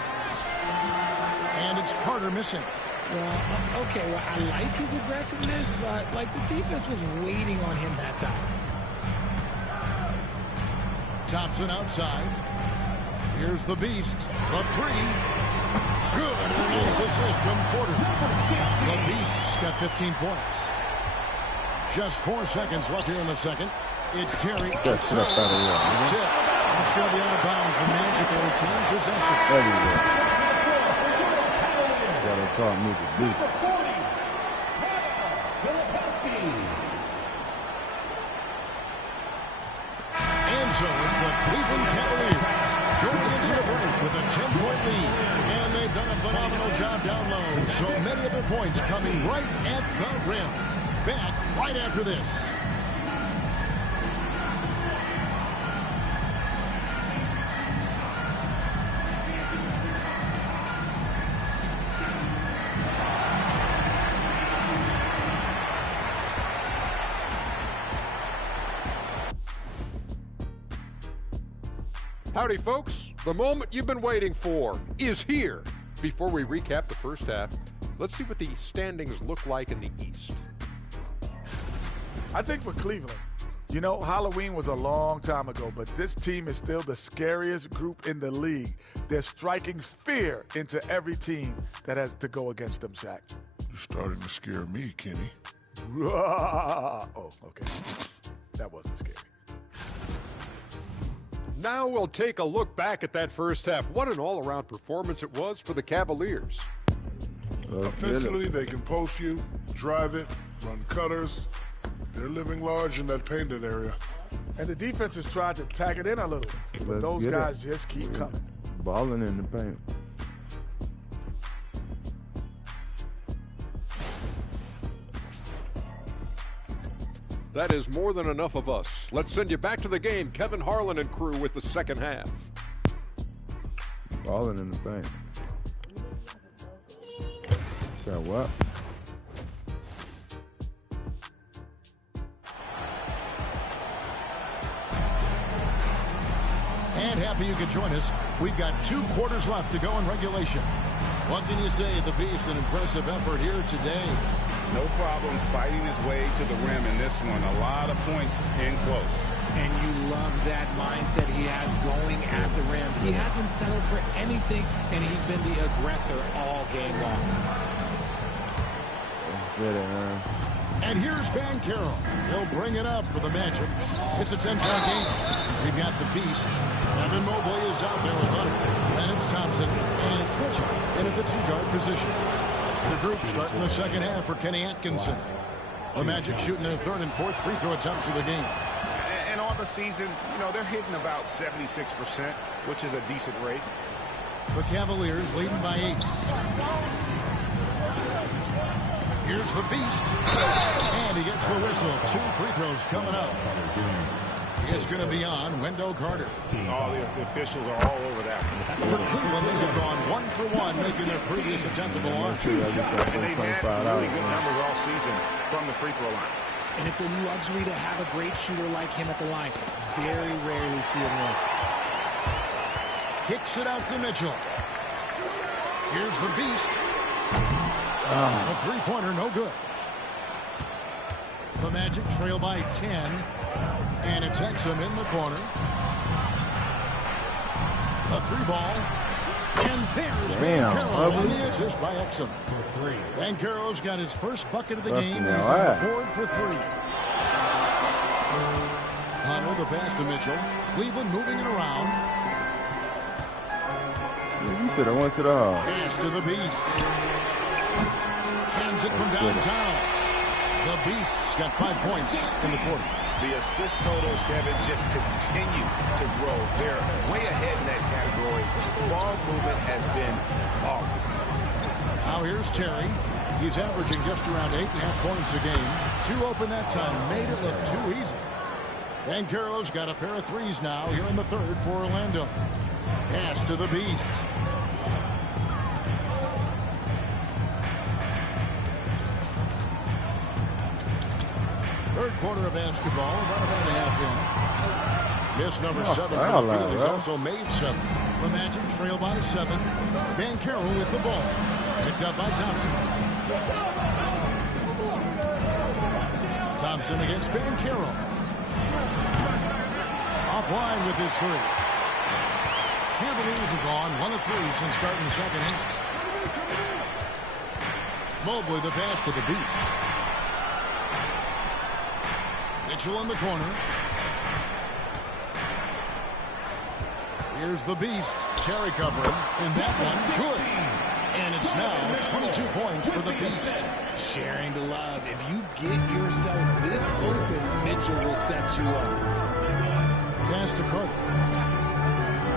And it's Carter missing. Well, okay, well, I like his aggressiveness, but, like, the defense was waiting on him that time. Thompson outside. Here's the Beast. The 3. Good. And a nice assist from Porter. The Beast's got 15 points. Just 4 seconds left here in the second. It's Terry. It's tipped. It's going to be out of bounds. The Magic will retain possession. Gotta call me to beat. And so it's the Cleveland Cavaliers going into the break with a 10-point lead. And they've done a phenomenal job down low. So many of their points coming right at the rim. Back right after this. Howdy, folks. The moment you've been waiting for is here. Before we recap the first half, let's see what the standings look like in the East. I think for Cleveland, you know, Halloween was a long time ago, but this team is still the scariest group in the league. They're striking fear into every team that has to go against them, Shaq. You're starting to scare me, Kenny. Oh, okay. That wasn't scary. Now we'll take a look back at that first half. What an all-around performance it was for the Cavaliers. Offensively, they can post you, drive it, run cutters. They're living large in that painted area. And the defense has tried to pack it in a little, but those guys just keep coming. Balling in the paint. That is more than enough of us. Let's send you back to the game. Kevin Harlan and crew with the second half. Balling in the paint. Got what? And happy you could join us. We've got 2 quarters left to go in regulation. What can you say of the Beast? An impressive effort here today. No problems fighting his way to the rim in this one. A lot of points in close. And you love that mindset he has going at the rim. He hasn't settled for anything, and he's been the aggressor all game long. And here's Banchero. He'll bring it up for the Magic. It's a 10-point game. We've got the Beast. Evan Mobley is out there with Hunter. And it's Thompson. And it's Mitchell in at the 2-guard position. That's the group starting the second half for Kenny Atkinson. The Magic shooting their 3rd and 4th free throw attempts of the game. And on the season, you know, they're hitting about 76%, which is a decent rate. The Cavaliers leading by 8. Here's the Beast. And he gets the whistle. 2 free throws coming up. It's going to be on Wendell Carter. Oh, the officials are all over that. For Cleveland, they have gone 1 for 1, making their previous attempt at the launch. And they've had really good numbers all season from the free throw line. And it's a luxury to have a great shooter like him at the line. Very rarely see him miss. Kicks it out to Mitchell. Here's the Beast. A 3-pointer, no good. The Magic trail by 10. And it's Exum in the corner. A 3-ball. And there's Banchero on the assist by Exum. Banchero's got his first bucket of the game. He's on the board for 3. Hunter the pass to Mitchell. Cleveland moving it around. You should have went to the hall. Pass to the Beast. Hands it from downtown. The Beast's got 5 points in the quarter. The assist totals, Kevin, just continue to grow. They're way ahead in that category. Ball movement has been flawless. Now here's Terry. He's averaging just around 8.5 points a game. 2 open that time. Made it look too easy. Banchero's got a pair of 3s now here in the 3rd for Orlando. Pass to the Beast. Third quarter of basketball, about a minute and a half in. Miss number 7 from the field has also made 7. The Magic trail by 7. Banchero with the ball. Picked up by Thompson. Thompson against Banchero. Offline with his 3. Cavaliers have gone 1 of 3 since starting the second half. Mobley the pass to the Beast. Mitchell in the corner. Here's the Beast. Terry covering. And that one, good. And it's now 22 points for the Beast. Sharing the love. If you get yourself this open, Mitchell will set you up. pass to Carter.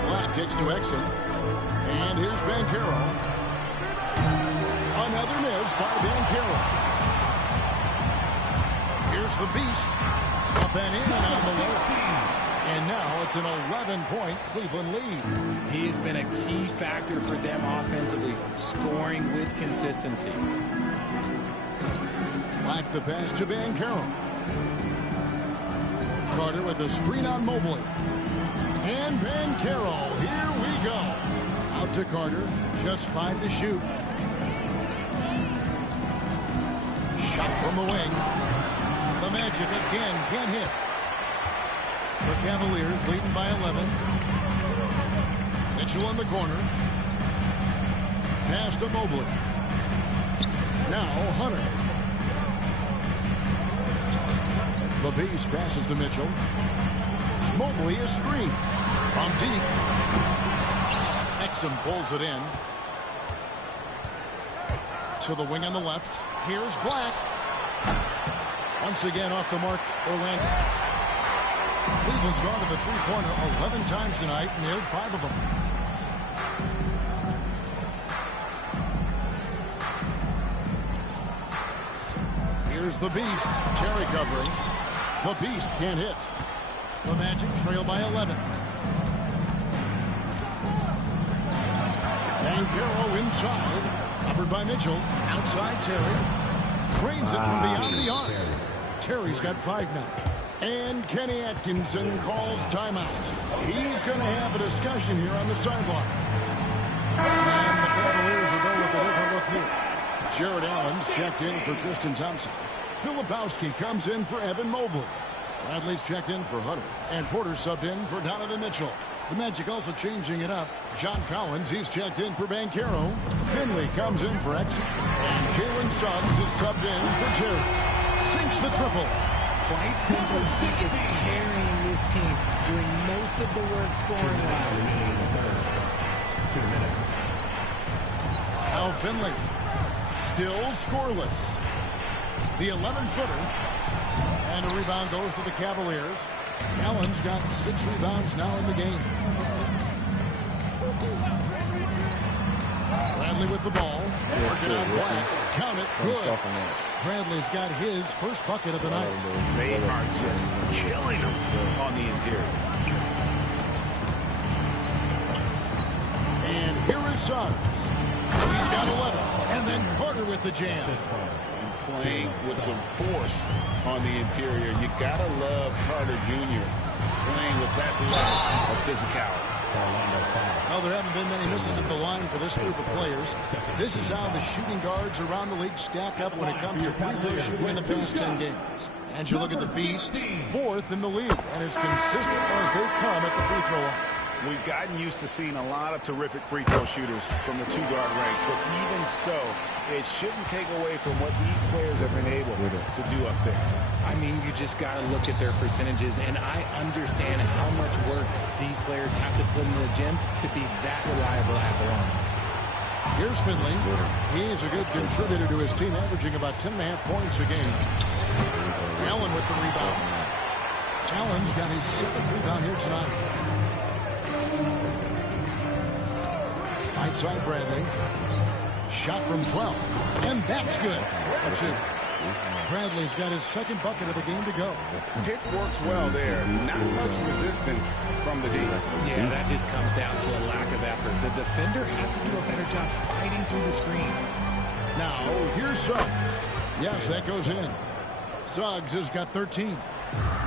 Black kicks to Exum. And here's Banchero. Another miss by Banchero. Here's the Beast. Up and in on the low. And now it's an 11-point Cleveland lead. He has been a key factor for them offensively, scoring with consistency. Black the pass to Banchero. Carter with a screen on Mobley. And Banchero, here we go. Out to Carter, just 5 to shoot. Shot from the wing. The Magic again can't hit. The Cavaliers leading by 11. Mitchell in the corner. Pass to Mobley. Now Hunter. The Beast passes to Mitchell. Mobley is screened. From deep. Exum pulls it in. To the wing on the left. Here's Black. Once again off the mark, Orlando. Cleveland's gone to the three-pointer 11 times tonight, and nailed 5 of them. Here's the Beast. Terry covering. The Beast can't hit. The Magic trail by 11. Banchero inside. Covered by Mitchell. Outside Terry. Trains it from beyond the arc. Terry's got 5 now. And Kenny Atkinson calls timeout. He's going to have a discussion here on the sideline. And the Cavaliers will go with a different look here. Jared Allen's checked in for Tristan Thompson. Filipowski comes in for Evan Mobley. Bradley's checked in for Hunter. And Porter subbed in for Donovan Mitchell. The Magic also changing it up. John Collins, he's checked in for Banchero. Finley comes in for X. And Jalen Suggs is subbed in for Terry. Sinks the triple. Quite simply, he is carrying this team, doing most of the work scoring-wise. 2 minutes. Now Finley, still scoreless. The 11-footer, and a rebound goes to the Cavaliers. Allen's got 6 rebounds now in the game. Bradley with the ball, working on Black. Count it, good. Bradley's got his first bucket of the night. They are just killing him on the interior. And here is Suggs. He's got 11. And then Carter with the jam. And playing with some force on the interior. You gotta love Carter Jr. playing with that level of physicality. Well, there haven't been many misses at the line for this group of players. This is how the shooting guards around the league stack up when it comes to free throw shooting in the past 10 games. And you look at the Beast, 4th in the league, and as consistent as they come at the free throw line. We've gotten used to seeing a lot of terrific free throw shooters from the 2-guard ranks, but even so, it shouldn't take away from what these players have been able to do up there. I mean, you just got to look at their percentages, and I understand how much work these players have to put in the gym to be that reliable at the line. Here's Finley. He's a good contributor to his team, averaging about 10.5 points a game. Allen with the rebound. Allen's got his 7th rebound here tonight. Right side Bradley. Shot from 12. And that's good. That's it. Bradley's got his 2nd bucket of the game to go. Pick works well there. Not much resistance from the D. Yeah, that just comes down to a lack of effort. The defender has to do a better job fighting through the screen. Now, here's Suggs. Yes, that goes in. Suggs has got 13.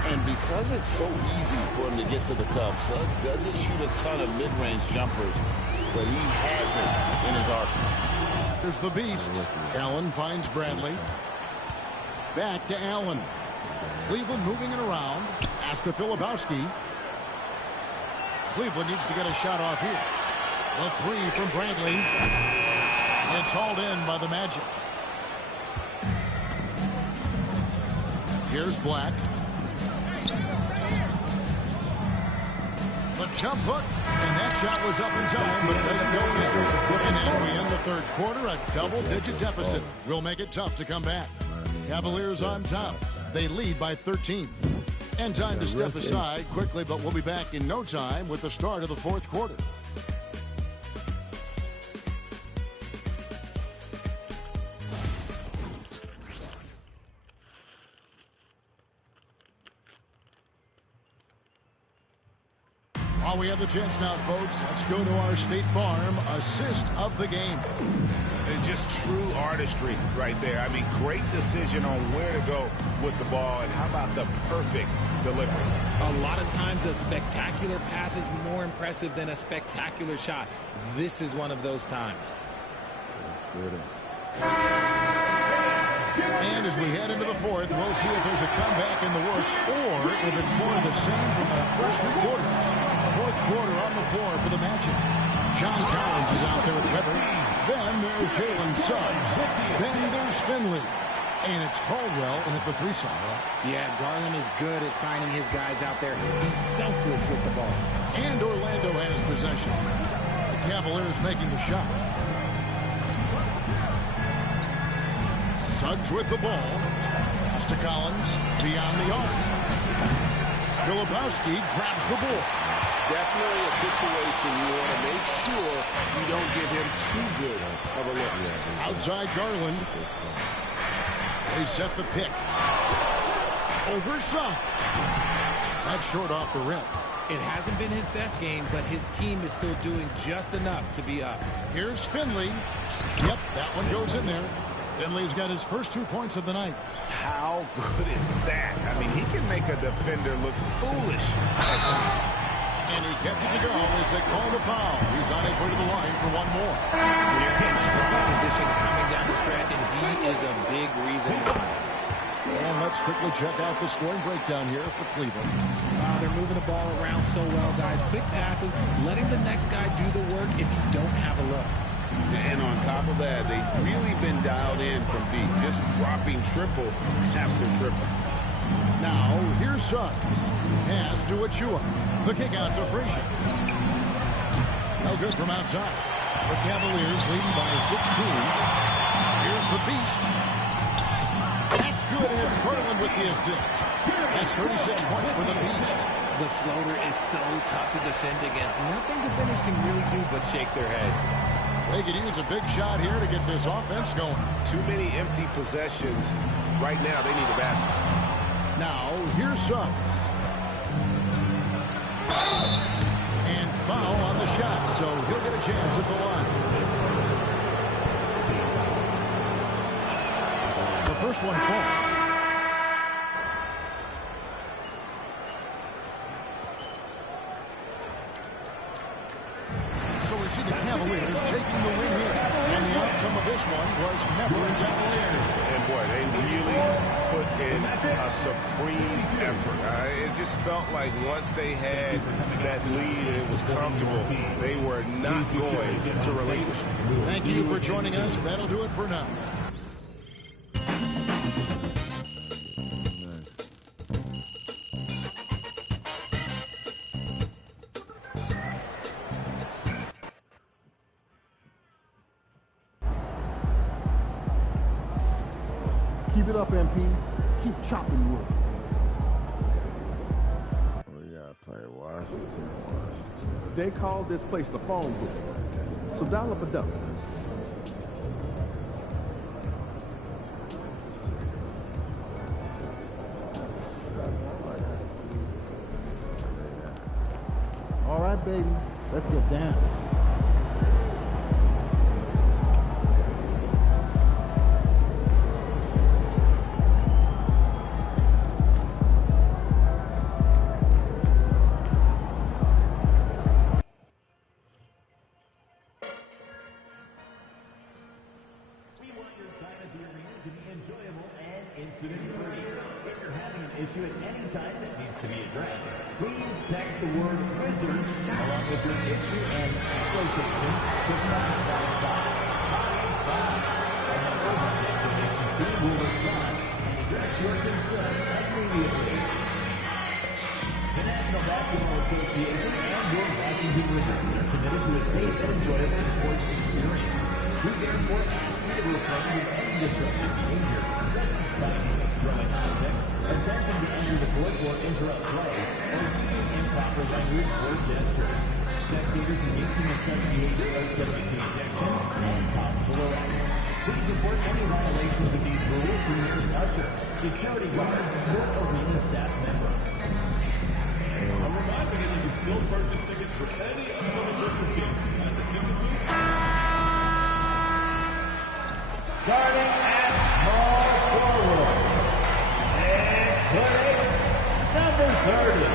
And because it's so easy for him to get to the cup, Suggs doesn't shoot a ton of mid-range jumpers, but he has it in his arsenal. There's the Beast. Allen finds Bradley. Back to Allen. Cleveland moving it around. Pass to Filipowski. Cleveland needs to get a shot off here. The 3 from Bradley. It's hauled in by the Magic. Here's Black. The jump hook, and that shot was up in time, but it doesn't go in. And as we end the 3rd quarter, a double-digit deficit will make it tough to come back. Cavaliers on top. They lead by 13. And time to step aside quickly, but we'll be back in no time with the start of the fourth quarter. While we have the chance now, folks, let's go to our State Farm assist of the game. It's just true artistry right there. I mean, great decision on where to go with the ball, and how about the perfect delivery? A lot of times a spectacular pass is more impressive than a spectacular shot. This is one of those times. And as we head into the fourth, we'll see if there's a comeback in the works or if it's more of the same from the first three quarters. Fourth quarter on the floor for the matchup. John Collins is out there with Weber. Then there's Jalen Suggs. Then there's Finley. And it's Caldwell in at the three side. Yeah, Garland is good at finding his guys out there. He's selfless with the ball. And Orlando has possession. The Cavaliers making the shot. Suggs with the ball. Pass to Collins. Beyond the arc. Filipowski grabs the ball. Definitely a situation you want to make sure you don't give him too good of a look. Outside Garland. They set the pick. Over Suggs. That's short off the rim. It hasn't been his best game, but his team is still doing just enough to be up. Here's Finley. Yep, that one goes in there. Finley's got his first 2 points of the night. How good is that? I mean, he can make a defender look foolish at times. And he gets it to go as they call the foul. He's on his way to the line for one more. They're in strong position coming down the stretch, and he is a big reason why. And let's quickly check out the scoring breakdown here for Cleveland. They're moving the ball around so well, guys. Quick passes, letting the next guy do the work if you don't have a look. And on top of that, they've really been dialed in from deep, just dropping triple after triple. Now, here's Suggs. Pass to Achua. The kick out to Frazier. No good from outside. The Cavaliers leading by 16. Here's the Beast. That's good, and it's Garland with the assist. That's 36 points for the Beast. The floater is so tough to defend against. Nothing defenders can really do but shake their heads. They could use a big shot here to get this offense going. Too many empty possessions. Right now, they need a basket. Now, here's Suggs. And foul on the shot, so he'll get a chance at the line. The first one falls. So we see the Cavaliers taking the win here. And the outcome of this one was never in doubt. And boy, they really put in a supreme effort. It just felt like once they had that lead and it was comfortable, they were not going to relinquish. Thank you for joining us. That'll do it for now. Keep it up, MP. Keep chopping wood. We gotta play Washington. They call this place a phone booth. So dial up a duck. All right, baby. Let's get down. Issue at any time that needs to be addressed. Please text the word Wizards along with your issue and location to 555. And the Urban Explanations team will respond and address your concern immediately. The National Basketball Association and your Washington Wizards are committed to a safe and enjoyable sports experience. We therefore ask you to refrain from any disruptive behavior, such as fighting, throwing objects, attempting to enter the court or interrupt play, or using improper language or gestures. Spectators engaging in such behavior are subject to ejection and possible arrest. Please report any violations of these rules to the nearest usher, security guard, or arena staff member. A reminder that you can still purchase tickets for any upcoming Christmas game at the ticket booth. Starting at small forward. 6'8", number 30.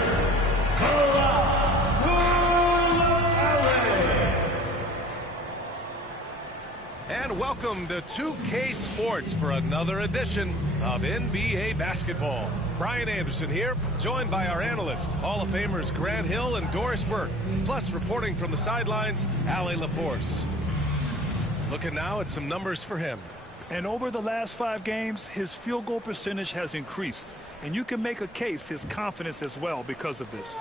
And welcome to 2K Sports for another edition of NBA basketball. Brian Anderson here, joined by our analysts, Hall of Famers Grant Hill and Doris Burke, plus reporting from the sidelines, Allie LaForce. Looking now at some numbers for him. And over the last 5 games, his field goal percentage has increased. And you can make a case his confidence as well because of this.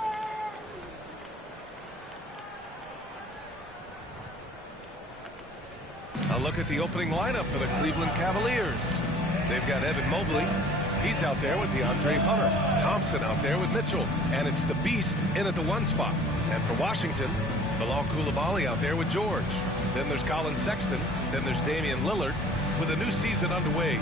A look at the opening lineup for the Cleveland Cavaliers. They've got Evan Mobley. He's out there with DeAndre Hunter. Thompson out there with Mitchell. And it's the Beast in at the 1 spot. And for Washington, Bilal Coulibaly out there with George. Then there's Colin Sexton. Then there's Damian Lillard. With a new season underway,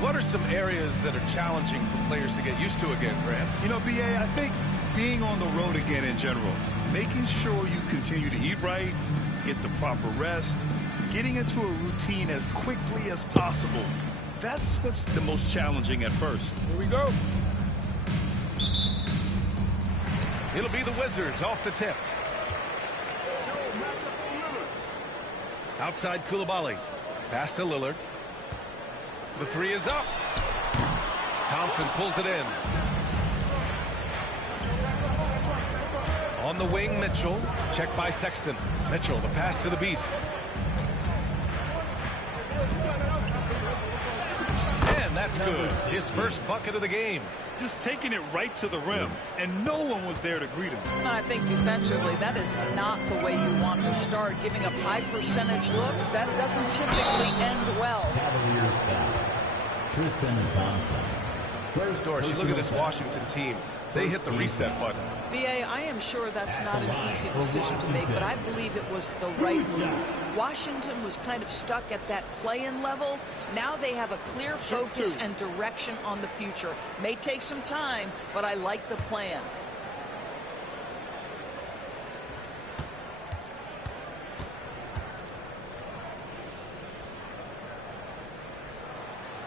what are some areas that are challenging for players to get used to again, Grant? You know, B.A., I think being on the road again in general, making sure you continue to eat right, get the proper rest, getting into a routine as quickly as possible. That's what's the most challenging at first. Here we go. It'll be the Wizards off the tip. Outside Coulibaly. Pass to Lillard. The 3 is up. Thompson pulls it in. On the wing, Mitchell. Checked by Sexton. Mitchell, the pass to the Beast. And that's good. His first bucket of the game. Just taking it right to the rim, and no one was there to greet him. I think defensively, that is not the way you want to start. Giving up high percentage looks, that doesn't typically end well. Cavaliers foul. Tristan Thompson. First, Doris, you look at this Washington team. They hit the reset button. B.A., I am sure that's not an easy decision to make, but I believe it was the right move. Washington was kind of stuck at that play-in level. Now they have a clear focus and direction on the future. May take some time, but I like the plan.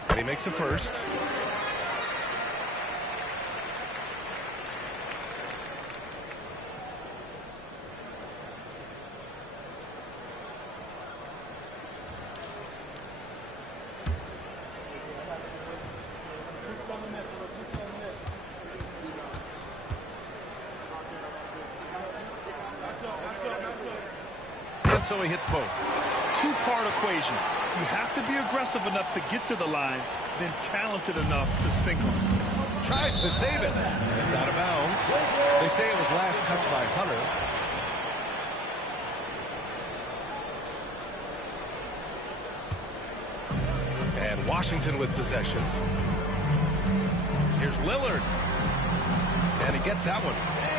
And he makes a first. And so he hits both. 2-part equation. You have to be aggressive enough to get to the line, then talented enough to sink them. Tries to save it. It's out of bounds. They say it was last touched by Hunter. And Washington with possession. Here's Lillard. And he gets that one.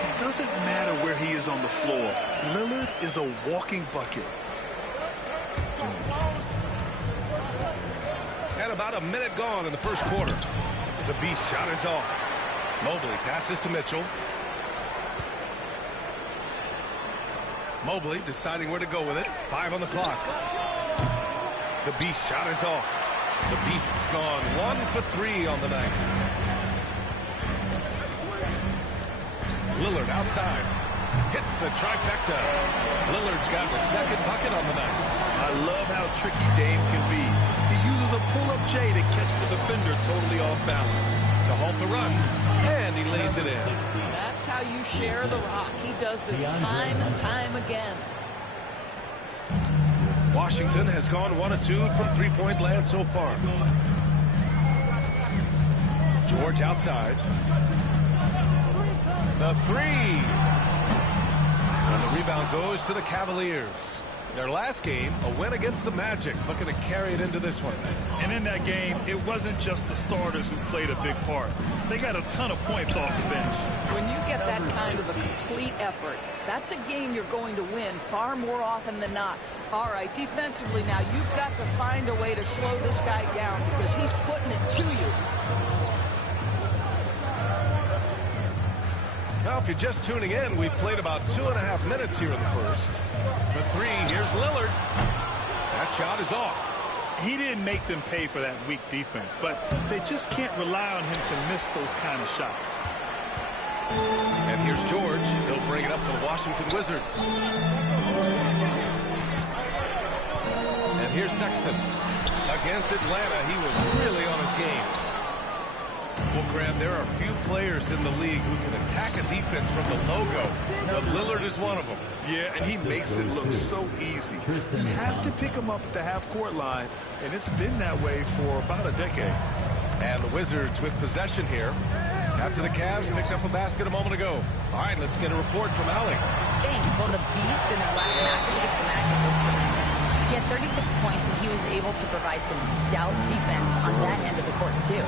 It doesn't matter where he is on the floor. Lillard is a walking bucket. And about a minute gone in the first quarter. The Beast shot is off. Mobley passes to Mitchell. Mobley deciding where to go with it. 5 on the clock. The Beast shot is off. The Beast has gone 1 for 3 on the night. Lillard outside. Hits the trifecta. Lillard's got the second bucket on the night. I love how tricky Dame can be. He uses a pull-up J to catch the defender totally off balance. To halt the run. And he lays it in. That's how you share the rock. He does this time and time again. Washington has gone 1 of 2 from three-point land so far. George outside. The 3. And the rebound goes to the Cavaliers. Their last game, a win against the Magic, looking to carry it into this one. And in that game, it wasn't just the starters who played a big part. They got a ton of points off the bench. When you get that kind of a complete effort, that's a game you're going to win far more often than not. All right, defensively now, you've got to find a way to slow this guy down because he's putting it to you. Well, if you're just tuning in, we've played about 2.5 minutes here in the first. For three, here's Lillard. That shot is off. He didn't make them pay for that weak defense, but they just can't rely on him to miss those kind of shots. And here's George. He'll bring it up for the Washington Wizards. And here's Sexton. Against Atlanta, he was really on his game. Well, Graham, there are few players in the league who can attack a defense from the logo, but Lillard is one of them. Yeah, and he makes it look so easy. You have to pick him up at the half-court line, and it's been that way for about a decade. And the Wizards with possession here. After the Cavs picked up a basket a moment ago. All right, let's get a report from Allie. Thanks. Well, the Beast in their last matchup against the Magic was tremendous. He had 36 points, and he was able to provide some stout defense on that end of the court, too.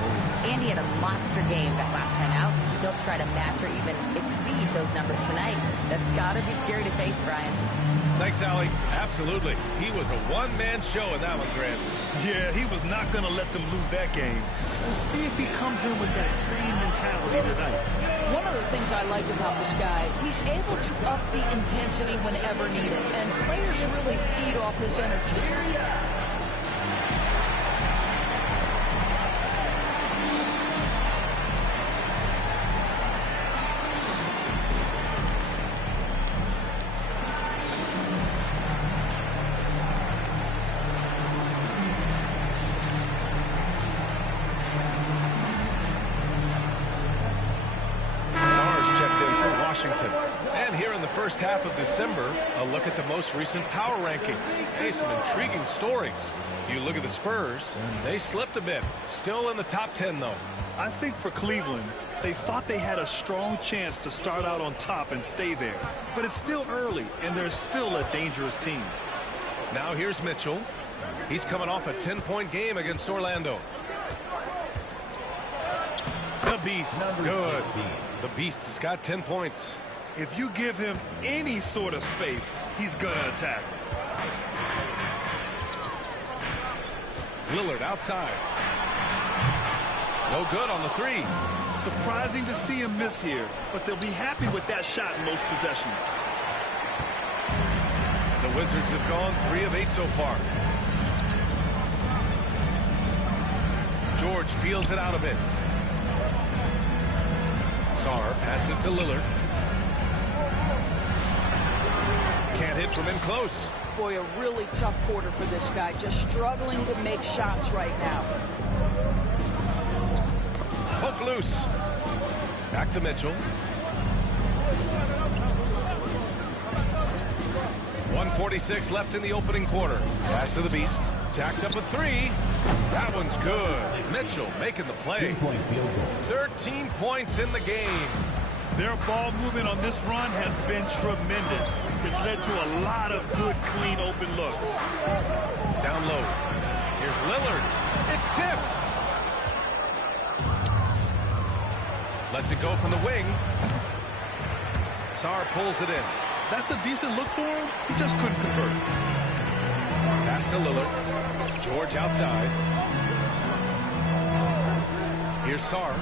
And he had a monster game that last time out. He'll try to match or even exceed those numbers tonight. That's got to be scary to face, Brian. Thanks, Allie. Absolutely. He was a one-man show in that one, Grant. Yeah, he was not going to let them lose that game. We'll see if he comes in with that same mentality tonight. One of the things I like about this guy, he's able to up the intensity whenever needed, and players really feed off his energy. And here in the first half of December, a look at the most recent power rankings. Hey, some intriguing stories. You look at the Spurs, they slipped a bit. Still in the top 10, though. I think for Cleveland, they thought they had a strong chance to start out on top and stay there. But it's still early, and they're still a dangerous team. Now here's Mitchell. He's coming off a 10-point game against Orlando. The Beast, good. The Beast has got 10 points. If you give him any sort of space, he's going to attack. Lillard outside. No good on the three. Surprising to see him miss here, but they'll be happy with that shot in most possessions. The Wizards have gone 3 of 8 so far. George feels it out a bit. Sarr passes to Lillard. Can't hit from in close. Boy, a really tough quarter for this guy. Just struggling to make shots right now. Poke loose. Back to Mitchell. 1:46 left in the opening quarter. Pass to the Beast. Jacks up a three. That one's good. Mitchell making the play. 13 points in the game. Their ball movement on this run has been tremendous. It's led to a lot of good, clean, open looks. Down low. Here's Lillard. It's tipped. Lets it go from the wing. Sarr pulls it in. That's a decent look for him. He just couldn't convert. Pass to Lillard. George outside. Here's Sarr.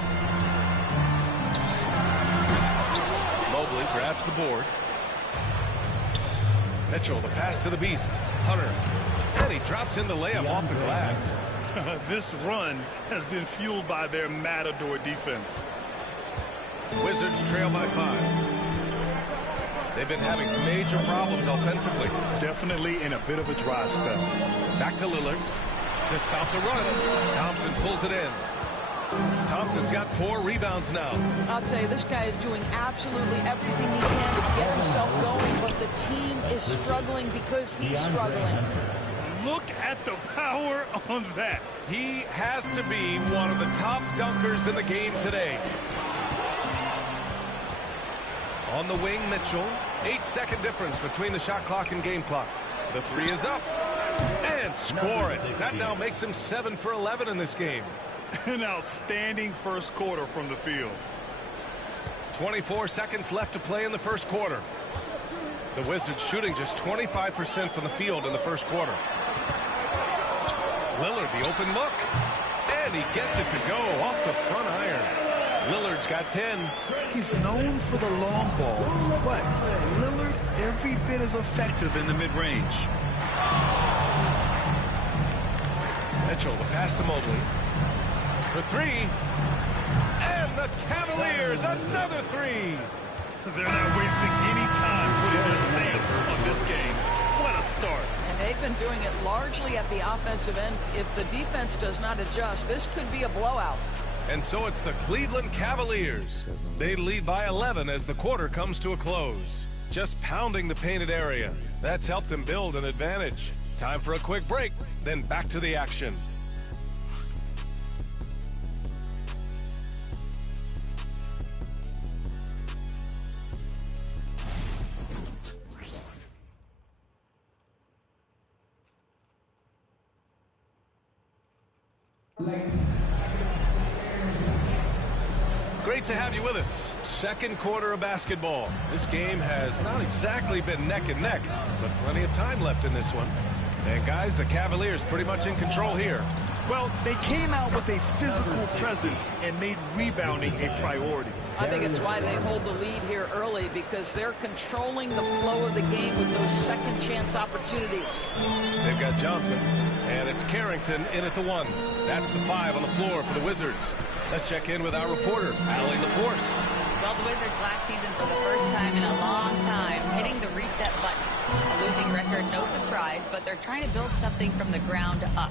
Mobley grabs the board. Mitchell, the pass to the Beast. Hunter. And he drops in the layup off the glass. This run has been fueled by their Matador defense. Wizards trail by 5. They've been having major problems offensively. Definitely in a bit of a dry spell. Back to Lillard to stop the run. Thompson pulls it in. Thompson's got 4 rebounds now. I'll tell you, this guy is doing absolutely everything he can to get himself going, but the team is struggling because he's struggling. Look at the power on that. He has to be one of the top dunkers in the game today. On the wing, Mitchell. 8-second difference between the shot clock and game clock. The three is up. And score it. That now makes him 7 for 11 in this game. An outstanding first quarter from the field. 24 seconds left to play in the first quarter. The Wizards shooting just 25% from the field in the first quarter. Lillard, the open look. And he gets it to go off the front iron. Lillard's got 10. He's known for the long ball, but Lillard every bit as effective in the mid-range. Mitchell, the pass to Mobley. For three. And the Cavaliers, another three. They're not wasting any time putting their stamp on this game. What a start. And they've been doing it largely at the offensive end. If the defense does not adjust, this could be a blowout. And so it's the Cleveland Cavaliers. They lead by 11 as the quarter comes to a close. Just pounding the painted area. That's helped them build an advantage. Time for a quick break, then back to the action. Great to have you with us. Second quarter of basketball. This game has not exactly been neck and neck, but plenty of time left in this one. And guys, the Cavaliers pretty much in control here. Well, they came out with a physical presence and made rebounding a priority. I think it's why they hold the lead here early, because they're controlling the flow of the game with those second chance opportunities. They've got Johnson, and it's Carrington in at the 1. That's the 5 on the floor for the Wizards. Let's check in with our reporter, Allie LaForce. Well, the Wizards last season, for the first time in a long time, hitting the reset button. A losing record, no surprise, but they're trying to build something from the ground up.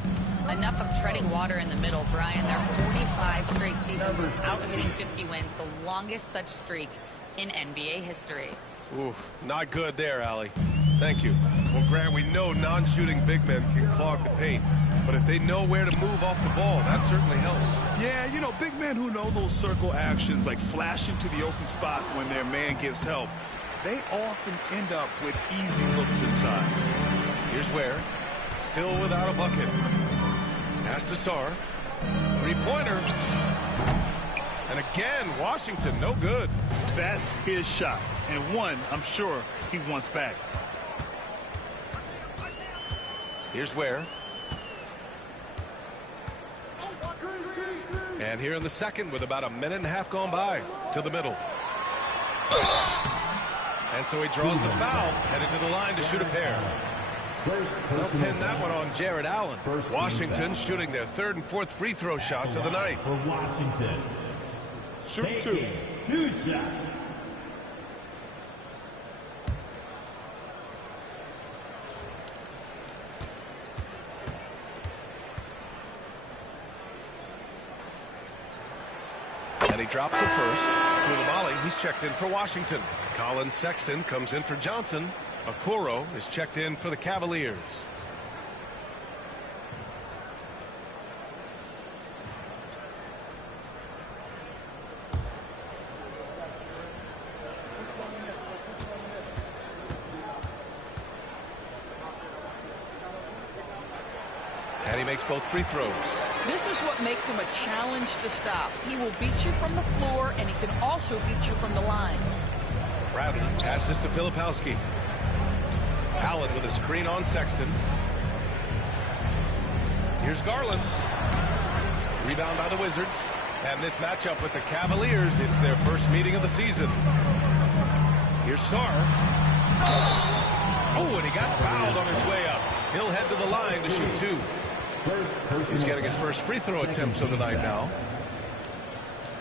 Enough of treading water in the middle, Brian. They're 45 straight seasons without hitting 50 wins, the longest such streak in NBA history. Oof, not good there, Allie. Thank you. Well, Grant, we know non-shooting big men can clog the paint, but if they know where to move off the ball, that certainly helps. Yeah, you know, big men who know those circle actions, like flashing to the open spot when their man gives help, they often end up with easy looks inside. Here's where, still without a bucket. Pass to Sarr. Three-pointer. And again, Washington, no good. That's his shot, and one I'm sure he wants back. Here's where. And here in the second with about a minute and a half gone by to the middle. And so he draws the foul, headed to the line to shoot a pair. They'll pin that one on Jared Allen. Washington shooting their third and fourth free throw shots of the night. For Washington. Shoot two. 2 shots. And he drops it first. Koulibaly, he's checked in for Washington. Colin Sexton comes in for Johnson. Okoro is checked in for the Cavaliers. And he makes both free throws. This is what makes him a challenge to stop. He will beat you from the floor, and he can also beat you from the line. Bradley passes to Filipowski. Allen with a screen on Sexton. Here's Garland. Rebound by the Wizards. And this matchup with the Cavaliers, it's their first meeting of the season. Here's Sarr. Oh, and he got fouled on his way up. He'll head to the line to shoot two. He's getting his first free throw attempts of the night now.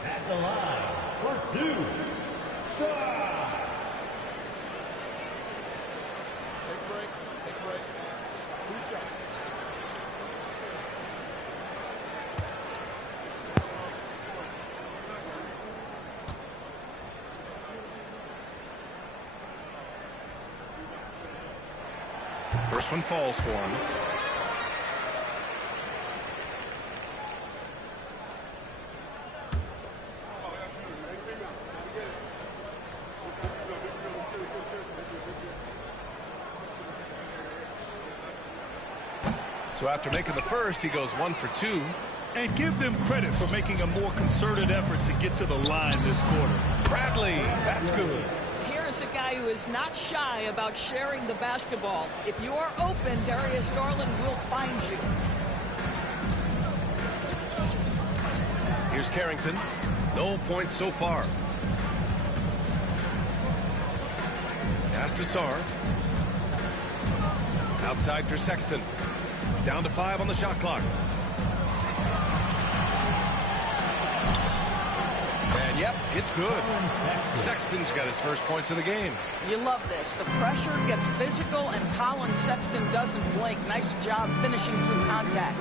At the line for 2. Take a break. 2 shots. First one falls for him. So after making the first, he goes 1 for 2. And give them credit for making a more concerted effort to get to the line this quarter. Bradley, that's good. Here's a guy who is not shy about sharing the basketball. If you are open, Darius Garland will find you. Here's Carrington. No points so far. Pass to Sarr. Outside for Sexton. Down to 5 on the shot clock. And yep, it's good. Sexton's got his first points of the game. You love this. The pressure gets physical, and Colin Sexton doesn't blink. Nice job finishing through contact.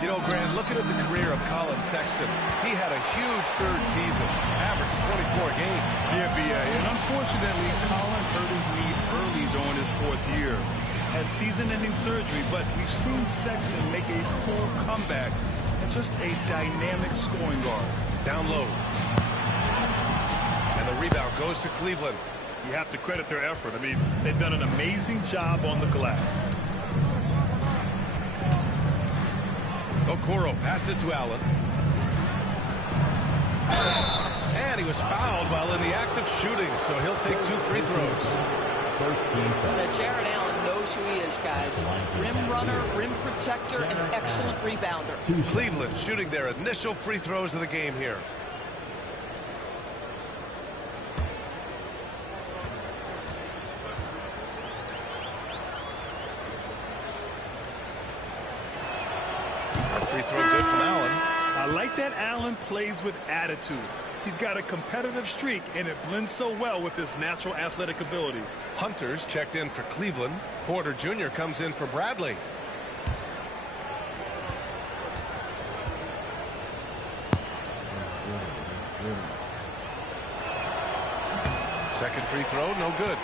You know, Grant, looking at the career of Colin Sexton, he had a huge third season, averaged 24 a game. Yeah, B.A. And unfortunately, Colin hurt his knee early during his 4th year. Had season-ending surgery, but we've seen Sexton make a full comeback and just a dynamic scoring guard. Down low. And the rebound goes to Cleveland. You have to credit their effort. I mean, they've done an amazing job on the glass. Okoro passes to Allen. And he was fouled while in the act of shooting, so he'll take 2 free throws. First team foul. Jared Allen knows who he is, guys. Rim runner, rim protector, and excellent rebounder. Cleveland shooting their initial free throws of the game here. Free throw good from Allen. I like that Allen plays with attitude. He's got a competitive streak, and it blends so well with his natural athletic ability. Hunter's checked in for Cleveland. Porter Jr. comes in for Bradley. Second free throw, no good.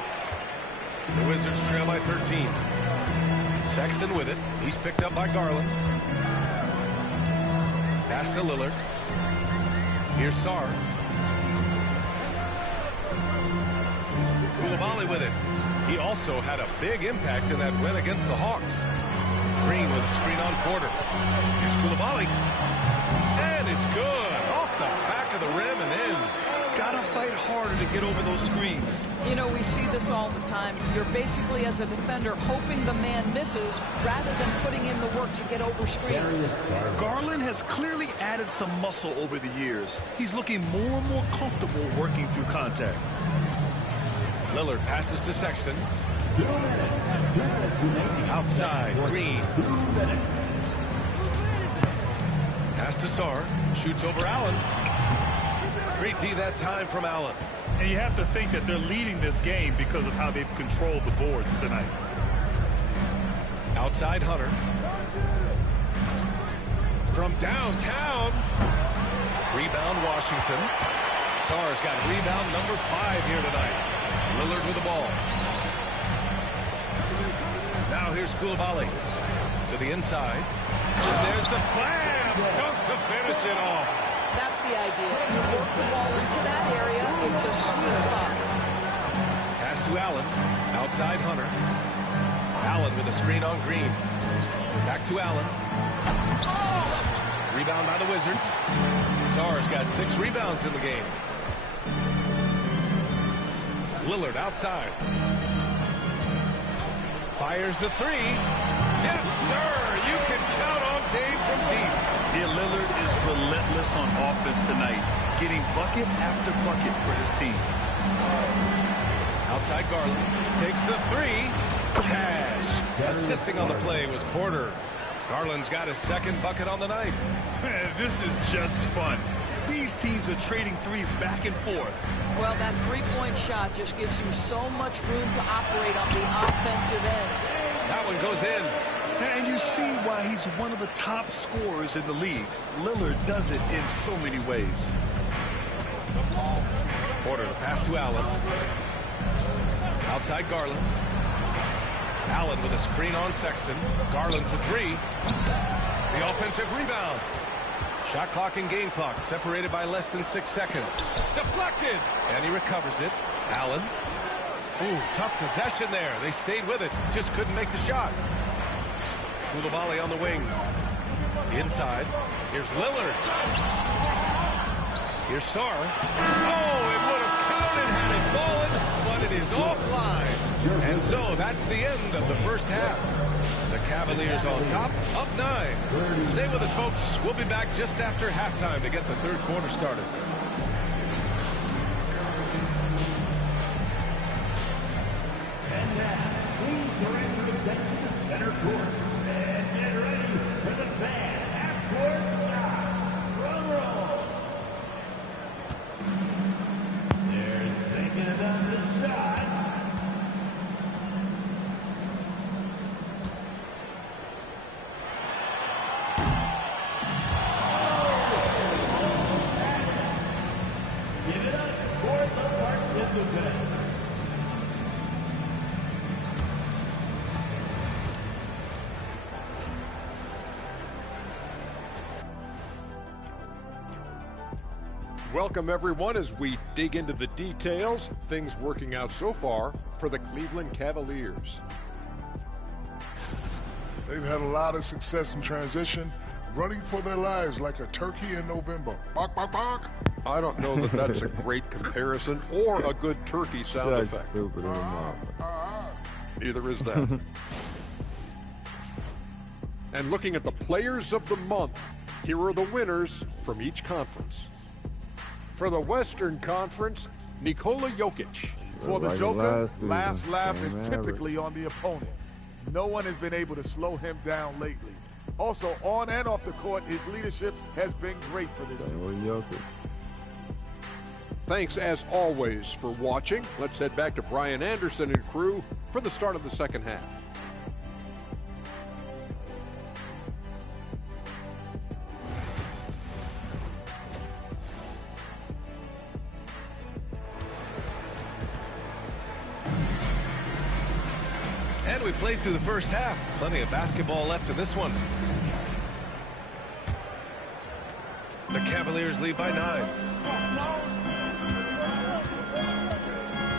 The Wizards trail by 13. Sexton with it. He's picked up by Garland. Pass to Lillard. Here's Sarr. Coulibaly with it. He also had a big impact in that win against the Hawks. Green with a screen on Porter. Here's Coulibaly. And it's good. Off the back of the rim and in. Gotta fight harder to get over those screens. You know, we see this all the time. You're basically, as a defender, hoping the man misses rather than putting in the work to get over screens. Garland has clearly added some muscle over the years. He's looking more and more comfortable working through contact. Lillard passes to Sexton. Outside, Green. Pass to Sarr. Shoots over Allen. Great D that time from Allen. And you have to think that they're leading this game because of how they've controlled the boards tonight. Outside Hunter. From downtown. Rebound Washington. Sarr's got rebound number 5 here tonight. Lillard with the ball. Now here's Coulibaly to the inside. And there's the slam. Dunk to finish it off. That's the idea. You work the ball into that area. It's a sweet spot. Pass to Allen. Outside Hunter. Allen with a screen on Green. Back to Allen. Rebound by the Wizards. Sarr's got 6 rebounds in the game. Lillard outside. Fires the 3. Yes, sir. You can count on Dave from deep. Yeah, Lillard is relentless on offense tonight, getting bucket after bucket for his team. Outside Garland. Takes the 3. Cash. Assisting on the play was Porter. Garland's got his 2nd bucket on the night. Man, this is just fun. These teams are trading threes back and forth. Well, that three-point shot just gives you so much room to operate on the offensive end. That one goes in. And you see why he's one of the top scorers in the league. Lillard does it in so many ways. Porter, the pass to Allen. Outside Garland. Allen with a screen on Sexton. Garland for 3. The offensive rebound. Shot clock and game clock separated by less than 6 seconds. Deflected. And he recovers it. Allen. Ooh, tough possession there. They stayed with it. Just couldn't make the shot. Koulibaly on the wing. Inside. Here's Lillard. Here's Sarr. Oh, it would have counted had it fallen, but it is offline. And so that's the end of the first half. The Cavaliers on top, up 9. Stay with us, folks. We'll be back just after halftime to get the third quarter started. And now, please direct your attention to center court. And get ready for the fan half-court shot. Drum roll. They're thinking about the shot. Give it up for the participant. Welcome, everyone, as we dig into the details. Things working out so far for the Cleveland Cavaliers. They've had a lot of success in transition, running for their lives like a turkey in November. Bark, bark, bark. I don't know that that's a great comparison or a good turkey sound That's effect. stupid as a motherfucker. Either is that. And looking at the players of the month, here are the winners from each conference. For the Western Conference, Nikola Jokic. For the Like Joker, last last laugh same is average. typically on the opponent. No one has been able to slow him down lately. Also, on and off the court, his leadership has been great for this team. Thanks, as always, for watching. Let's head back to Brian Anderson and crew for the start of the second half. And we played through the first half. Plenty of basketball left in this one. The Cavaliers lead by 9.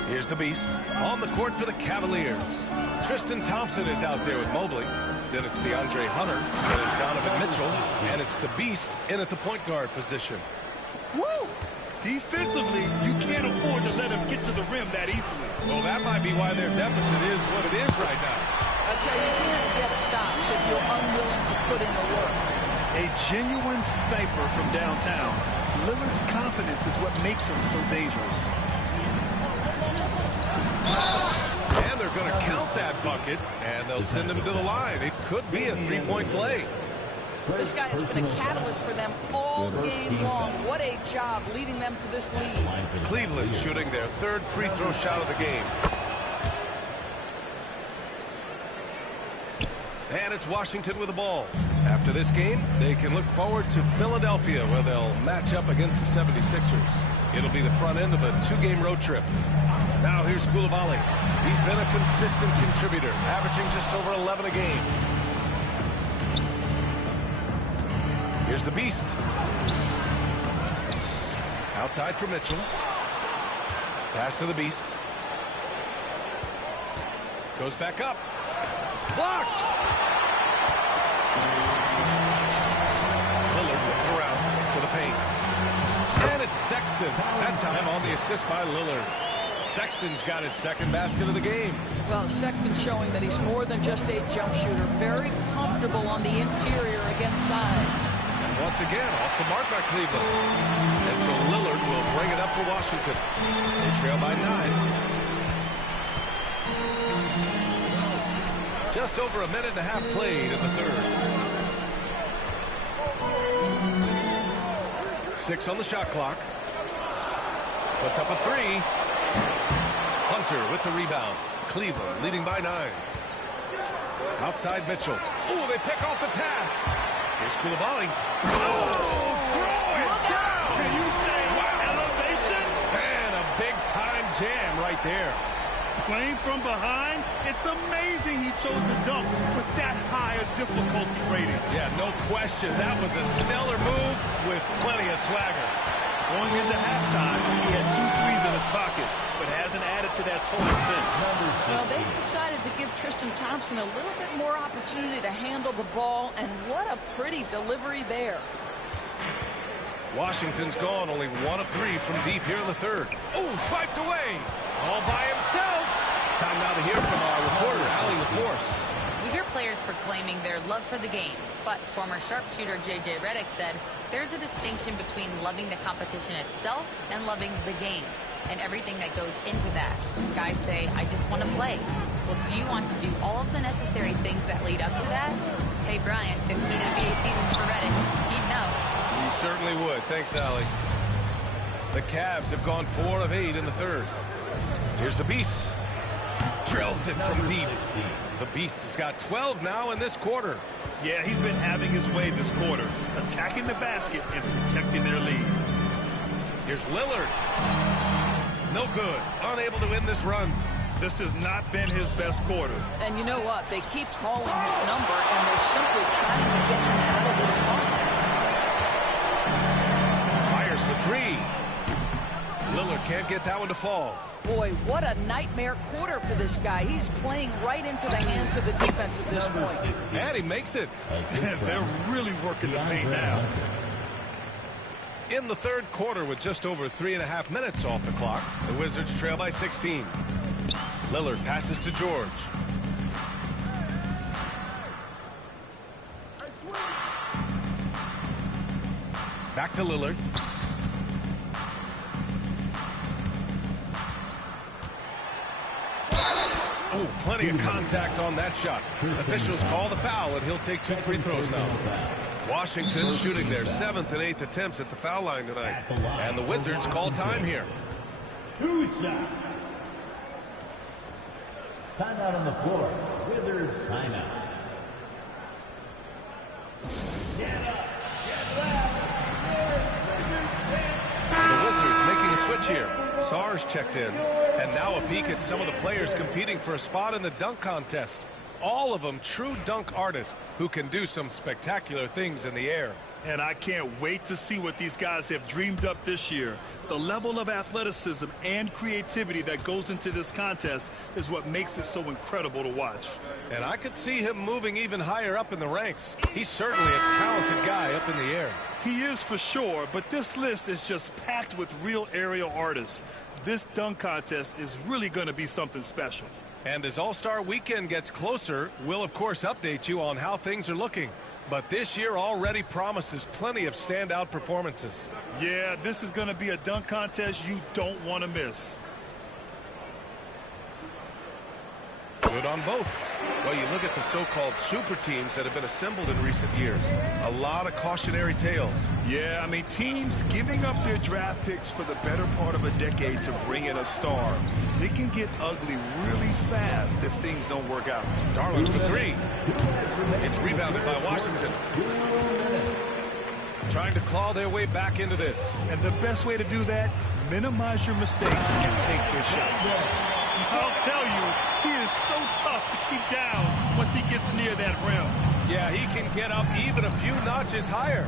Here's the Beast on the court for the Cavaliers. Tristan Thompson is out there with Mobley. Then it's DeAndre Hunter. Then it's Donovan Mitchell. And it's the Beast in at the point guard position. Woo! Defensively, you can't afford to let him get to the rim that easily. Well, that might be why their deficit is what it is right now. I tell you, you can't get stops if you're unwilling to put in the work. A genuine sniper from downtown. Lillard's confidence is what makes him so dangerous. And they're going to count that bucket, and they'll send him to the line. It could be a three-point play. This guy has been a catalyst for them all game long. What a job leading them to this lead. Cleveland shooting their third free throw shot of the game. And it's Washington with the ball. After this game, they can look forward to Philadelphia, where they'll match up against the 76ers. It'll be the front end of a 2-game road trip. Now here's Koulibaly. He's been a consistent contributor, averaging just over 11 a game. Here's the Beast. Outside for Mitchell. Pass to the Beast. Goes back up. Blocked! Lillard looking around to the paint. And it's Sexton. That time on the assist by Lillard. Sexton's got his second basket of the game. Well, Sexton showing that he's more than just a jump shooter. Very comfortable on the interior against size. Once again, off the mark by Cleveland. And so Lillard will bring it up for Washington. They trail by 9. Just over a minute and a half played in the third. 6 on the shot clock. Puts up a 3. Hunter with the rebound. Cleveland leading by 9. Outside Mitchell. Oh, they pick off the pass. Here's Koulibaly. Oh, throw it down! Can you say elevation? And a big-time jam right there. Playing from behind, it's amazing he chose to dunk with that high a difficulty rating. Yeah, no question. That was a stellar move with plenty of swagger. Going into halftime, he had 2 threes in his pocket, but hasn't added to that total since. Well, they decided to give Tristan Thompson a little bit more opportunity to handle the ball, and what a pretty delivery there. Washington's gone only 1 of 3 from deep here in the third. Oh, swiped away. All by himself. Time now to hear from our reporter, Allie LaForce. We hear players proclaiming their love for the game, but former sharpshooter J.J. Redick said there's a distinction between loving the competition itself and loving the game and everything that goes into that. Guys say, I just want to play. Well, do you want to do all of the necessary things that lead up to that? Hey, Brian, 15 NBA seasons for Redick. He'd know. He certainly would. Thanks, Allie. The Cavs have gone 4 of 8 in the third. Here's the Beast. Drills it from deep. The Beast has got 12 now in this quarter. Yeah, he's been having his way this quarter, attacking the basket and protecting their lead. Here's Lillard. No good. Unable to win this run. This has not been his best quarter. And you know what? They keep calling his number, and they're simply trying to get him out of this spot. Fires the 3. Lillard can't get that one to fall. Boy, what a nightmare quarter for this guy. He's playing right into the hands of the defense at this point. And he makes it. They're really working the paint now. In the third quarter with just over 3.5 minutes off the clock, the Wizards trail by 16. Lillard passes to George. Back to Lillard. Oh, plenty of contact on that shot. Officials call the foul, and he'll take 2 free throws now. Washington shooting their 7th and 8th attempts at the foul line tonight. And the Wizards call time here. 2 shots. Timeout on the floor. Wizards timeout. The Wizards making a switch here. Sarge checked in. And now a peek at some of the players competing for a spot in the dunk contest. All of them true dunk artists who can do some spectacular things in the air. And I can't wait to see what these guys have dreamed up this year. The level of athleticism and creativity that goes into this contest is what makes it so incredible to watch. And I could see him moving even higher up in the ranks. He's certainly a talented guy up in the air. He is for sure, but this list is just packed with real aerial artists. This dunk contest is really going to be something special. And as All-Star Weekend gets closer, we'll of course update you on how things are looking. But this year already promises plenty of standout performances. Yeah, this is going to be a dunk contest you don't want to miss. Good on both. Well, you look at the so-called super teams that have been assembled in recent years. A lot of cautionary tales. Yeah, I mean, teams giving up their draft picks for the better part of a decade to bring in a star. They can get ugly really fast if things don't work out. Darling's for 3. It's rebounded by Washington. Trying to claw their way back into this. And the best way to do that, minimize your mistakes and take your shots. I'll tell you, he is so tough to keep down once he gets near that rim. Yeah, he can get up even a few notches higher.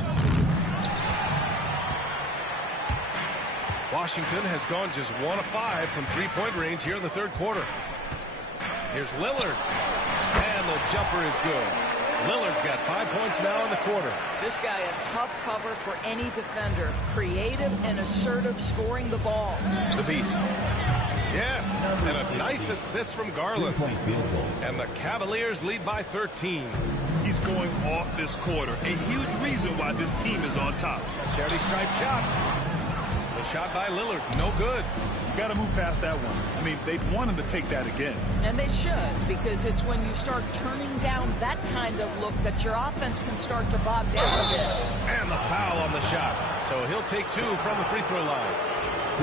Washington has gone just 1 of 5 from three-point range here in the third quarter. Here's Lillard. And the jumper is good. Lillard's got 5 points now in the quarter. This guy a tough cover for any defender. Creative and assertive scoring the ball. The Beast. Yes, and a nice assist from Garland. And the Cavaliers lead by 13. He's going off this quarter. A huge reason why this team is on top. Charity stripe shot. The shot by Lillard, no good. You got to move past that one. I mean, they want him to take that again. And they should, because it's when you start turning down that kind of look that your offense can start to bog down a bit. And the foul on the shot. So he'll take 2 from the free throw line.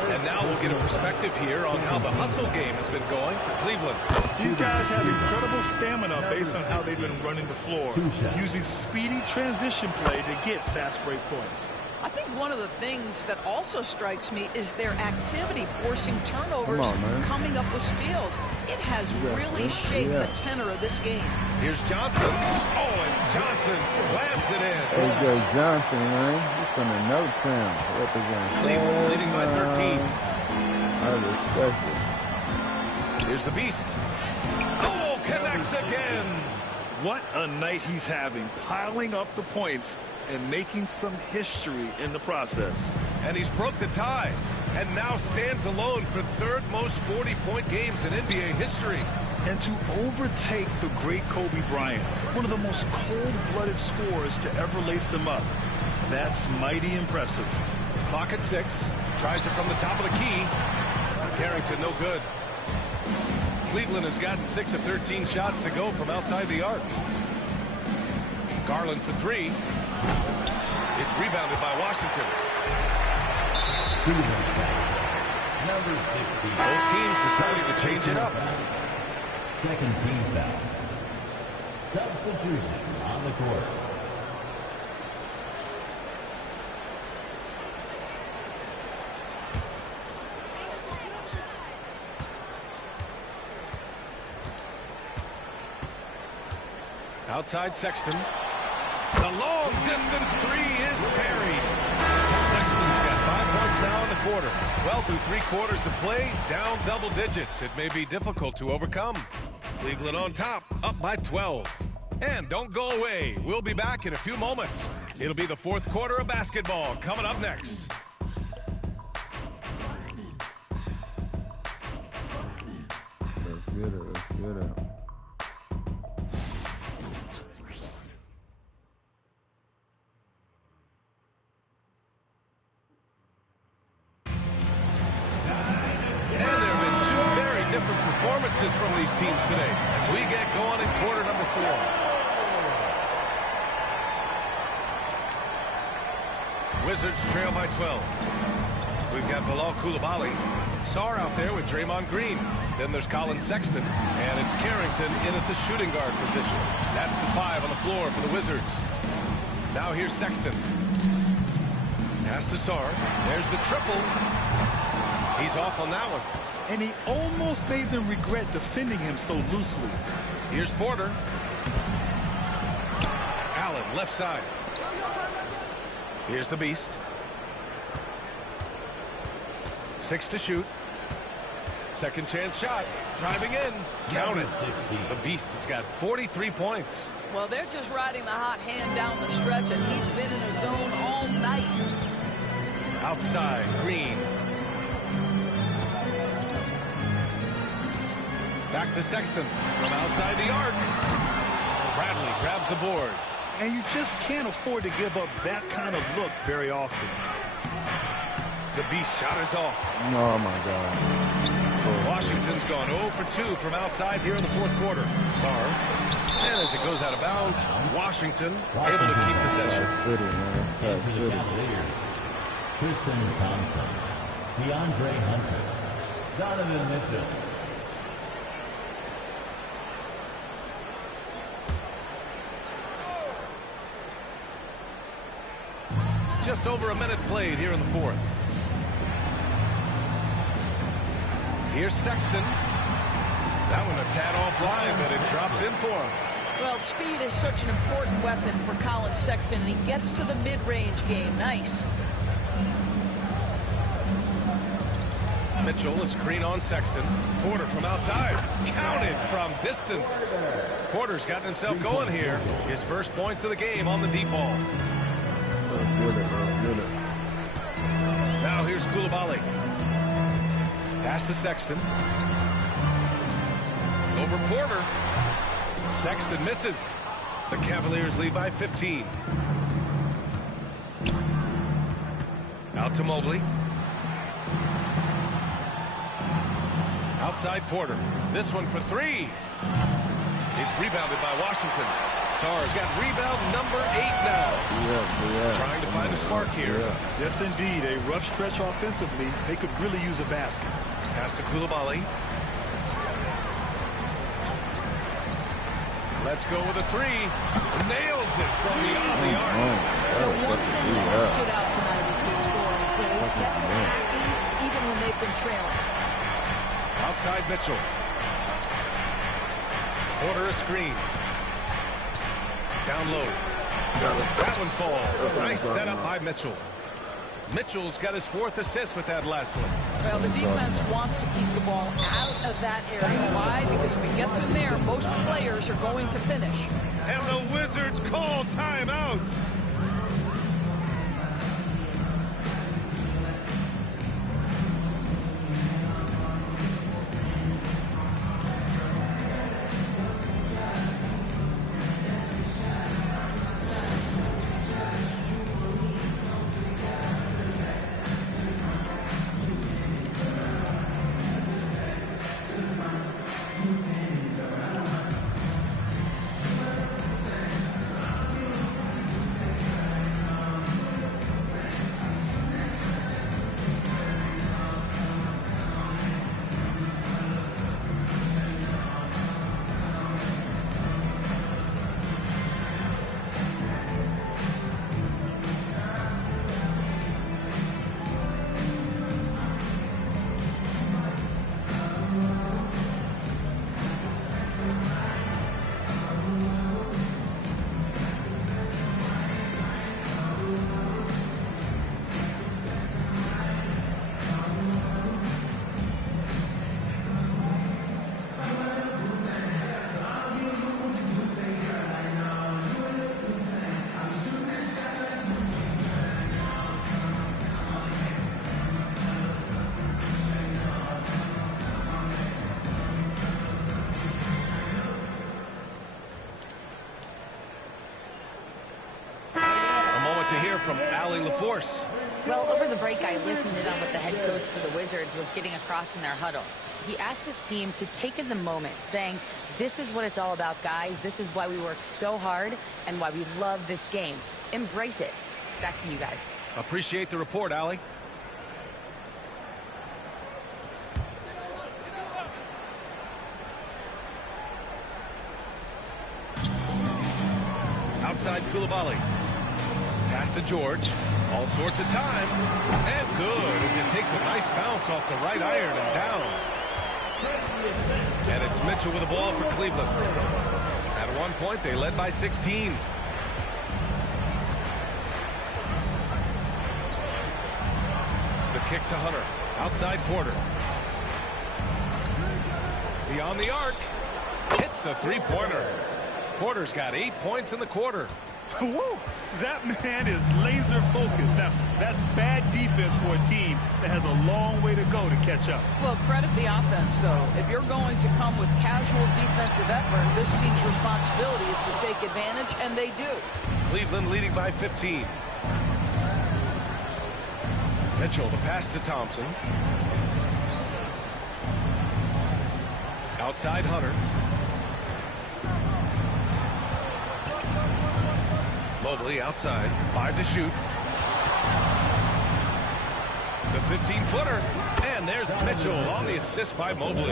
And now we'll get a perspective here on how the hustle game has been going for Cleveland. These guys have incredible stamina based on how they've been running the floor, using speedy transition play to get fast break points. I think one of the things that also strikes me is their activity forcing turnovers, coming up with steals. It has really shaped the tenor of this game. Here's Johnson. Oh, and Johnson Johnson slams it in. A.J. Johnson, man. He's from the Notre Dame. Representing Cleveland leading by 13. I respect it. Here's the Beast. Oh, connects again. What a night he's having, piling up the points and making some history in the process. And he's broke the tie and now stands alone for third most 40-point games in NBA history. And to overtake the great Kobe Bryant, one of the most cold-blooded scorers to ever lace them up, that's mighty impressive. Clock at 6. Tries it from the top of the key. Carrington, no good. Cleveland has gotten 6 of 13 shots to go from outside the arc. Garland for 3. It's rebounded by Washington. Number 60. Both teams deciding to change it up. Second team foul. Substitution on the court. Outside Sexton. The long distance 3 is buried. Sexton's got 5 points now in the quarter. Well, through 3 quarters of play, down double digits. It may be difficult to overcome. Cleveland on top, up by 12. And don't go away. We'll be back in a few moments. It'll be the fourth quarter of basketball coming up next. Let's get it. Performances from these teams today as we get going in quarter number 4. Wizards trail by 12. We've got Bilal Coulibaly. Sarr out there with Draymond Green. Then there's Colin Sexton. And it's Carrington in at the shooting guard position. That's the 5 on the floor for the Wizards. Now here's Sexton. Pass to Sarr. There's the triple. He's off on that one. And he almost made them regret defending him so loosely. Here's Porter. Allen, left side. Here's the Beast. 6 to shoot. Second chance shot. Driving in. Count it. The Beast has got 43 points. Well, they're just riding the hot hand down the stretch, and he's been in a zone all night. Outside, Green. Back to Sexton from outside the arc. Bradley grabs the board. And you just can't afford to give up that kind of look very often. The Beast shot is off. Oh, my God. Washington's gone 0 for 2 from outside here in the fourth quarter. Sarr. And as it goes out of bounds, Washington able to keep possession. And for the Cavaliers, Tristan Thompson, DeAndre Hunter, Donovan Mitchell. Just over a minute played here in the fourth. Here's Sexton. That one a tad offline, but it drops in for him. Well, speed is such an important weapon for Colin Sexton, and he gets to the mid-range game. Nice. Mitchell, a screen on Sexton. Porter from outside. Counted from distance. Porter's gotten himself going here. His first points of the game on the deep ball. Now here's Coulibaly. Pass to Sexton. Over Porter. Sexton misses. The Cavaliers lead by 15. Out to Mobley. Outside Porter. This one for 3. It's rebounded by Washington. Sarr's got rebound number 8 now. Trying to find a spark here. Yes, indeed. A rough stretch offensively. They could really use a basket. Pass to Coulibaly. Let's go with a 3. Nails it from beyond the arc. The one thing that stood out tonight is his scoring. He's kept it tight, even when they've been trailing. Outside Mitchell. Porter a screen. Down low. That one falls. Nice setup by Mitchell. Mitchell's got his 4th assist with that last one. Well, the defense wants to keep the ball out of that area. Why? Because if it gets in there, most players are going to finish. And the Wizards call timeout. To hear from Allie LaForce. Well, over the break, I listened in on what the head coach for the Wizards was getting across in their huddle. He asked his team to take in the moment, saying, this is what it's all about, guys. This is why we work so hard and why we love this game. Embrace it. Back to you guys. Appreciate the report, Allie. Outside Koulibaly. Pass to George. All sorts of time. And good as it takes a nice bounce off the right iron and down. And it's Mitchell with the ball for Cleveland. At one point, they led by 16. The kick to Hunter. Outside Porter. Beyond the arc. Hits a three-pointer. Porter's got 8 points in the quarter. Whoa, that man is laser focused. Now, that's bad defense for a team that has a long way to go to catch up. Well, credit the offense, though. If you're going to come with casual defensive effort, this team's responsibility is to take advantage, and they do. Cleveland leading by 15. Mitchell, the pass to Thompson. Outside Hunter. Mobley outside. 5 to shoot. The 15-footer. And there's Mitchell on the assist by Mobley.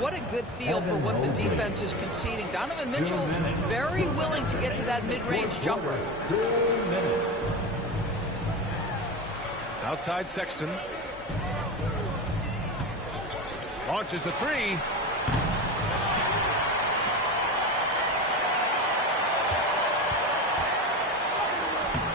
What a good feel for what the defense is conceding. Donovan Mitchell very willing to get to that mid-range jumper. Outside Sexton. Launches a three.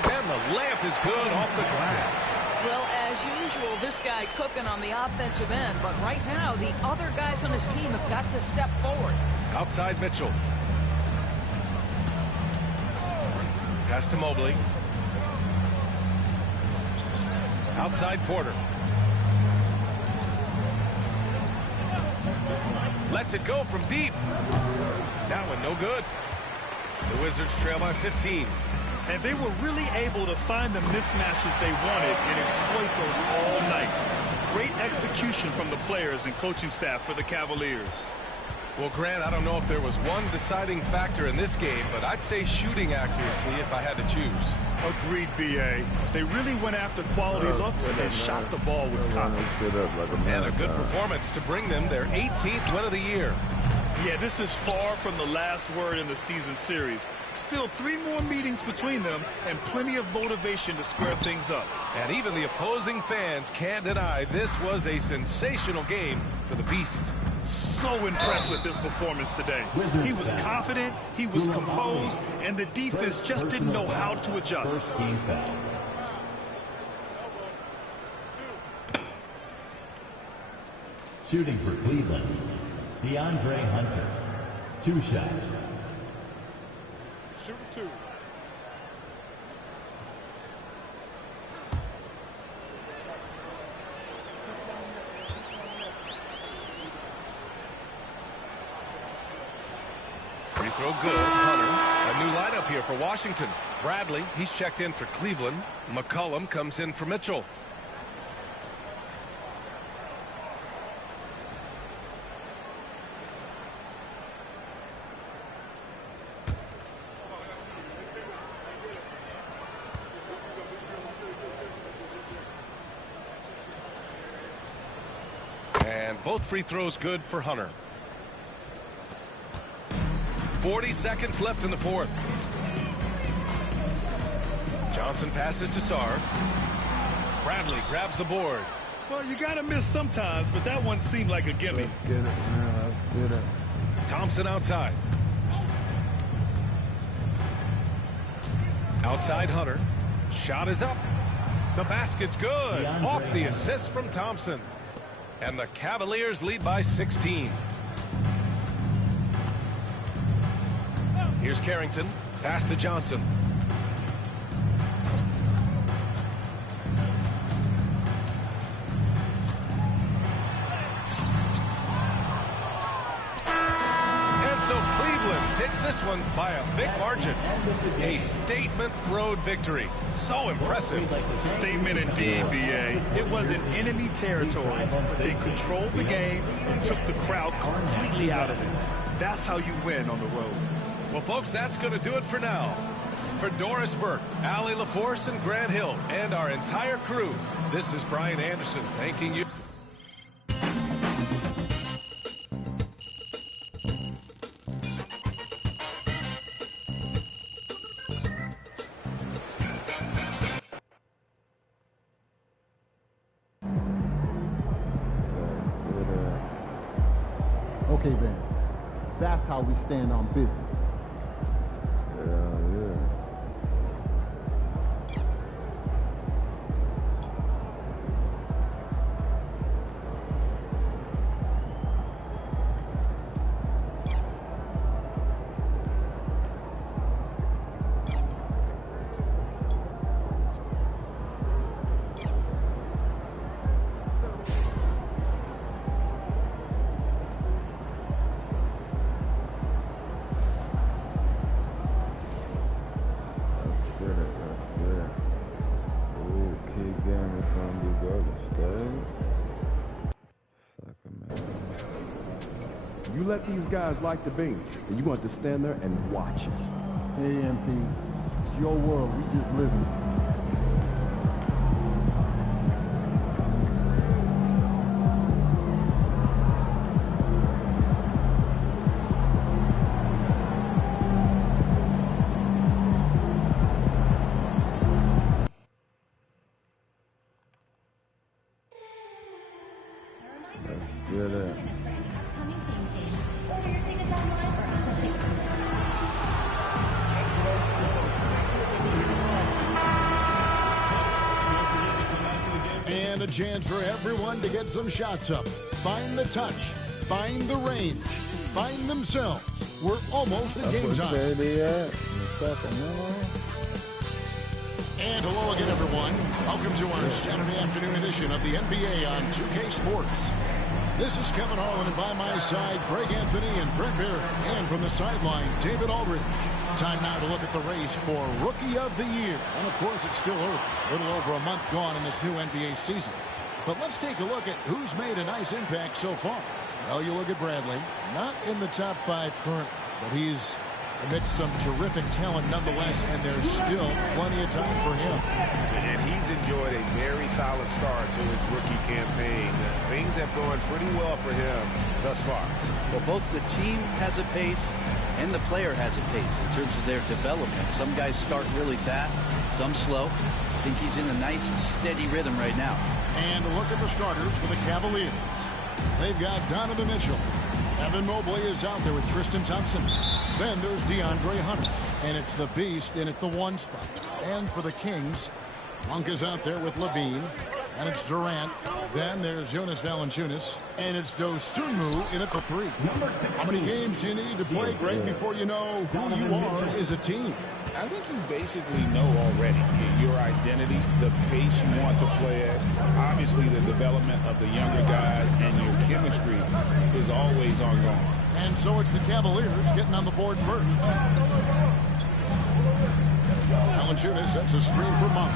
And the layup is good off the glass. Well, as usual, this guy cooking on the offensive end. But right now, the other guys on his team have got to step forward. Outside Mitchell. Pass to Mobley. Outside Porter. Lets it go from deep. That one no good. The Wizards trail by 15. And they were really able to find the mismatches they wanted and exploit those all night. Great execution from the players and coaching staff for the Cavaliers. Well, Grant, I don't know if there was one deciding factor in this game, but I'd say shooting accuracy if I had to choose. Agreed, B.A. They really went after quality looks and shot the ball with confidence. And a good performance to bring them their 18th win of the year. Yeah, this is far from the last word in the season series. Still 3 more meetings between them and plenty of motivation to square things up. And even the opposing fans can't deny this was a sensational game for the Beast. so impressed with his performance today. He was confident, he was composed, and the defense just didn't know how to adjust. First team foul. Shooting for Cleveland, DeAndre Hunter. 2 shots. Shoot 2. Free throw good. Hunter. A new lineup here for Washington. Bradley, he's checked in for Cleveland. McCollum comes in for Mitchell. And both free throws good for Hunter. 40 seconds left in the fourth. Johnson passes to Sarr. Bradley grabs the board. Well, you got to miss sometimes, but that one seemed like a gimme. Let's get it, man. Let's get it. Thompson outside. Outside Hunter. Shot is up. The basket's good. Off the assist from Thompson. And the Cavaliers lead by 16. Here's Carrington. Pass to Johnson. And so Cleveland takes this one by a big margin. A statement road victory. So impressive. Statement indeed, B.A. It was in enemy territory, but they controlled the game and took the crowd completely out of it. That's how you win on the road. Well, folks, that's going to do it for now. For Doris Burke, Allie LaForce, and Grant Hill, and our entire crew, this is Brian Anderson thanking you. Okay, then. That's how we stand on business. You let these guys like the beans, and you want to stand there and watch it. Hey, MP, it's your world. We just live in it. And a chance for everyone to get some shots up. Find the touch. Find the range. Find themselves. We're almost at game time. And hello again, everyone. Welcome to our Saturday afternoon edition of the NBA on 2K Sports. This is Kevin Harlan, and by my side, Greg Anthony and Brent Barry. And from the sideline, David Aldridge. Time now to look at the race for Rookie of the Year. And, of course, it's still early. A little over a month gone in this new NBA season. But let's take a look at who's made a nice impact so far. Well, you look at Bradley. Not in the top 5 currently, but he's amidst some terrific talent nonetheless, and there's still plenty of time for him. And he's enjoyed a very solid start to his rookie campaign. Things have gone pretty well for him thus far. Well, both the team has a pace and the player has a pace in terms of their development. Some guys start really fast, some slow. I think he's in a nice, steady rhythm right now. And a look at the starters for the Cavaliers. They've got Donovan Mitchell, Evan Mobley is out there with Tristan Thompson. Then there's DeAndre Hunter. And it's the Beast in at the 1 spot. And for the Kings, Monk is out there with Levine. And it's Durant. Then there's Jonas Valanciunas. And it's Dosunmu in at the 3. How many games do you need to play great before you know who you are as a team? I think you basically know already your identity, the pace you want to play at. Obviously, the development of the younger guys and your chemistry is always ongoing. And so it's the Cavaliers getting on the board first. Valanciunas sets a screen for Monk.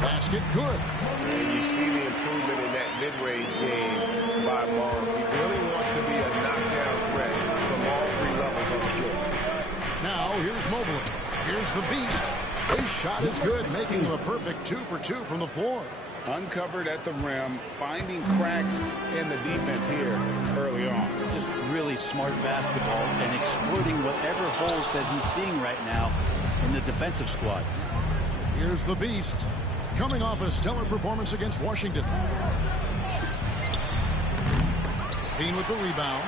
Basket good. And you see the improvement in that mid-range game by Monk. He really wants to be a knockdown threat from all 3 levels on the floor. Now here's Mobley. Here's the Beast. His shot is good, making him a perfect 2 for 2 from the floor. Uncovered at the rim, finding cracks in the defense here early on. Just really smart basketball and exploiting whatever holes that he's seeing right now in the defensive squad. Here's the Beast, coming off a stellar performance against Washington. Bean with the rebound.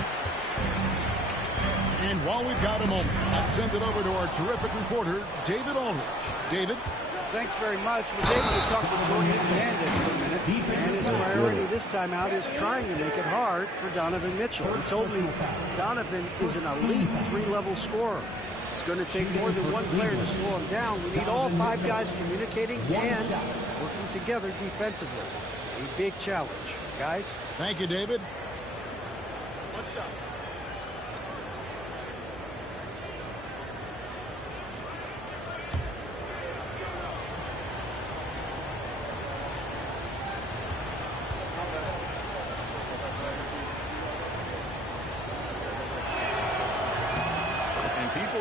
And while we've got a moment, let's send it over to our terrific reporter, David Aldridge. David? Thanks very much. Was able to talk to Jordan Hernandez for a minute, and his priority this time out is trying to make it hard for Donovan Mitchell. He told me Donovan is an elite 3-level scorer. It's going to take more than one player to slow him down. We need all 5 guys communicating and working together defensively. A big challenge. Guys? Thank you, David. One shot.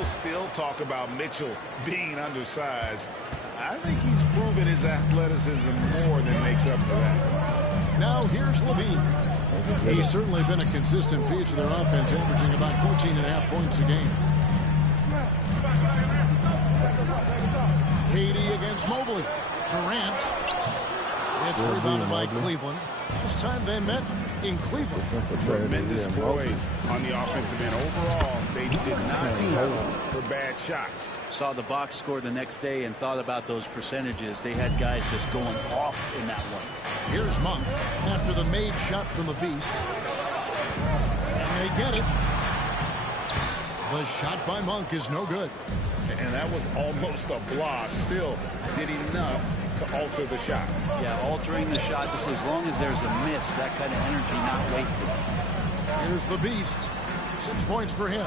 Still talk about Mitchell being undersized. I think he's proven his athleticism more than makes up for that. Now here's Levine. He's certainly been a consistent piece of their offense, averaging about 14.5 points a game. KD against Mobley. Durant. It's rebounded by Cleveland. Last time they met in Cleveland. Tremendous poise on the offensive end. Overall, they did not settle for bad shots. Saw the box score the next day and thought about those percentages. They had guys just going off in that one. Here's Monk after the made shot from the Beast. And they get it. The shot by Monk is no good. And that was almost a block. Still did enough to alter the shot. Yeah, altering the shot just as long as there's a miss. That kind of energy not wasted. Here's the Beast. 6 points for him.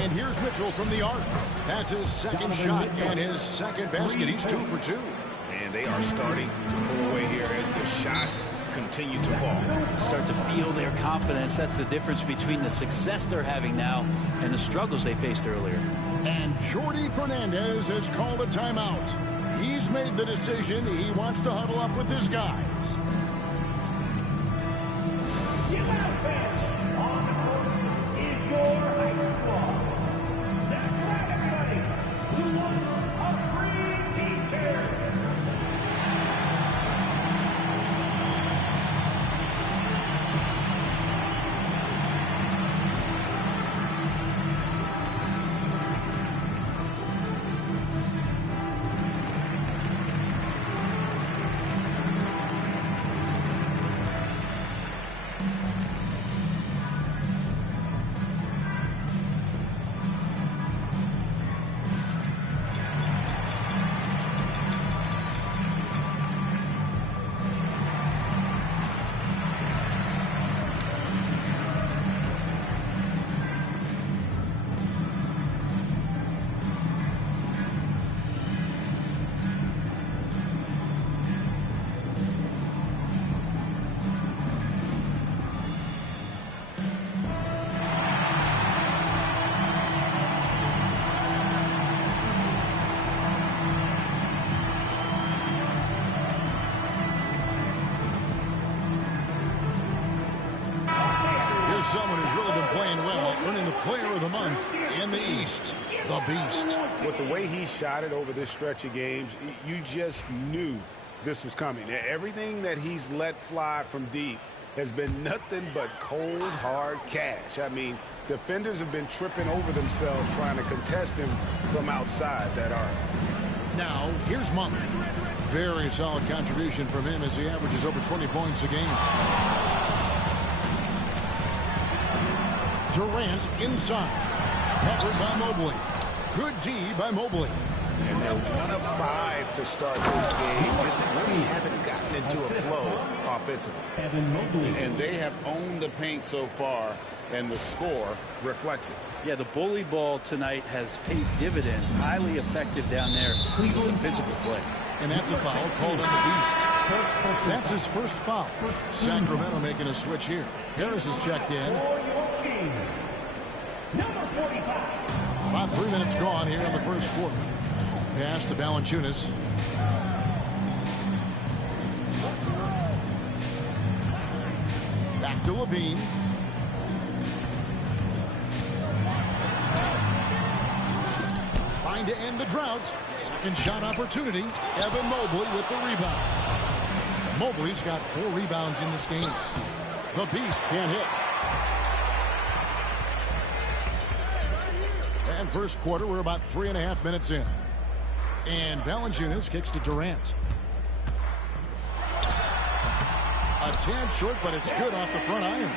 And here's Mitchell from the arc. That's his second shot and his second basket. He's 2 for 2. And they are starting to pull away here as the shots continue to fall. Start to feel their confidence. That's the difference between the success they're having now and the struggles they faced earlier. And Jordi Fernandez has called a timeout. He's made the decision. He wants to huddle up with his guys. fans, on the court is your high squad. That's right, everybody. Who wants a free t-shirt? Someone who's really been playing well, earning the Player of the Month in the East, the Beast. With the way he shot it over this stretch of games, you just knew this was coming. Everything that he's let fly from deep has been nothing but cold, hard cash. I mean, defenders have been tripping over themselves trying to contest him from outside that arc. Now, here's Monk. Very solid contribution from him as he averages over 20 points a game. Durant inside. Covered by Mobley. Good D by Mobley. And they're 1 of 5 to start this game. Just really haven't gotten into a flow offensively. And they have owned the paint so far, and the score reflects it. Yeah, the bully ball tonight has paid dividends. Highly effective down there with the physical play. And that's a foul called on the Beast. That's his first foul. Sacramento making a switch here. Harris is checked in. About 3 minutes gone here in the first quarter. Pass to Valanciunas. Back to Levine. Trying to end the drought. Second shot opportunity. Evan Mobley with the rebound. Mobley's got 4 rebounds in this game. The Beast can't hit. And first quarter, we're about 3.5 minutes in. And Valanciunas kicks to Durant. A tad short, but it's good off the front iron.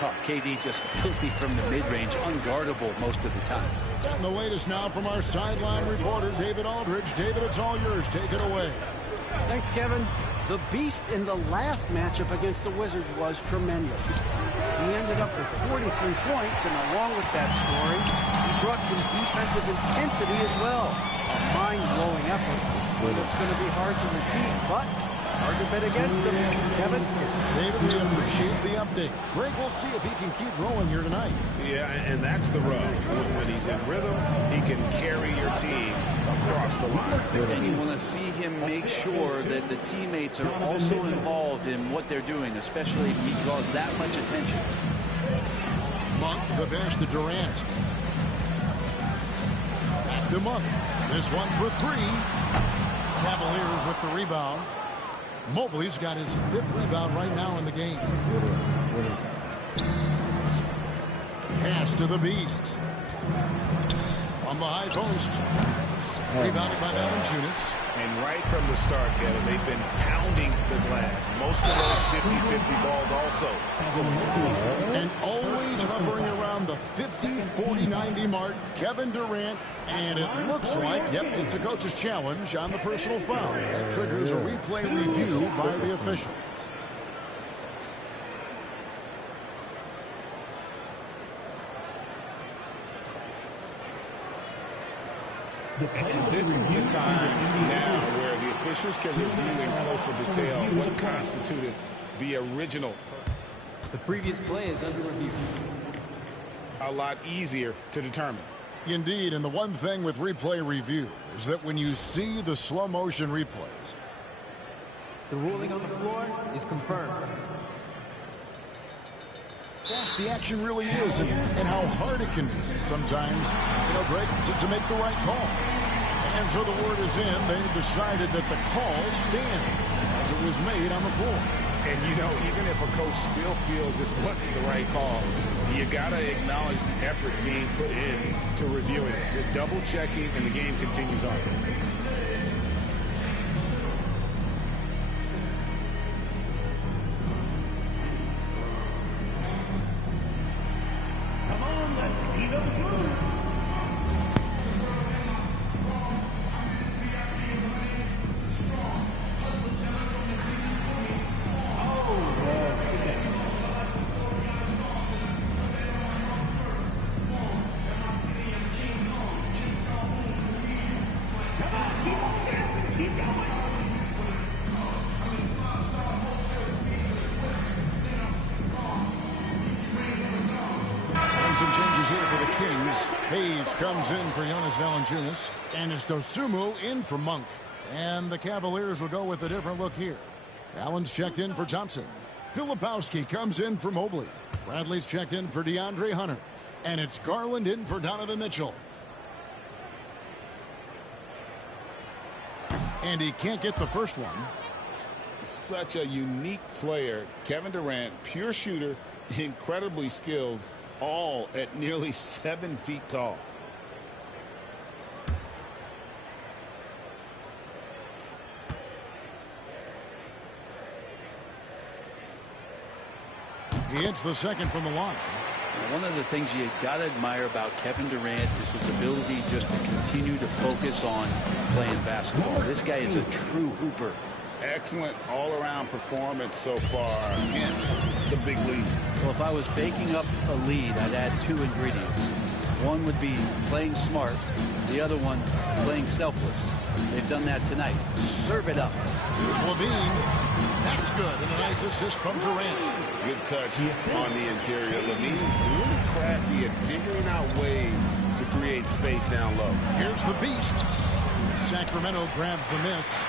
Oh, KD just filthy from the mid-range, unguardable most of the time. And the latest now from our sideline reporter, David Aldridge. David, it's all yours. Take it away. Thanks, Kevin. The Beast in the last matchup against the Wizards was tremendous. He ended up with 43 points, and along with that scoring, he brought some defensive intensity as well. A mind-blowing effort. It's going to be hard to repeat, but hard to bet against him. Kevin? David, we appreciate the update. Greg, we'll see if he can keep rolling here tonight. Yeah, and that's the rub. When he's in rhythm, he can carry your team across the line. And you want to see him make sure that the teammates are also involved in what they're doing, especially if he draws that much attention. Monk, the pass to Durant. Back to Monk. This one for 3. Cavaliers with the rebound. Mobley's got his 5th rebound right now in the game. Pass to the Beast. From the high post. Rebounded by Valanciunas. And right from the start, Kevin, they've been pounding the glass. Most of those 50-50 balls also going through. And always hovering around the 50, 40, 90 mark. Kevin Durant. And it looks like, yep, it's a coach's challenge on the personal foul. That triggers a replay review by the officials. And this is the time now where the officials can review in closer detail what constituted the original. The previous play is under review. A lot easier to determine. Indeed, and the one thing with replay review is that when you see the slow motion replays, the ruling on the floor is confirmed. The action really is, and how hard it can be sometimes, Greg, to make the right call. And so the word is in. They've decided that the call stands as it was made on the floor. And, even if a coach still feels this wasn't the right call, you got to acknowledge the effort being put in to reviewing it. The double checking, and the game continues on. Come on, let's see those moves. Some changes here for the Kings. Hayes comes in for Jonas Valanciunas. And it's Dosunmu in for Monk. And the Cavaliers will go with a different look here. Allen's checked in for Thompson. Filipowski comes in for Mobley. Bradley's checked in for DeAndre Hunter. And it's Garland in for Donovan Mitchell. And he can't get the first one. Such a unique player. Kevin Durant, pure shooter, incredibly skilled, all at nearly 7 feet tall. He hits the second from the line. One of the things you got to admire about Kevin Durant is his ability just to continue to focus on playing basketball. This guy is a true hooper. Excellent all-around performance so far, hence the big lead. Well, if I was baking up a lead, I'd add 2 ingredients. One would be playing smart. The other one, playing selfless. They've done that tonight. Serve it up. Here's Levine. That's good. And a nice assist from Durant. Good touch on the interior. Levine really crafty at figuring out ways to create space down low. Here's the Beast. Sacramento grabs the miss.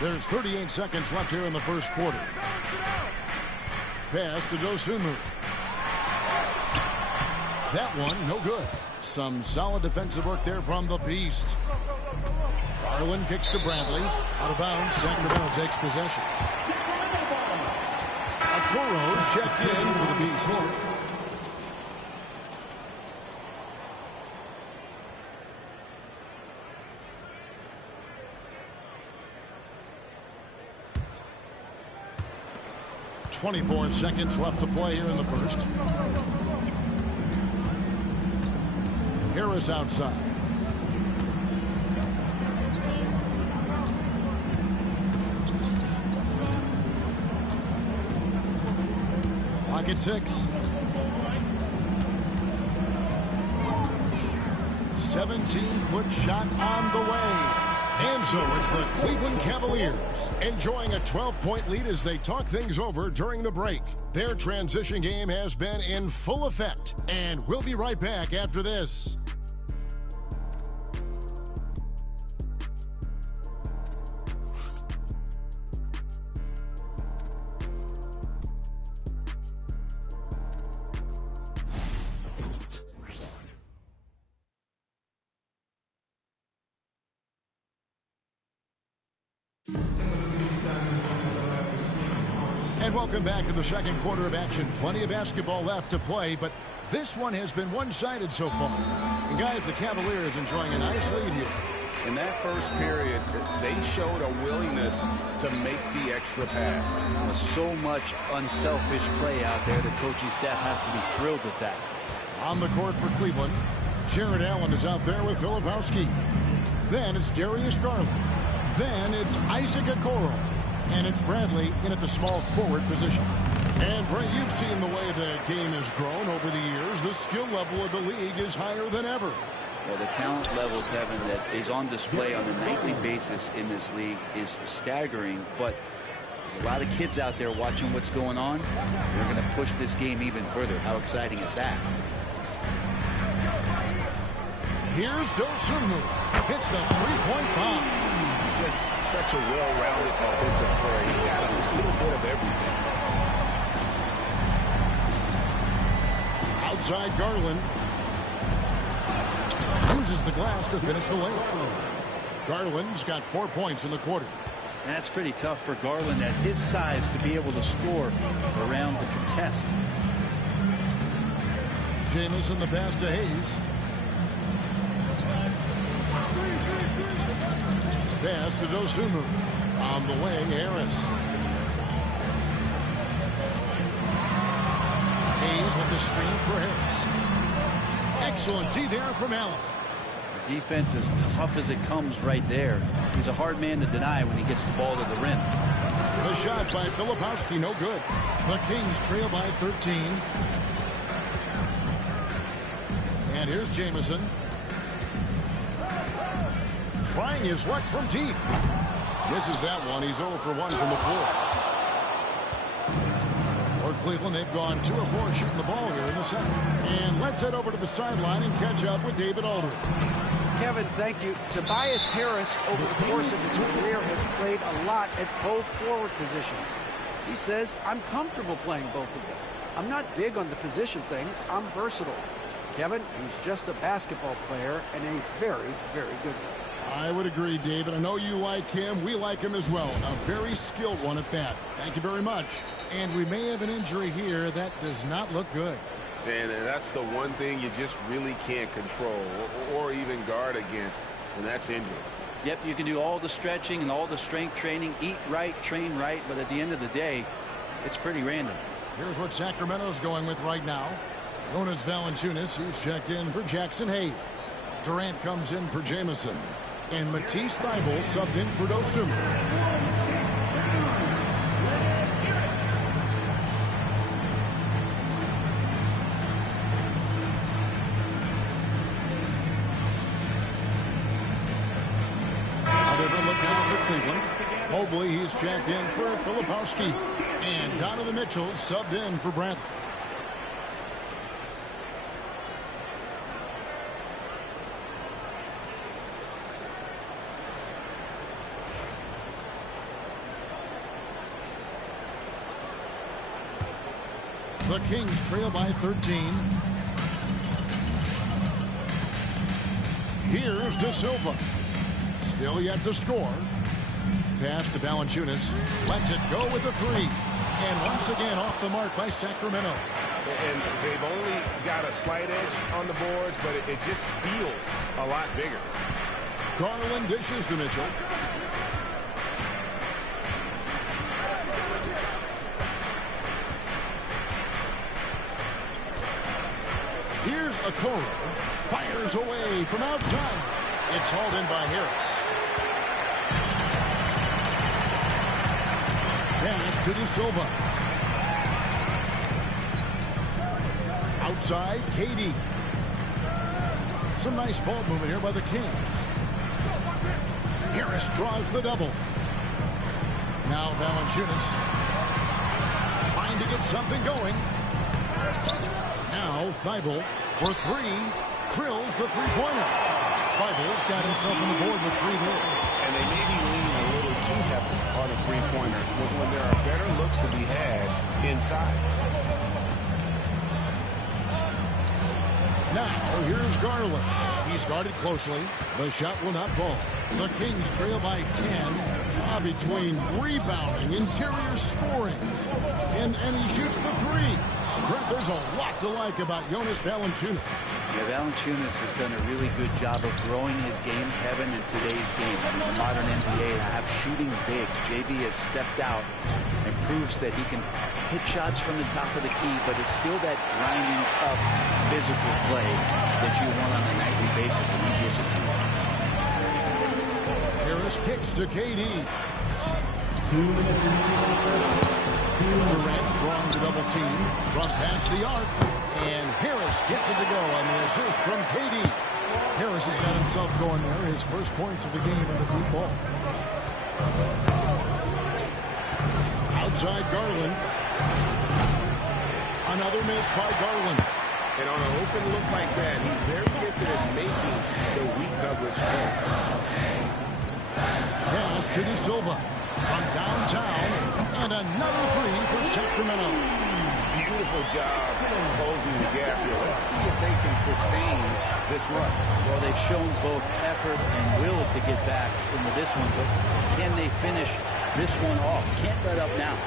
There's 38 seconds left here in the first quarter. Pass to Dosunmu. That one, no good. Some solid defensive work there from the Beast. Garland kicks to Bradley. Out of bounds, Sacramento takes possession. Okoro's checked in for the Beast. .24 seconds left to play here in the first. Harris outside. Clock at 6. 17-foot shot on the way. And so it's the Cleveland Cavaliers enjoying a 12-point lead as they talk things over during the break. Their transition game has been in full effect, and we'll be right back after this. And welcome back to the second quarter of action. Plenty of basketball left to play, but this one has been one-sided so far. And guys, the Cavaliers enjoying a nice lead here. In that first period, they showed a willingness to make the extra pass. So much unselfish play out there. The coaching staff has to be thrilled with that. On the court for Cleveland, Jared Allen is out there with Filipowski. Then it's Darius Garland. Then it's Isaac Okoro. And it's Bradley in at the small forward position. And, Bray, you've seen the way the game has grown over the years. The skill level of the league is higher than ever. Well, the talent level, Kevin, that is on display on a nightly basis in this league is staggering. But there's a lot of kids out there watching what's going on. They're going to push this game even further. How exciting is that? Here's Dosunmu. Hits the three-point bomb. Just such a well-rounded offensive player. He's got a little bit of everything. Outside Garland. Uses the glass to finish the layup. Garland's got 4 points in the quarter. And that's pretty tough for Garland at his size to be able to score around the contest. Jamison the pass to Hayes. Pass to Dosunmu. On the wing, Harris. Hayes with the screen for Harris. Excellent D there from Allen. The defense is tough as it comes right there. He's a hard man to deny when he gets the ball to the rim. The shot by Filipowski, no good. The Kings trail by 13. And here's Jamison. Trying his luck from deep. Misses that one. He's 0 for 1 from the floor. For Cleveland, they've gone 2 of 4 shooting the ball here in the second. And let's head over to the sideline and catch up with David Aldridge. Kevin, thank you. Tobias Harris, over the course of his career, has played a lot at both forward positions. He says, I'm comfortable playing both of them. I'm not big on the position thing. I'm versatile. Kevin, he's just a basketball player and a very, very good one. I would agree, David. I know you like him. We like him as well. A very skilled one at that. Thank you very much. And we may have an injury here. That does not look good. And that's the one thing you just really can't control or even guard against, and that's injury. Yep, you can do all the stretching and all the strength training, eat right, train right, but at the end of the day, it's pretty random. Here's what Sacramento's going with right now. Jonas Valanciunas, he's checked in for Jackson Hayes. Durant comes in for Jamison. And Matisse Thybulle subbed in for Dosunmu. Mobley, he's checked in for Filipowski. And Donovan Mitchell subbed in for Bradley. The Kings trail by 13. Here's De Silva. Still yet to score. Pass to Valanciunas. Lets it go with a three. And once again off the mark by Sacramento. And they've only got a slight edge on the boards, but it just feels a lot bigger. Garland dishes to Mitchell. Here's Okoro. Fires away from outside. It's hauled in by Harris. Pass to De Silva. Outside, KD. Some nice ball movement here by the Kings. Harris draws the double. Now Valanciunas trying to get something going. Now Thybulle for three. Drills the three-pointer. Thybulle's got himself on the board with three there. And they may be leaning a little too heavily on a three-pointer when there are better looks to be had inside. Now here's Garland. He's guarded closely. The shot will not fall. The Kings trail by 10. Between rebounding, interior scoring. And he shoots the three. Brett, there's a lot to like about Jonas Valanciunas. Yeah, Valanciunas has done a really good job of growing his game, Kevin, in today's game. In the modern NBA, to have shooting bigs. JV has stepped out and proves that he can hit shots from the top of the key, but it's still that grinding, tough, physical play that you want on a nightly basis, and he gives it to you. Harris kicks to KD. 2 minutes remaining. Durant drawing the double team from past the arc, and Harris gets it to go on the assist from KD. Harris has got himself going there, his first points of the game in the deep ball. Outside Garland. Another miss by Garland. And on an open look like that, he's very gifted at making the weak coverage work. Pass to De Silva from downtown, and another three for Sacramento. Beautiful job closing the gap here. Let's see if they can sustain this run. Well, they've shown both effort and will to get back into this one, but can they finish this one off? Can't let up now.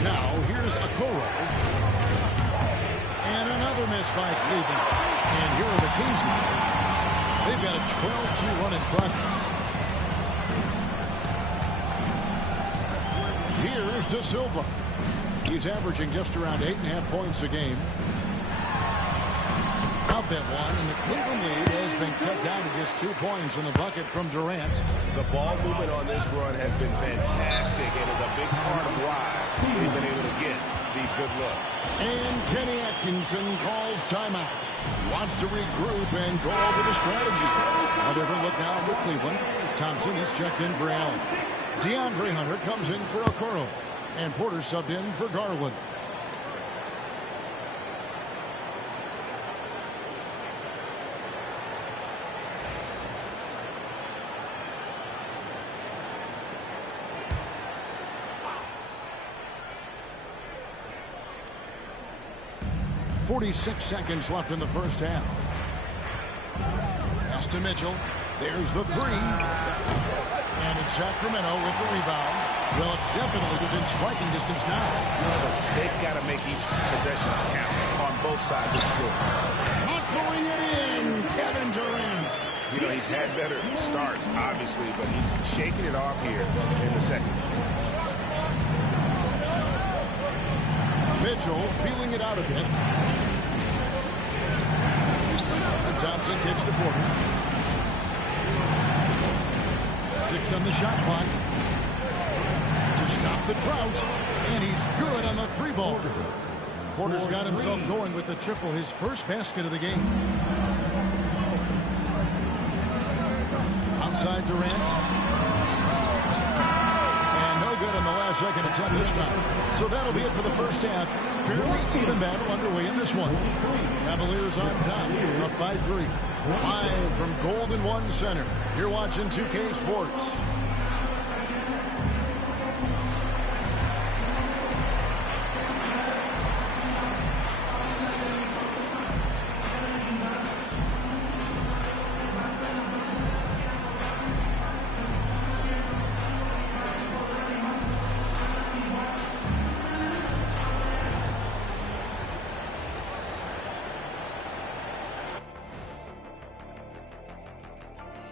Now here's Okoro. And another miss by Cleveland. And here are the Kings now. They've got a 12-2 run in progress. Here's De Silva. He's averaging just around 8.5 points a game. Out that one, and the Cleveland lead has been cut down to just 2 points in the bucket from Durant. The ball movement on this run has been fantastic and is a big part of why they've been able to get these good looks. And Kenny Atkinson calls timeout. Wants to regroup and go over the strategy. A different look now for Cleveland. Thompson is checked in for Allen. DeAndre Hunter comes in for Okoro. And Porter subbed in for Garland. .46 seconds left in the first half. pass to Mitchell. There's the three. And it's Sacramento with the rebound. Well, it's definitely within striking distance now. They've got to make each possession count on both sides of the floor. Muscling it in, Kevin Durant. You know, he's had better starts, obviously, but he's shaking it off here in the second. Mitchell feeling it out a bit. And Thompson kicks to Porter. 6 on the shot clock. To stop the drought. And he's good on the 3-ball. Porter's got himself going with the triple, his first basket of the game. Outside Durant. And no good on the last second attempt this time. So that'll be it for the first half. Fairly even battle underway in this one. Cavaliers on top, up by 3. Live from Golden One Center. You're watching 2K Sports.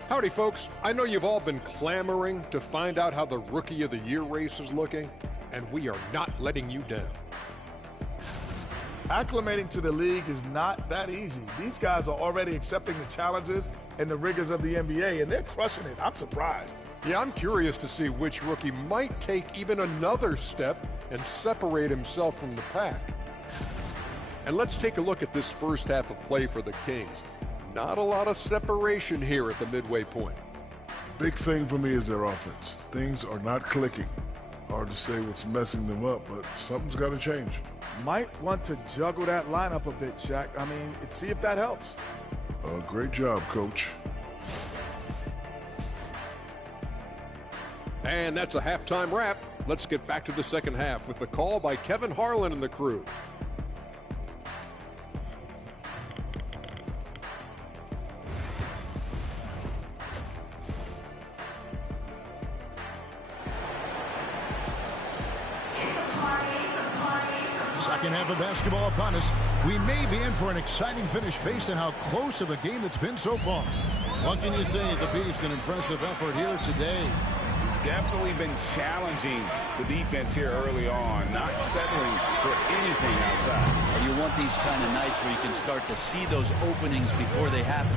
Howdy, folks. I know you've all been clamoring to find out how the Rookie of the Year race is looking, and we are not letting you down. Acclimating to the league is not that easy. These guys are already accepting the challenges and the rigors of the NBA, and they're crushing it. I'm surprised. Yeah, I'm curious to see which rookie might take even another step and separate himself from the pack. And let's take a look at this first half of play for the Kings. Not a lot of separation here at the midway point. Big thing for me is their offense. Things are not clicking. Hard to say what's messing them up, but something's got to change. Might want to juggle that lineup a bit, Shaq. I mean, see if that helps. Great job, Coach. And that's a halftime wrap. Let's get back to the second half with the call by Kevin Harlan and the crew. Second half of basketball upon us. We may be in for an exciting finish based on how close of a game it's been so far. What can you say? The Beast, an impressive effort here today. Definitely been challenging the defense here early on, not settling for anything outside. You want these kind of nights where you can start to see those openings before they happen.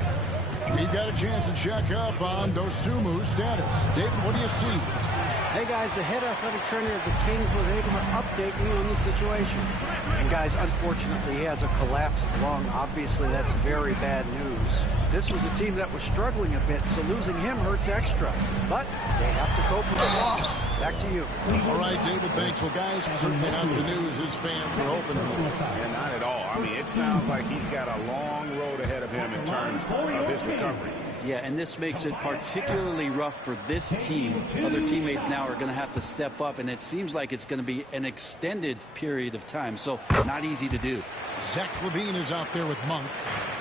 We've got a chance to check up on Dosumu's status. David, what do you see? Hey, guys, the head athletic trainer of the Kings was able to update me on the situation. And, guys, unfortunately, he has a collapsed lung. Obviously, that's very bad news. This was a team that was struggling a bit, so losing him hurts extra. But they have to cope with the loss. Back to you. All right, David, thanks. Well, guys, certainly not the news his fans were hoping for. Yeah, not at all. I mean, it sounds like he's got a long road ahead of him in terms of his recovery. Yeah, and this makes it particularly rough for this team. Other teammates now are going to have to step up, and it seems like it's going to be an extended period of time, so not easy to do. Zach LaVine is out there with Monk.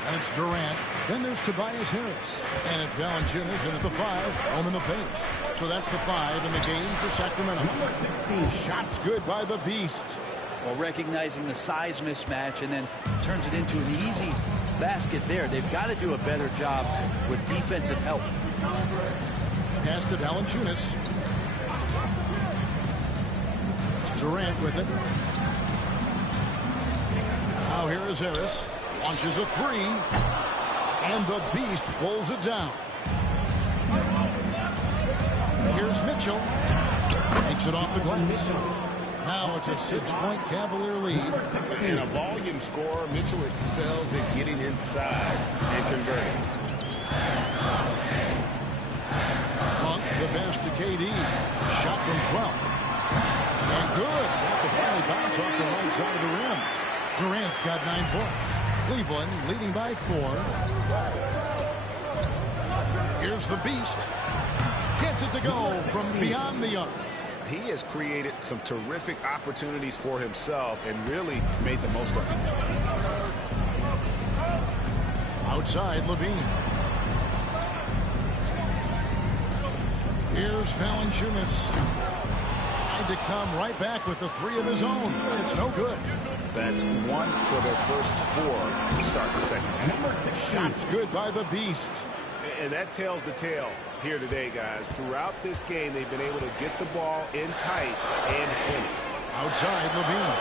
And it's Durant. Then there's Tobias Harris. And it's Valanciunas in at the 5, home in the paint. So that's the 5 in the game for Sacramento. Number 16. Shots good by the Beast. Well, recognizing the size mismatch and then turns it into an easy basket there. They've got to do a better job with defensive help. Pass to Valanciunas. Durant with it. Now here is Harris. Launches a 3. And the Beast pulls it down. Here's Mitchell. Takes it off the glass. Now it's a 6-point Cavalier lead. In a volume score, Mitchell excels at getting inside and converting. Monk, the best to KD. Shot from 12. And good. Got to finally bounce off the right side of the rim. Durant's got 9 points. Cleveland leading by 4. Here's the Beast. Gets it to go from beyond the arc. He has created some terrific opportunities for himself and really made the most of it. Outside, LaVine. Here's Valanciunas. Tried to come right back with the three of his own. It's no good. That's one for their first four to start the second half. Shots good by the Beast. And that tells the tale here today, guys. Throughout this game, they've been able to get the ball in tight and finish. Outside, Levine.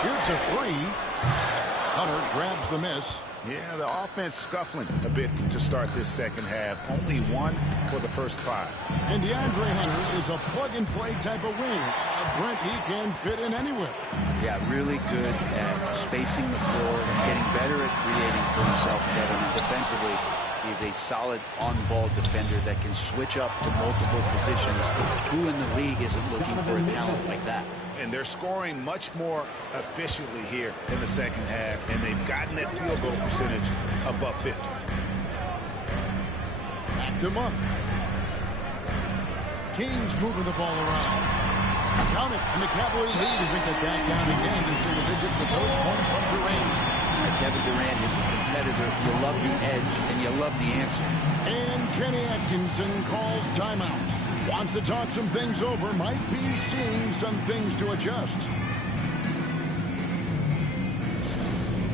Shoots a three. Hunter grabs the miss. Yeah, the offense scuffling a bit to start this second half. Only one for the first five. And DeAndre Hunter is a plug-and-play type of wing. Brent, he can fit in anywhere. Yeah, really good at spacing the floor and getting better at creating for himself, Kevin. And defensively, he's a solid on-ball defender that can switch up to multiple positions. Who in the league isn't looking for a talent like that? And they're scoring much more efficiently here in the second half, and they've gotten that field goal percentage above 50. Back them up. Kings moving the ball around. Count it, and the Cavaliers lead as they get back down again to single digits with those points from Durant. Kevin Durant is a competitor. You love the edge, and you love the answer. And Kenny Atkinson calls timeout. Wants to talk some things over, might be seeing some things to adjust.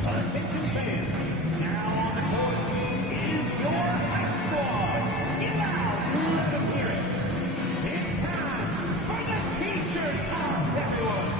Attention fans, now on the court is your hype squad. Get out, let them hear it. It's time for the T-shirt toss, everyone.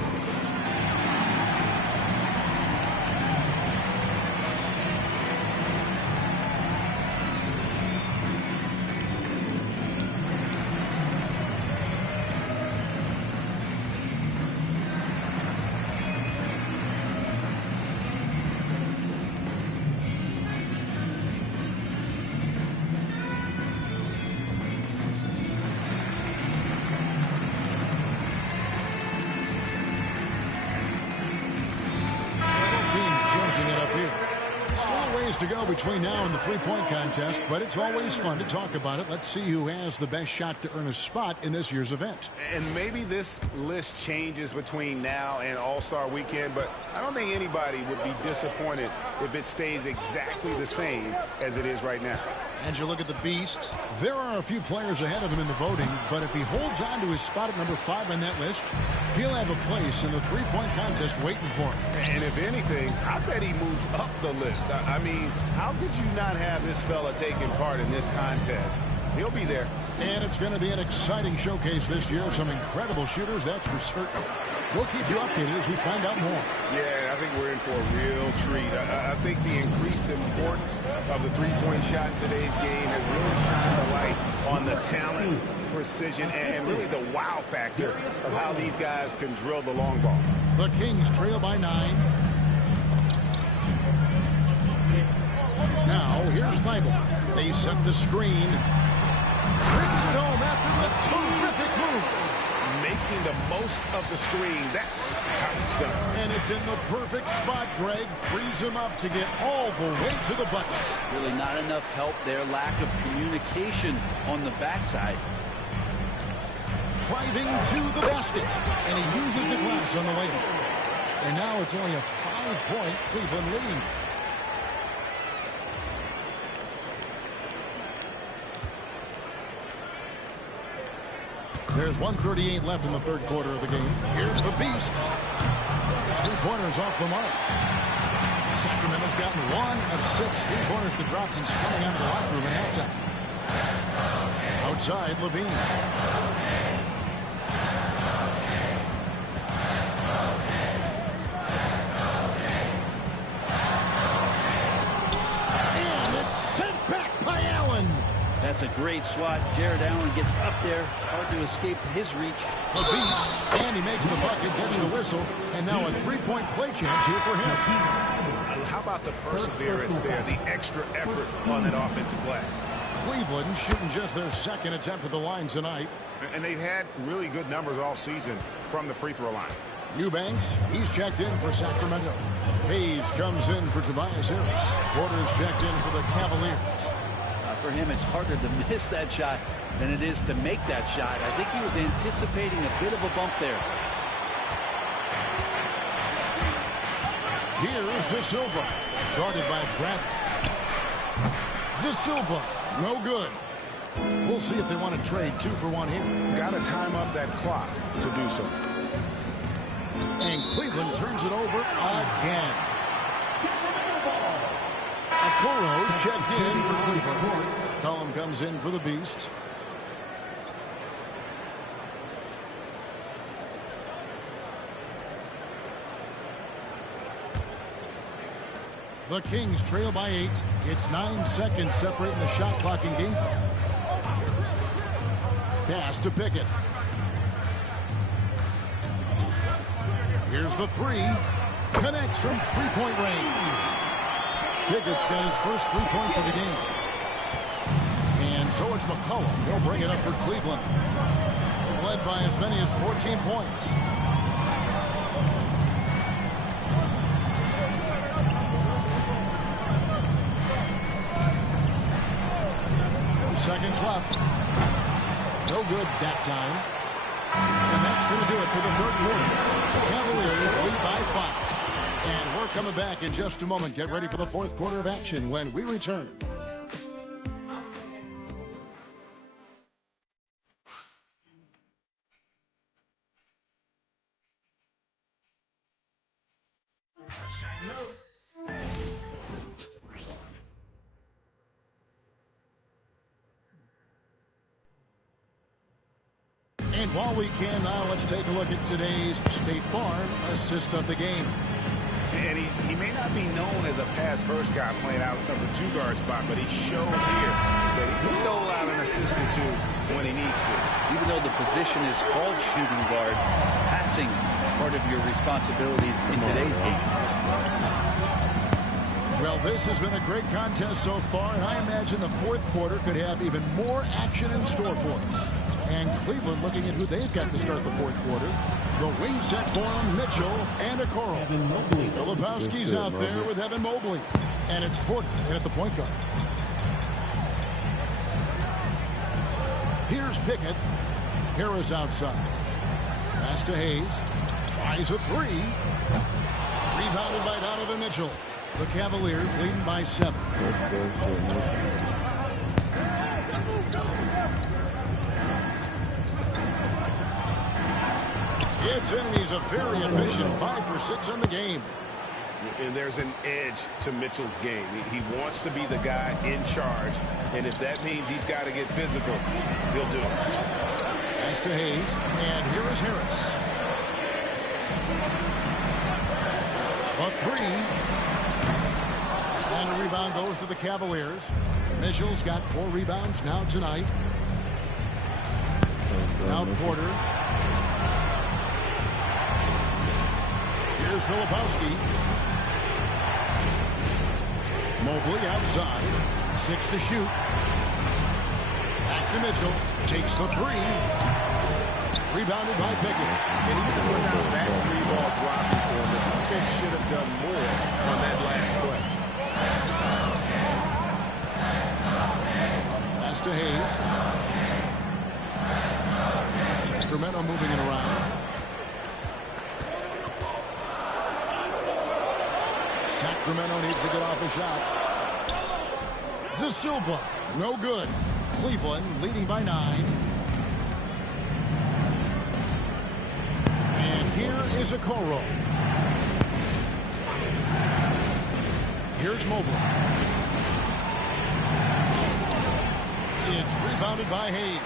To go between now and the three-point contest, but it's always fun to talk about it. Let's see who has the best shot to earn a spot in this year's event. And maybe this list changes between now and All-Star Weekend, but I don't think anybody would be disappointed if it stays exactly the same as it is right now. And you look at the Beast, there are a few players ahead of him in the voting, but if he holds on to his spot at number 5 on that list, he'll have a place in the three-point contest waiting for him. And if anything, I bet he moves up the list. I mean, how could you not have this fella taking part in this contest? He'll be there. And it's going to be an exciting showcase this year. Some incredible shooters, that's for certain. We'll keep you updated as we find out more. Yeah, I think we're in for a real treat. I think the increased importance of the three-point shot in today's game has really shined a light on the talent, precision, and really the wow factor of how these guys can drill the long ball. The Kings trail by 9. Now, here's Thibault. They set the screen. Rips it home after the terrific move. Making the most of the screen. That's how it's done. And it's in the perfect spot, Greg. Frees him up to get all the way to the bucket. Really not enough help there. Lack of communication on the backside. Driving to the basket. And he uses the glass on the layup. And now it's only a 5-point Cleveland lead. There's 1:38 left in the third quarter of the game. Here's the Beast. His three-pointers off the mark. Sacramento's gotten 1 of 6 three-pointers to drop since coming out of the locker room at halftime. Outside, Levine. And it's sent back by Allen. That's a great swat. Jared Allen gets up there. Hard to escape his reach. The Beast. And he makes the bucket, gets the whistle. And now a three-point play chance here for him. How about the perseverance there, the extra effort on that offensive glass? Cleveland shooting just their second attempt at the line tonight. And they've had really good numbers all season from the free throw line. Eubanks, he's checked in for Sacramento. Hayes comes in for Tobias Harris. Porter's checked in for the Cavaliers. For him, it's harder to miss that shot than it is to make that shot. I think he was anticipating a bit of a bump there. Here's De Silva, guarded by Brad. De Silva No good. We'll see if they want to trade 2 for 1 here. Got to time up that clock to do so. And Cleveland turns it over again. Okoro's checked in for Cleveland. Collum comes in for the Beast. The Kings trail by 8. It's 9 seconds separating the shot clock and game clock. Pass to Pickett. Here's the 3. Connects from three-point range. Pickett's got his first 3 points of the game. And so it's McCollum. He'll bring it up for Cleveland. They've led by as many as 14 points. Seconds left. No good that time. And that's going to do it for the third quarter. Cavaliers lead by 5. And we're coming back in just a moment. Get ready for the fourth quarter of action when we return. And while we can now, let's take a look at today's State Farm assist of the game. And he may not be known as a pass-first guy playing out of the 2-guard spot, but he shows here that he can dole out an assist or 2 when he needs to. Even though the position is called shooting guard, passing part of your responsibilities in today's game. Well, this has been a great contest so far, and I imagine the fourth quarter could have even more action in store for us. And Cleveland looking at who they've got to start the fourth quarter. The wing set for them, Mitchell and Okoro. Filipowski's out there with Evan Mobley. And it's Porter in at the point guard. Here's Pickett. Harris outside. Pass to Hayes. Tries a 3. Rebounded by Donovan Mitchell. The Cavaliers leading by 7. Gets in, and he's a very efficient 5 for 6 on the game. And there's an edge to Mitchell's game. He wants to be the guy in charge, and if that means he's got to get physical, he'll do it. Pass to Hayes, and here is Harris. A 3. And a rebound goes to the Cavaliers. Mitchell's got 4 rebounds now tonight. Now Porter. Here's Filipowski. Mobley outside. 6 to shoot. Back to Mitchell. Takes the 3. Rebounded by Pickett. And even without that 3-ball drop before, the defense should have done more on that last play. Pass to Hayes. Sacramento moving it around. Sacramento needs to get off a shot. De Silva, no good. Cleveland leading by 9. And here is Okoro. Here's Mobley. It's rebounded by Hayes.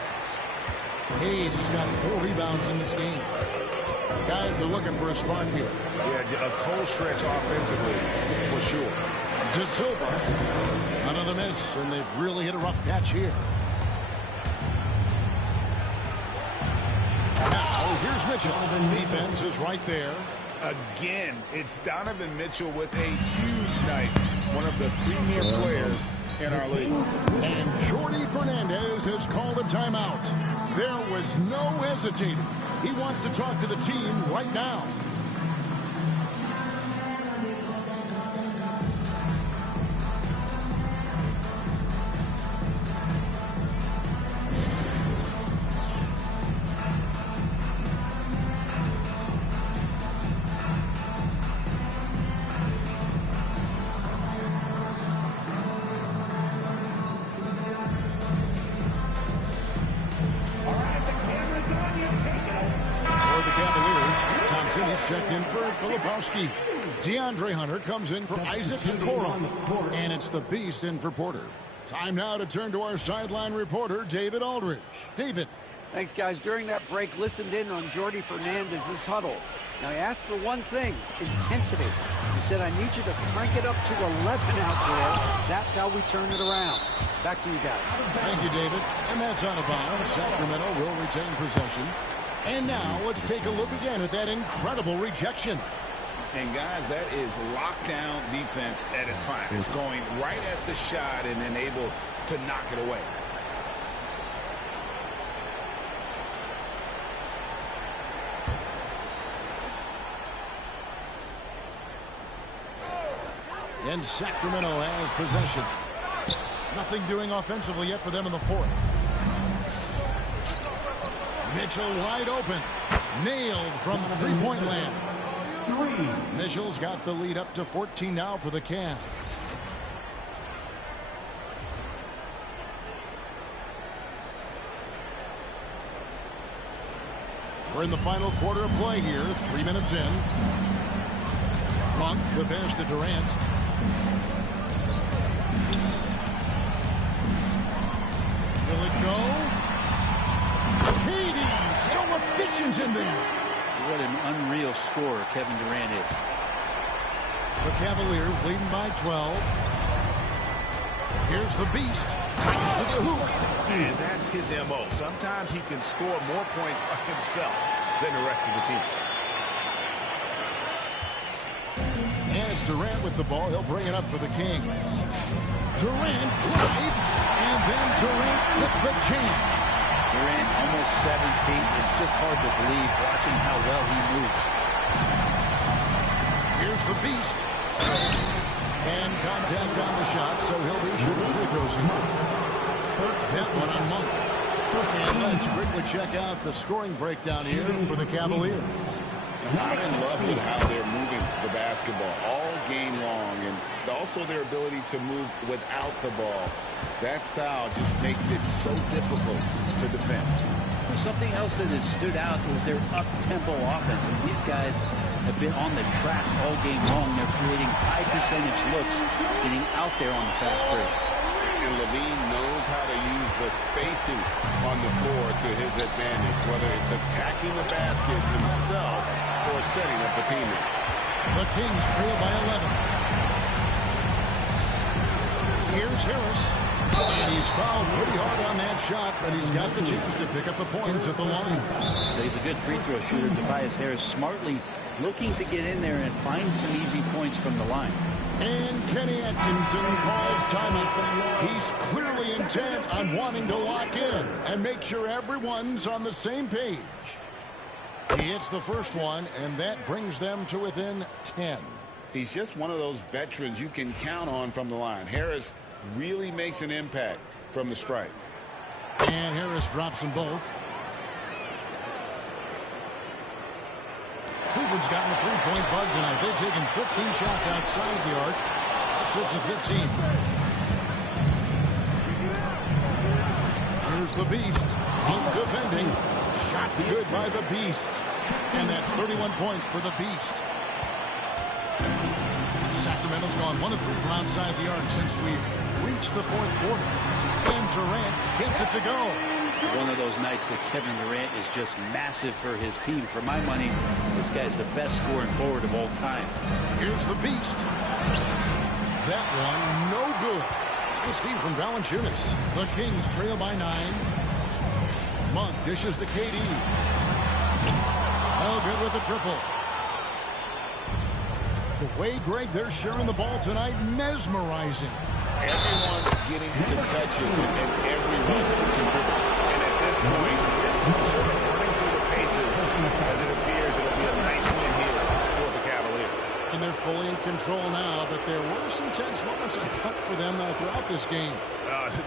Hayes has got 4 rebounds in this game. Guys are looking for a spark here. Yeah, a cold stretch offensively, for sure. De Silva, another miss, and they've really hit a rough patch here. Now, here's Mitchell. Defense is right there. Again, it's Donovan Mitchell with a huge night. One of the premier players in our league. And Jordi Fernandez has called a timeout. There was no hesitating. He wants to talk to the team right now. in for Filipowski. DeAndre Hunter comes in for Isaac Okoro. And it's the Beast in for Porter. Time now to turn to our sideline reporter, David Aldridge. David. Thanks, guys. During that break, listened in on Jordy Fernandez's huddle. Now, he asked for one thing, intensity. He said, I need you to crank it up to 11 out there. That's how we turn it around. Back to you guys. Thank you, David. And that's out of bounds. Sacramento will retain possession. And now let's take a look again at that incredible rejection. And, guys, that is lockdown defense at its finest. Going right at the shot and then able to knock it away. And Sacramento has possession. Nothing doing offensively yet for them in the fourth. Mitchell wide open. Nailed from three-point land. Mitchell's got the lead up to 14 now for the Cavs. We're in the final quarter of play here. 3 minutes in. Monk, the pass to Durant. Will it go? Katie, so efficient in there. What an unreal scorer Kevin Durant is. The Cavaliers leading by 12. Here's the Beast. And that's his MO. Sometimes he can score more points by himself than the rest of the team. As Durant with the ball, he'll bring it up for the Kings. Durant drives, and then Durant with the jam. Durant almost 7 feet. It's just hard to believe watching how well he moves. Here's the Beast. And contact on the shot, so he'll be shooting free throws here. That one on Monk. And let's quickly check out the scoring breakdown here for the Cavaliers. I'm in love with how they're moving the basketball all game long, and also their ability to move without the ball. That style just makes it so difficult to defend. Something else that has stood out is their up-tempo offense. And these guys have been on the track all game long. They're creating high percentage looks, getting out there on the fast break. And Levine knows how to use the spacing on the floor to his advantage, whether it's attacking the basket himself or setting up a teammate. The Kings trail by 11. Here's Harris. And he's fouled pretty hard on that shot, but he's got the chance to pick up the points at the line. So he's a good free throw shooter. Tobias Harris smartly looking to get in there and find some easy points from the line. And Kenny Atkinson calls timeout. He's clearly intent on wanting to lock in and make sure everyone's on the same page. He hits the first one, and that brings them to within 10. He's just one of those veterans you can count on from the line. Harris really makes an impact from the stripe. And Harris drops them both. Cleveland's gotten a three-point bug tonight. They've taken 15 shots outside the arc. That sits at 15. Here's the Beast. Monk defending. Shots good by the Beast. And that's 31 points for the Beast. Sacramento's gone 1 of 3 from outside the arc since we've reached the fourth quarter. And Durant gets it to go. One of those nights that Kevin Durant is just massive for his team. For my money, this guy's the best scoring forward of all time. Here's the Beast. That one, no good. Good steal from Valanciunas. The Kings trail by 9. Monk dishes to KD. No good with the triple. The way, Greg, they're sharing the ball tonight, mesmerizing. Everyone's getting to touch it, and everyone is contributing. And at this point, just sort of running through the paces as it appears it'll be a nice win here for the Cavaliers. And they're fully in control now, but there were some tense moments, I thought, for them throughout this game.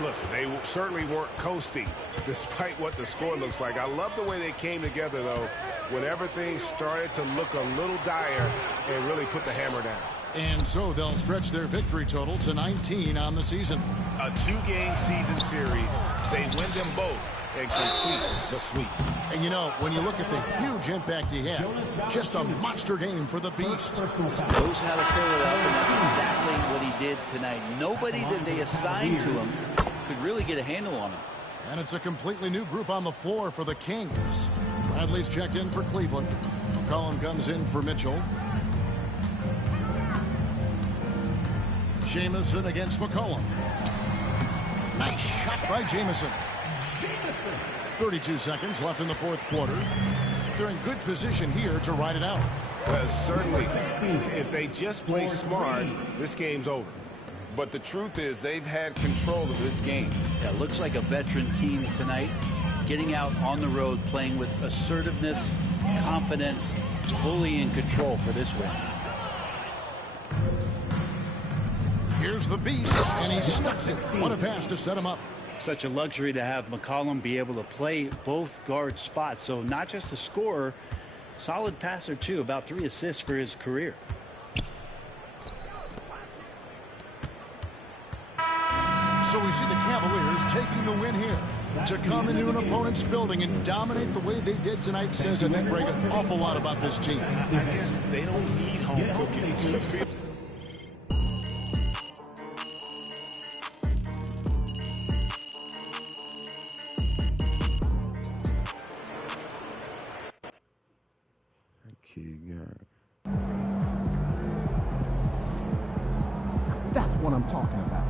Listen, they certainly weren't coasting, despite what the score looks like. I love the way they came together, though, when everything started to look a little dire and really put the hammer down. And so they'll stretch their victory total to 19 on the season. A 2-game season series. They win them both and complete the sweep. And you know, when you look at the huge impact he had, just a monster game for the Beast. Knows how to fill it up, and that's exactly what he did tonight. Nobody that they assigned to him could really get a handle on him. And it's a completely new group on the floor for the Kings. Bradley's checked in for Cleveland. McCollum comes in for Mitchell. Jamison against McCollum. Nice shot by Jamison. 32 seconds left in the fourth quarter. They're in good position here to ride it out. Well, certainly, if they just play smart, this game's over. But the truth is they've had control of this game. Yeah, it looks like a veteran team tonight, getting out on the road, playing with assertiveness, confidence, fully in control for this win. Here's the Beast, and he stuffs it. What a pass to set him up. Such a luxury to have McCollum be able to play both guard spots. So not just a scorer, solid passer too, about 3 assists for his career. So we see the Cavaliers taking the win here. To come into an opponent's building and dominate the way they did tonight says, I think, Greg, an awful lot about this team. I guess they don't need home cooking to feel. That's what I'm talking about.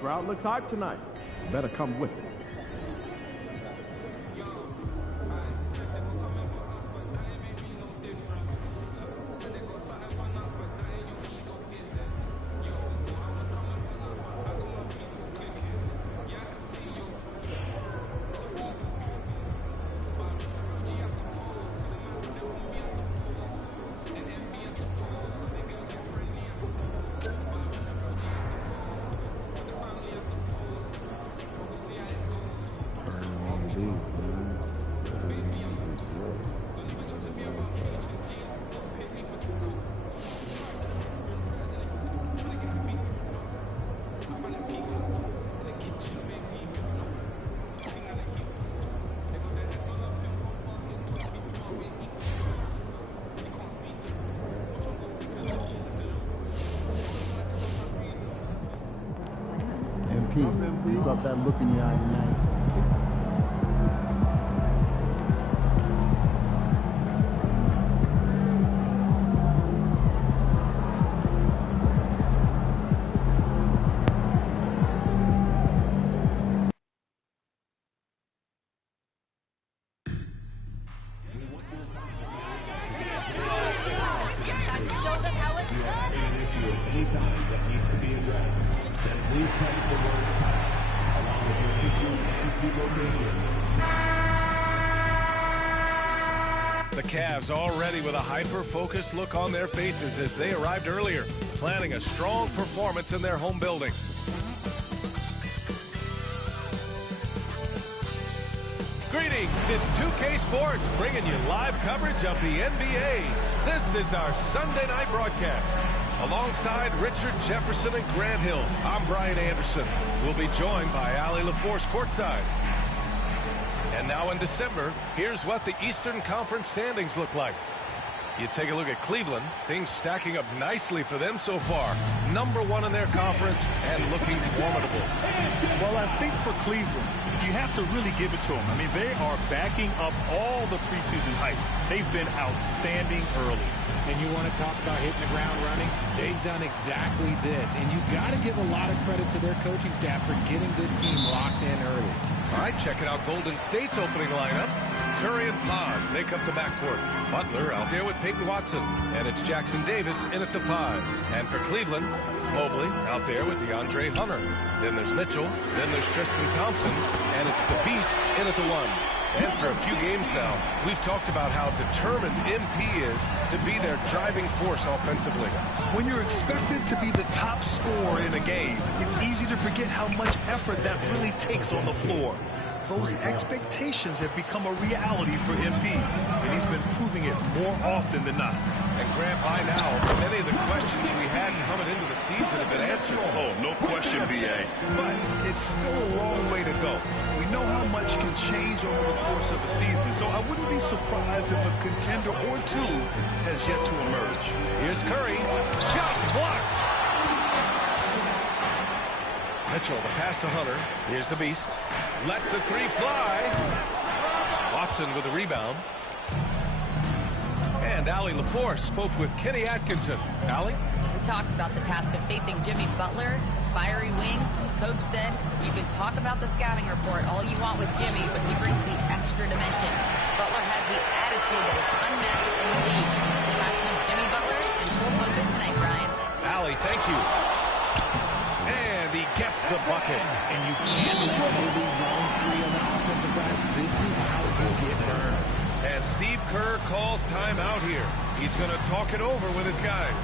Crowd looks hyped tonight. Better come with it. Peat, you got that look in your eye tonight. The Cavs already with a hyper-focused look on their faces as they arrived earlier, planning a strong performance in their home building. Greetings, it's 2K Sports bringing you live coverage of the NBA. This is our Sunday night broadcast. Alongside Richard Jefferson and Grant Hill, I'm Brian Anderson. We'll be joined by Allie LaForce courtside. And now in December, here's what the Eastern Conference standings look like. You take a look at Cleveland, things stacking up nicely for them so far. #1 in their conference and looking formidable. Well, I think for Cleveland, you have to really give it to them. I mean, they are backing up all the preseason hype. They've been outstanding early. And you want to talk about hitting the ground running? They've done exactly this. And you got to give a lot of credit to their coaching staff for getting this team locked in early. All right, checking out Golden State's opening lineup. Curry and Paz make up the backcourt. Butler out there with Peyton Watson. And it's Jackson Davis in at the 5. And for Cleveland, Mobley out there with DeAndre Hunter. Then there's Mitchell. Then there's Tristan Thompson. And it's the Beast in at the 1. And for a few games now, we've talked about how determined MP is to be their driving force offensively. When you're expected to be the top scorer in a game, it's easy to forget how much effort that really takes on the floor. those expectations have become a reality for Embiid, and he's been proving it more often than not. And Grant, by now, many of the questions we had coming into the season have been answered. Oh, no question, B.A. But it's still a long way to go. We know how much can change over the course of a season, so I wouldn't be surprised if a contender or two has yet to emerge. Here's Curry. Shot blocked. Mitchell, the pass to Hunter. Here's the Beast. Lets the three fly. Watson with a rebound. And Allie LaForce spoke with Kenny Atkinson. Allie? We talked about the task of facing Jimmy Butler, fiery wing. Coach said, you can talk about the scouting report all you want with Jimmy, but he brings the extra dimension. Butler has the attitude that is unmatched in the league. The passion of Jimmy Butler in full focus tonight, Brian. Allie, thank you. And he gets the bucket. And you can't let Mobley roam free on the offensive glass. This is how you get burned. And Steve Kerr calls timeout here. He's going to talk it over with his guys.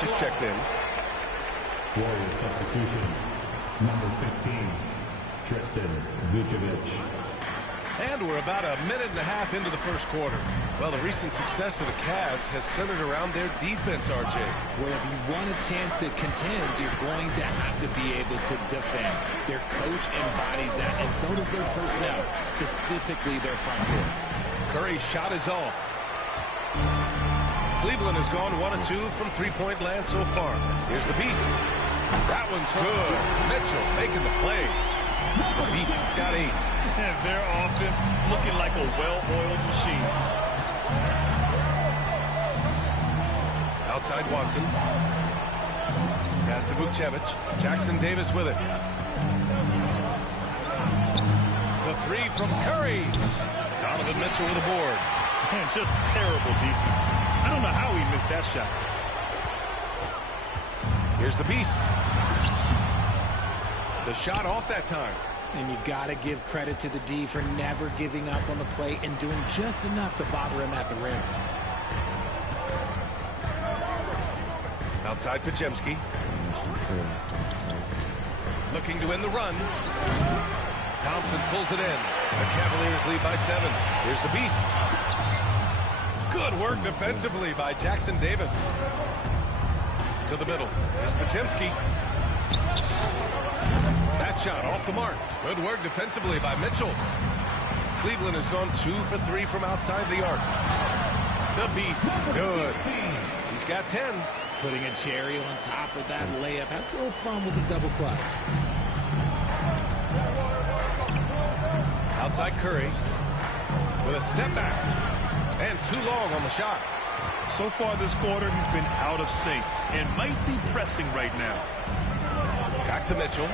Just checked in. Warriors substitution. Number 15, Tristan Vucevic. And we're about a minute and a half into the first quarter. Well, the recent success of the Cavs has centered around their defense, RJ. Well, if you want a chance to contend, you're going to have to be able to defend. Their coach embodies that, and so does their personnel, specifically their front court. Curry's shot is off. Cleveland has gone 1 of 2 from three-point land so far. Here's the Beast. That one's good. Mitchell making the play. The Beast's got 8. And their offense looking like a well-oiled machine. Outside Watson. Pass to Vucevic. Jackson Davis with it. The three from Curry. Donovan Mitchell with a board. Man, just terrible defense. I don't know how he missed that shot. Here's the Beast. The shot off that time. And you got to give credit to the D for never giving up on the play and doing just enough to bother him at the rim. Outside Pajemski. Looking to win the run. Thompson pulls it in. The Cavaliers lead by 7. Here's the Beast. Good work defensively by Jackson Davis. To the middle. Here's Pajemski. That shot off the mark. Good work defensively by Mitchell. Cleveland has gone 2 for 3 from outside the arc. The Beast. Good. He's got 10. Putting a cherry on top of that layup. Has a little fun with the double clutch. Outside Curry. With a step back. And too long on the shot. So far this quarter, he's been out of sync and might be pressing right now. Back to Mitchell.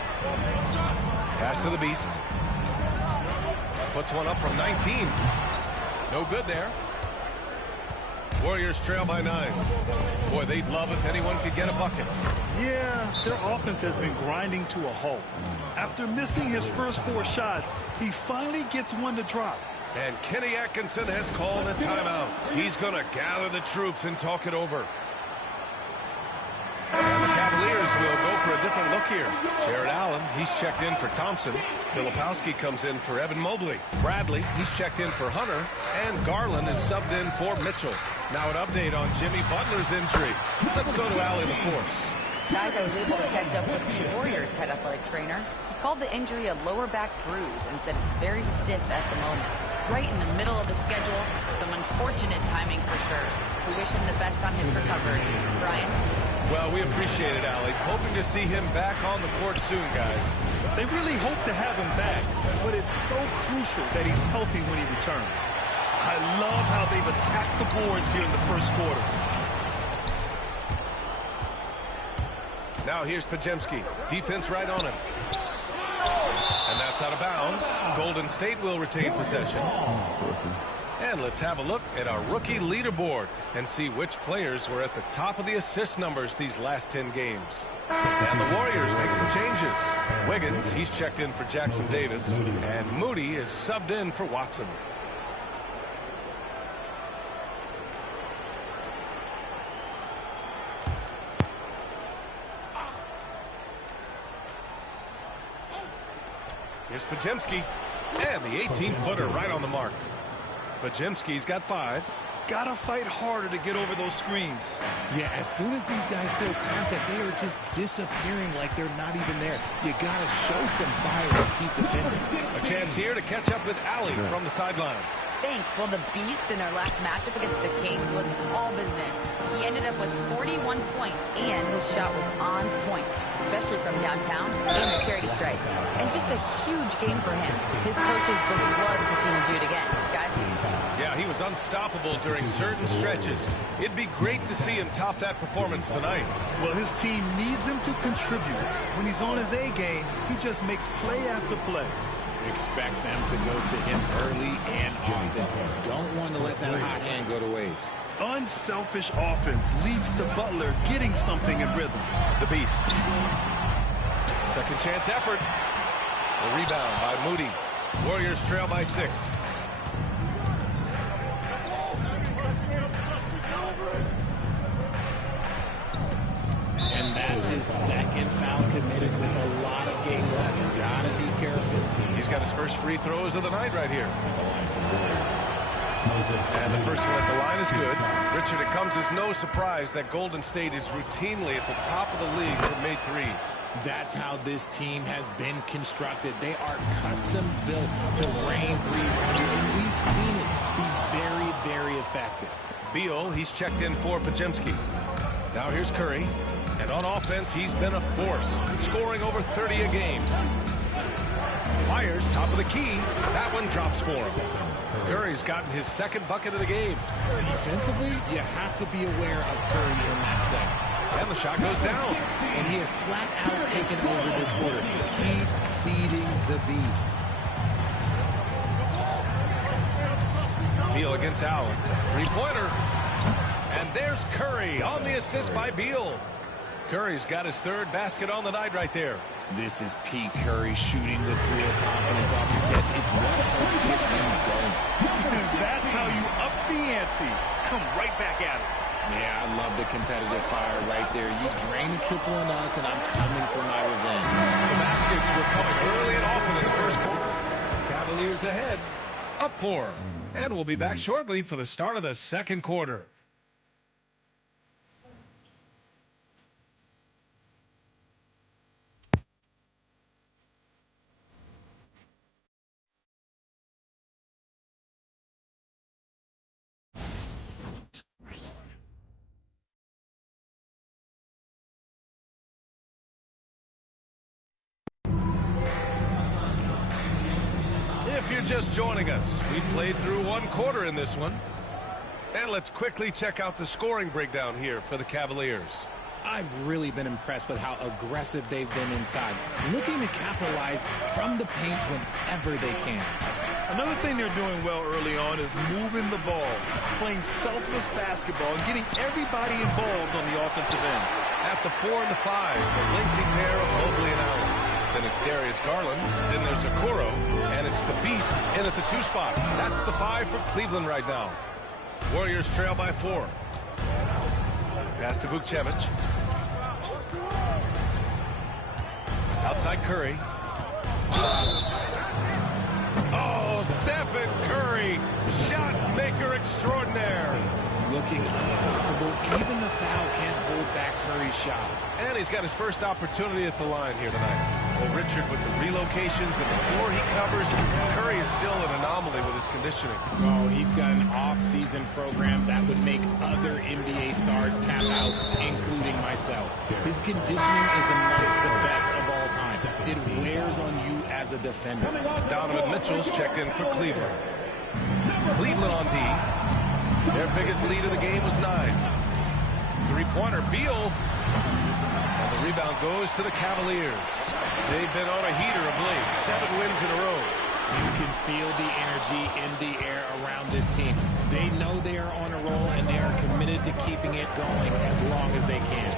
Pass to the Beast. Puts one up from 19. No good there. Warriors trail by 9. Boy, they'd love if anyone could get a bucket. Yeah, their offense has been grinding to a halt. After missing his first 4 shots, he finally gets one to drop. And Kenny Atkinson has called a timeout. He's going to gather the troops and talk it over. And the Cavaliers will go for a different look here. Jared Allen, he's checked in for Thompson. Filipowski comes in for Evan Mobley. Bradley, he's checked in for Hunter. And Garland is subbed in for Mitchell. Now an update on Jimmy Butler's injury. Let's go to Allie LaForce. Guys, I was able to catch up with the Warriors head athletic trainer. He called the injury a lower back bruise and said it's very stiff at the moment. right in the middle of the schedule. Some unfortunate timing for sure. We wish him the best on his recovery. Brian? Well, we appreciate it, Allie. Hoping to see him back on the court soon, guys. They really hope to have him back, but it's so crucial that he's healthy when he returns. I love how they've attacked the boards here in the first quarter. Now here's Pajemski. Defense right on him. And that's out of bounds. Golden State will retain possession. And let's have a look at our rookie leaderboard and see which players were at the top of the assist numbers these last 10 games. And the Warriors make some changes. Wiggins, he's checked in for Jackson Davis. And Moody is subbed in for Watson. Here's Pajemski. And the 18-footer right on the mark. Pajemski's got 5. Gotta fight harder to get over those screens. Yeah, as soon as these guys feel contact, they are just disappearing like they're not even there. You gotta show some fire to keep defending. A chance here to catch up with Allie from the sideline. Thanks. Well, the Beast in their last matchup against the Kings was all business. He ended up with 41 points, and his shot was on point, especially from downtown and the charity stripe. And just a huge game for him. His coaches would love to see him do it again. Guys? Yeah, he was unstoppable during certain stretches. It'd be great to see him top that performance tonight. Well, his team needs him to contribute. When he's on his A game, he just makes play after play. Expect them to go to him early and often. Don't want to let that hot hand go to waste. Unselfish offense leads to Butler getting something in rhythm. The Beast. Second chance effort. The rebound by Moody. Warriors trail by 6. And that's his second foul committed with a lot of games left. You gotta be careful. He's got his first free throws of the night right here. And the first one at the line is good. Richard, it comes as no surprise that Golden State is routinely at the top of the league for made threes. That's how this team has been constructed. They are custom built to rain threes on you, and we've seen it be very, very effective. Beal, he's checked in for Pajemski. Now here's Curry. And on offense, he's been a force, scoring over 30 a game. Fires top of the key. That one drops for him. Curry's gotten his second bucket of the game. Defensively, you have to be aware of Curry in that second. And the shot goes down. And he has flat out taken over this quarter. Keep feeding the beast. Beal against Allen. Three-pointer. And there's Curry on the assist by Beal. Curry's got his third basket on the night right there. This is Pete Curry shooting with real confidence off the catch. It's what helped get him going. That's how you up the ante. Come right back at it. Yeah, I love the competitive fire right there. You drain a triple on us, and I'm coming for my revenge. The baskets were coming early and often in the first quarter. Cavaliers ahead, up 4. And we'll be back shortly for the start of the second quarter. If you're just joining us, we played through one quarter in this one. And let's quickly check out the scoring breakdown here for the Cavaliers. I've really been impressed with how aggressive they've been inside, looking to capitalize from the paint whenever they can. Another thing they're doing well early on is moving the ball, playing selfless basketball, and getting everybody involved on the offensive end. At the 4 and the 5, the lengthy pair of Mobley and Allen. Then it's Darius Garland, then there's Okoro, and it's the Beast in at the 2 spot. That's the 5 for Cleveland right now. Warriors trail by 4. Pass to Vukcevic. Outside Curry. Oh, Stephen Curry, shot maker extraordinaire. Look looking unstoppable. Even the foul can't hold back Curry's shot. And he's got his first opportunity at the line here tonight. Well, Richard, with the relocations and the floor he covers, Curry is still an anomaly with his conditioning. Oh, he's got an off-season program that would make other NBA stars tap out, including myself. His conditioning is amongst the best of all time. It wears on you as a defender. Donovan Mitchell's checked in for Cleveland. Cleveland on D. Their biggest lead of the game was 9. Three-pointer, Beal. And the rebound goes to the Cavaliers. They've been on a heater of late. 7 wins in a row. You can feel the energy in the air around this team. They know they are on a roll, and they are committed to keeping it going as long as they can.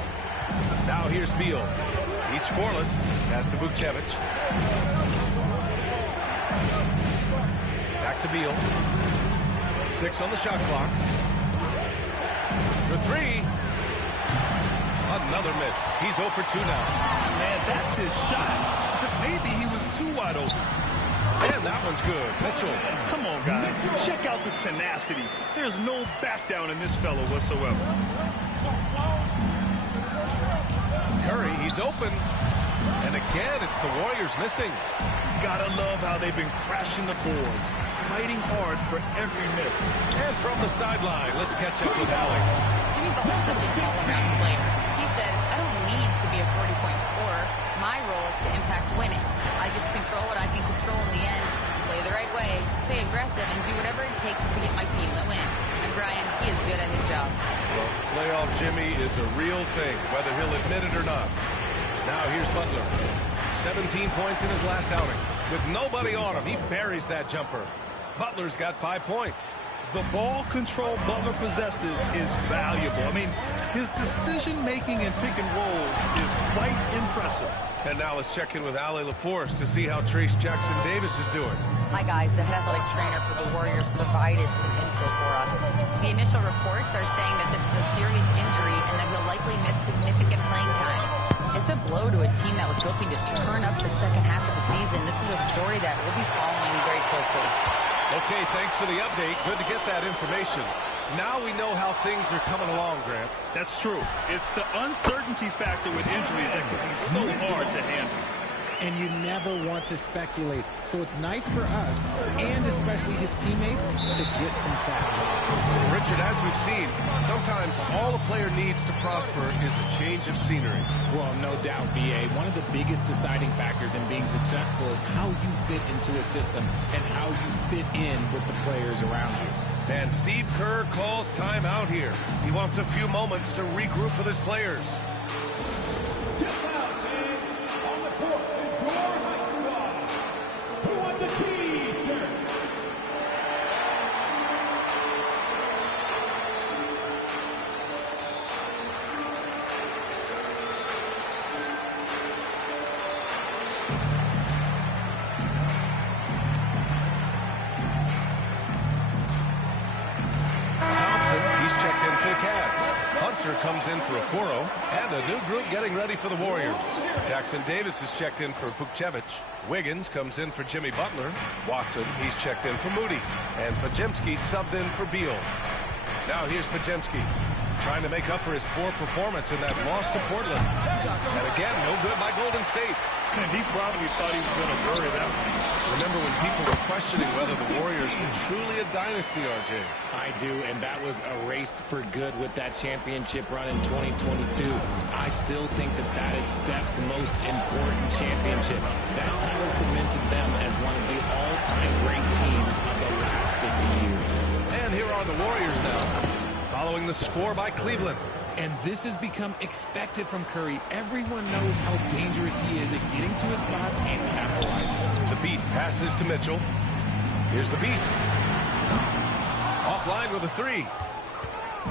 Now here's Beal. He's scoreless. Pass to Vukcevic. Back to Beal. 6 on the shot clock. For 3. Another miss. He's 0 for 2 now. Man, that's his shot. Maybe he was too wide open. And that one's good. Mitchell. Come on, guys. Check out the tenacity. There's no back down in this fellow whatsoever. Curry, he's open. And again, it's the Warriors missing. Gotta love how they've been crashing the boards, fighting hard for every miss. And from the sideline, let's catch up with Alec. Jimmy Butler's such an all-around player. He said, I don't need to be a 40-point scorer. My role is to impact winning. I just control what I can control in the end, play the right way, stay aggressive, and do whatever it takes to get my team the win. And Brian, he is good at his job. Well, playoff Jimmy is a real thing, whether he'll admit it or not. Now here's Butler. 17 points in his last outing. With nobody on him, he buries that jumper. Butler's got 5 points. The ball control Butler possesses is valuable. I mean, his decision-making in pick and rolls is quite impressive. And now let's check in with Ale LaForce to see how Trace Jackson-Davis is doing. Hi, guys. The head athletic trainer for the Warriors provided some info for us. The initial reports are saying that this is a serious injury and that he'll likely miss significant playing time. It's a blow to a team that was hoping to turn up the second half of the season. This is a story that we'll be following very closely. Okay, thanks for the update. Good to get that information. Now we know how things are coming along, Grant. That's true. It's the uncertainty factor with injuries that can be so hard to handle. And you never want to speculate. So it's nice for us, and especially his teammates, to get some facts. Richard, as we've seen, sometimes all a player needs to prosper is a change of scenery. Well, no doubt, B.A. One of the biggest deciding factors in being successful is how you fit into a system and how you fit in with the players around you. And Steve Kerr calls time out here. He wants a few moments to regroup with his players. Comes in for Okoro, and a new group getting ready for the Warriors. Jackson-Davis is checked in for Vukcevic. Wiggins comes in for Jimmy Butler. Watson, he's checked in for Moody. And Podziemski subbed in for Beal. Now here's Podziemski, trying to make up for his poor performance in that loss to Portland. And again, no good by Golden State. And he probably thought he was going to bury that one. Remember when people were questioning whether the Warriors were truly a dynasty, RJ? I do, and that was erased for good with that championship run in 2022. I still think that that is Steph's most important championship. That title cemented them as one of the all-time great teams of the last 50 years. And here are the Warriors now, following the score by Cleveland. And this has become expected from Curry. Everyone knows how dangerous he is at getting to his spots and capitalizing. The Beast passes to Mitchell. Here's the Beast. Offline with a 3.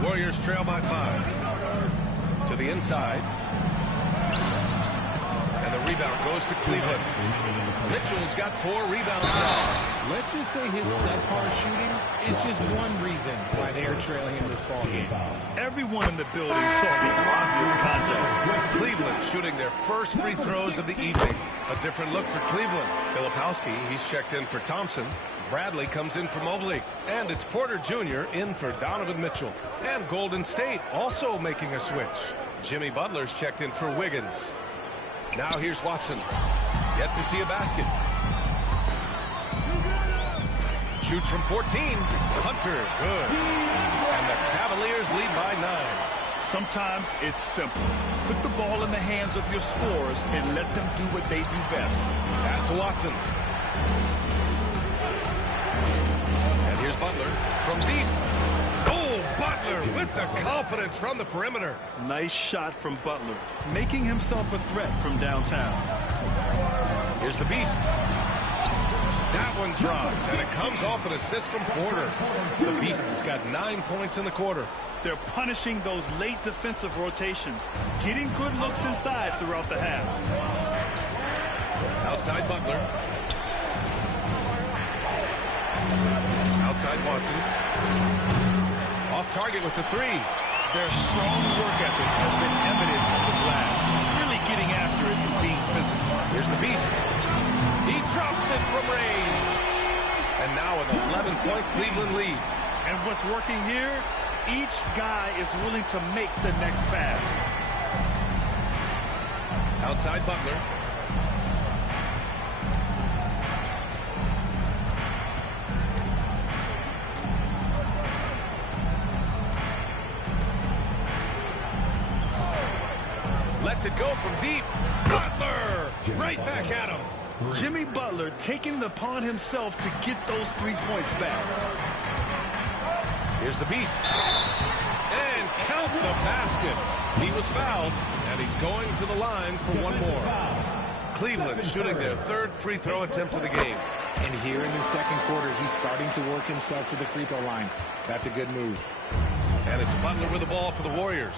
Warriors trail by 5. To the inside. And the rebound goes to Cleveland. Mitchell's got 4 rebounds now. Let's just say his subpar shooting is just one reason why they're trailing in this ballgame. Everyone in the building saw the obvious contact. Cleveland shooting their first free throws of the evening. A different look for Cleveland. Filipowski, he's checked in for Thompson. Bradley comes in for Mobley. And it's Porter Jr. in for Donovan Mitchell. And Golden State also making a switch. Jimmy Butler's checked in for Wiggins. Now here's Watson. Yet to see a basket. Shoots from 14. Hunter, good. And the Cavaliers lead by 9. Sometimes it's simple. Put the ball in the hands of your scorers and let them do what they do best. Pass to Watson. And here's Butler from deep. Oh, Butler with the confidence from the perimeter. Nice shot from Butler, making himself a threat from downtown. Here's the Beast. That one drops, and it comes off an assist from Porter. The Beast has got 9 points in the quarter. They're punishing those late defensive rotations, getting good looks inside throughout the half. Outside Butler. Outside Watson. Off target with the 3. Their strong work ethic has been evident on the glass, really getting after it and being physical. Here's the Beast. He drops it from range. And now an 11-point Cleveland lead. And what's working here? Each guy is willing to make the next pass. Outside Butler. Lets it go from deep. Butler right back at him. Jimmy Butler taking it upon himself to get those 3 points back. Here's the Beast. And count the basket. He was fouled, and he's going to the line for one more. Cleveland shooting their 3rd free throw attempt of the game. And here in the second quarter, he's starting to work himself to the free throw line. That's a good move. And it's Butler with the ball for the Warriors.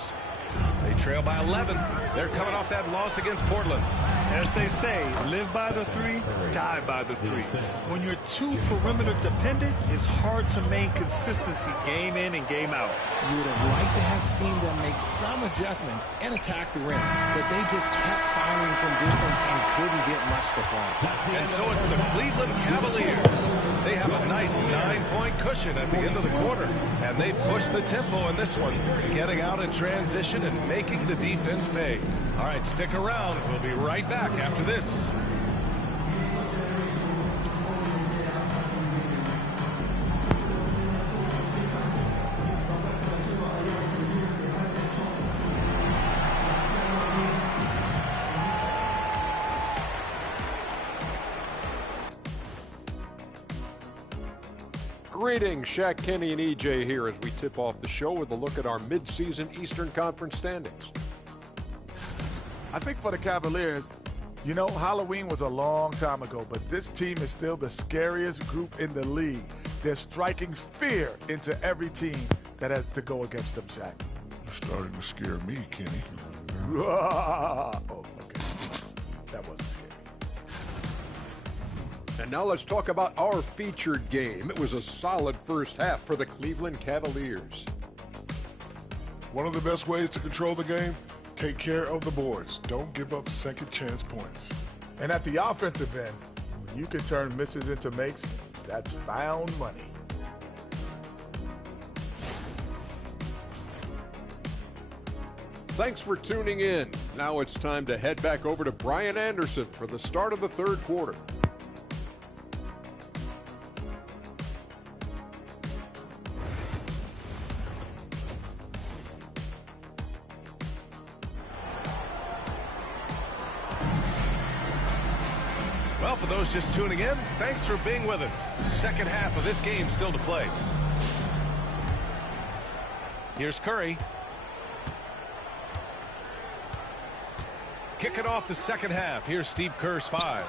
They trail by 11. They're coming off that loss against Portland. As they say, live by the 3, die by the 3. When you're too perimeter dependent, it's hard to maintain consistency game in and game out. You would have liked to have seen them make some adjustments and attack the rim, but they just kept firing from distance and couldn't get much to fall. And so it's the Cleveland Cavaliers. They have a nice 9-point cushion at the end of the quarter, and they push the tempo in this one, getting out in transition and making the defense pay. All right, stick around. We'll be right back after this. Greetings, Shaq, Kenny, and EJ here as we tip off the show with a look at our midseason Eastern Conference standings. I think for the Cavaliers, you know, Halloween was a long time ago, but this team is still the scariest group in the league. They're striking fear into every team that has to go against them, Shaq. You're starting to scare me, Kenny. Oh, okay. That wasn't scary. And now let's talk about our featured game. It was a solid first half for the Cleveland Cavaliers. One of the best ways to control the game, take care of the boards. Don't give up second chance points. And at the offensive end, when you can turn misses into makes, that's found money. Thanks for tuning in. Now it's time to head back over to Brian Anderson for the start of the third quarter. Well, for those just tuning in, thanks for being with us. Second half of this game still to play. Here's Curry. Kicking off the second half. Here's Steve Kerr's 5.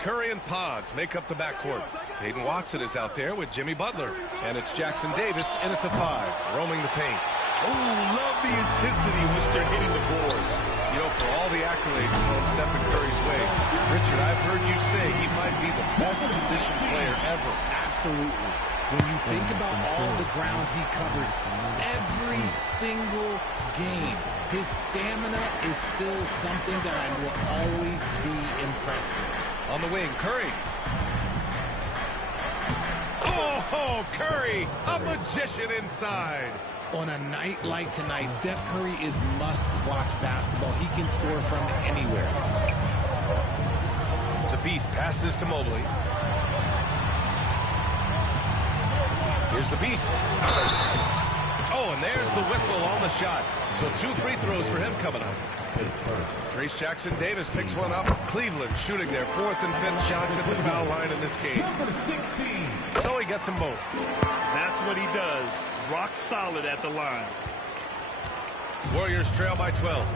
Curry and Pods make up the backcourt. Hayden Watson is out there with Jimmy Butler. And it's Jackson Davis in at the 5, roaming the paint. Oh, love the intensity in which they're hitting the boards. You know, for all the accolades thrown Stephen Curry's way, Richard, I've heard you say he might be the best position player ever. Absolutely. When you think about all the ground he covers every single game, his stamina is still something that I will always be impressed with. On the wing, Curry. Oh, Curry, a magician inside. On a night like tonight, Steph Curry is must-watch basketball. He can score from anywhere. The Beast passes to Mobley. Here's the Beast. Oh, and there's the whistle on the shot. So 2 free throws for him coming up. Trace Jackson-Davis picks one up. Cleveland shooting their 4th and 5th shots at the foul line in this game. So he gets them both. That's what he does. Rock solid at the line. Warriors trail by 12.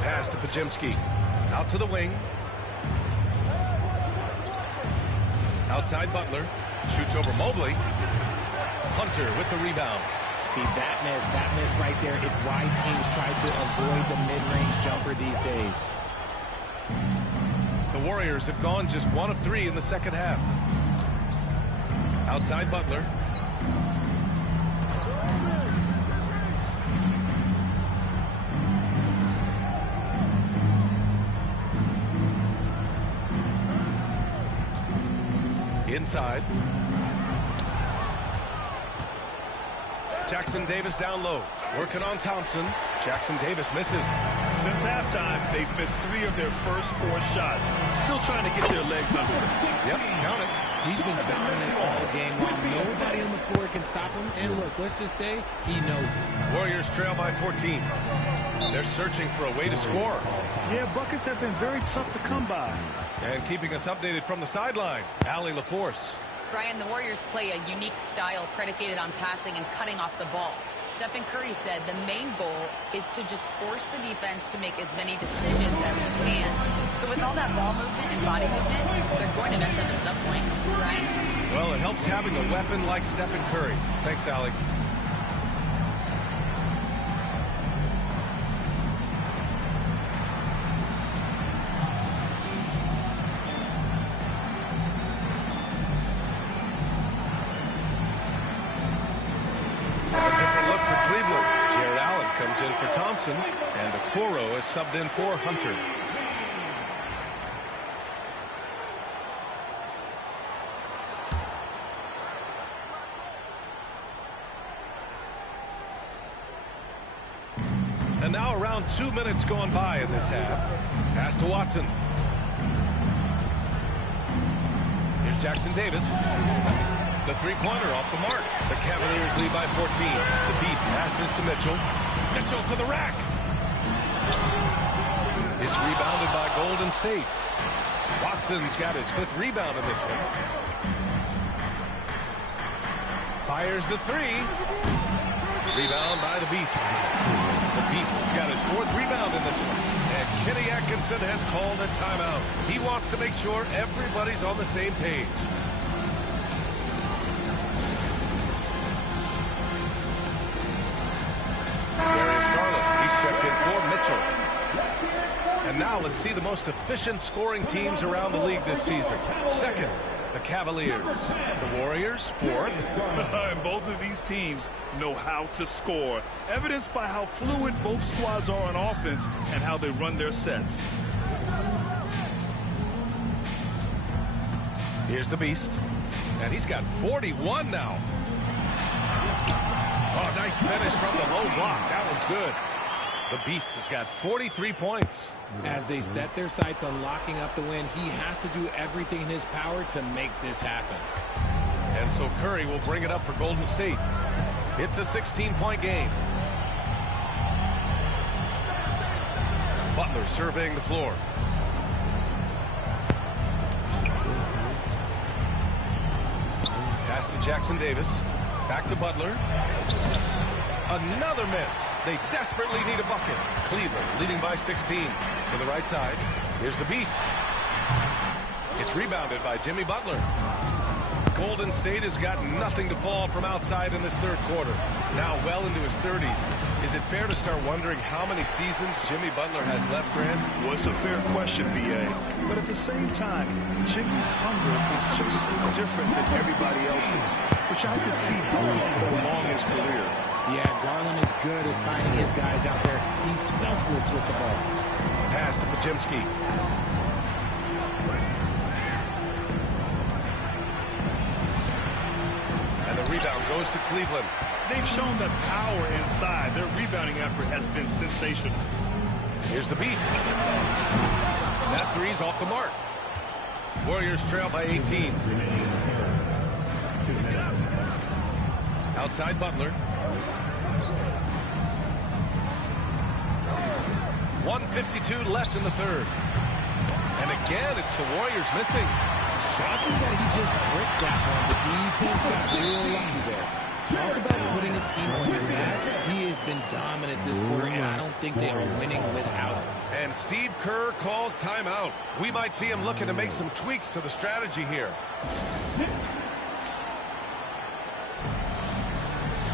Pass to Pajemski. Out to the wing. Outside Butler. Shoots over Mobley. Hunter with the rebound. See, that miss right there, it's why teams try to avoid the mid-range jumper these days. The Warriors have gone just 1 of 3 in the second half. Outside Butler. Inside. Jackson-Davis down low. Working on Thompson. Jackson-Davis misses. Since halftime, they've missed 3 of their first 4 shots. Still trying to get their legs under them. Yep, count it. He's been dominant all game long. Nobody on the floor can stop him. And look, let's just say he knows it. Warriors trail by 14. They're searching for a way to score. Yeah, buckets have been very tough to come by. And keeping us updated from the sideline, Allie LaForce. Brian, the Warriors play a unique style predicated on passing and cutting off the ball. Stephen Curry said the main goal is to just force the defense to make as many decisions as they can. So with all that ball movement and body movement, they're going to mess up at some point, right? Well, it helps having a weapon like Stephen Curry. Thanks, Allie. In for Thompson, and Okoro is subbed in for Hunter. And now around 2 minutes gone by in this half. Pass to Watson. Here's Jackson-Davis. The three-pointer off the mark. The Cavaliers lead by 14. The Beast passes to Mitchell. Mitchell to the rack. It's rebounded by Golden State. Watson's got his 5th rebound in this one. Fires the 3. Rebound by the Beast. The Beast has got his 4th rebound in this one. And Kenny Atkinson has called a timeout. He wants to make sure everybody's on the same page. And now let's see the most efficient scoring teams around the league this season. Second, the Cavaliers. The Warriors, 4th. And both of these teams know how to score, evidenced by how fluid both squads are on offense and how they run their sets. Here's the Beast. And he's got 41 now. Oh, nice finish from the low block. That one's good. The Beast has got 43 points. As they set their sights on locking up the win, he has to do everything in his power to make this happen. And so Curry will bring it up for Golden State. It's a 16-point game. Butler surveying the floor. Pass to Jackson-Davis. Back to Butler. Another miss. They desperately need a bucket. Cleveland leading by 16. To the right side. Here's the Beast. It's rebounded by Jimmy Butler. Golden State has got nothing to fall from outside in this 3rd quarter. Now well into his 30s. Is it fair to start wondering how many seasons Jimmy Butler has left, Grant? Well, it's a fair question, B.A. But at the same time, Jimmy's hunger is just different than everybody else's, which I could see helping him prolong his career. Yeah, Garland is good at finding his guys out there. He's selfless with the ball. Pass to Pajemski. The rebound goes to Cleveland. They've shown that power inside. Their rebounding effort has been sensational. Here's the Beast. That three's off the mark. Warriors trail by 18. Outside Butler. 1:52 left in the third. And again, it's the Warriors missing. Shocking that he just bricked that one. The defense got real lucky there. Talk about putting a team on your back. He has been dominant this quarter, and I don't think they are winning without him. And Steve Kerr calls timeout. We might see him looking to make some tweaks to the strategy here.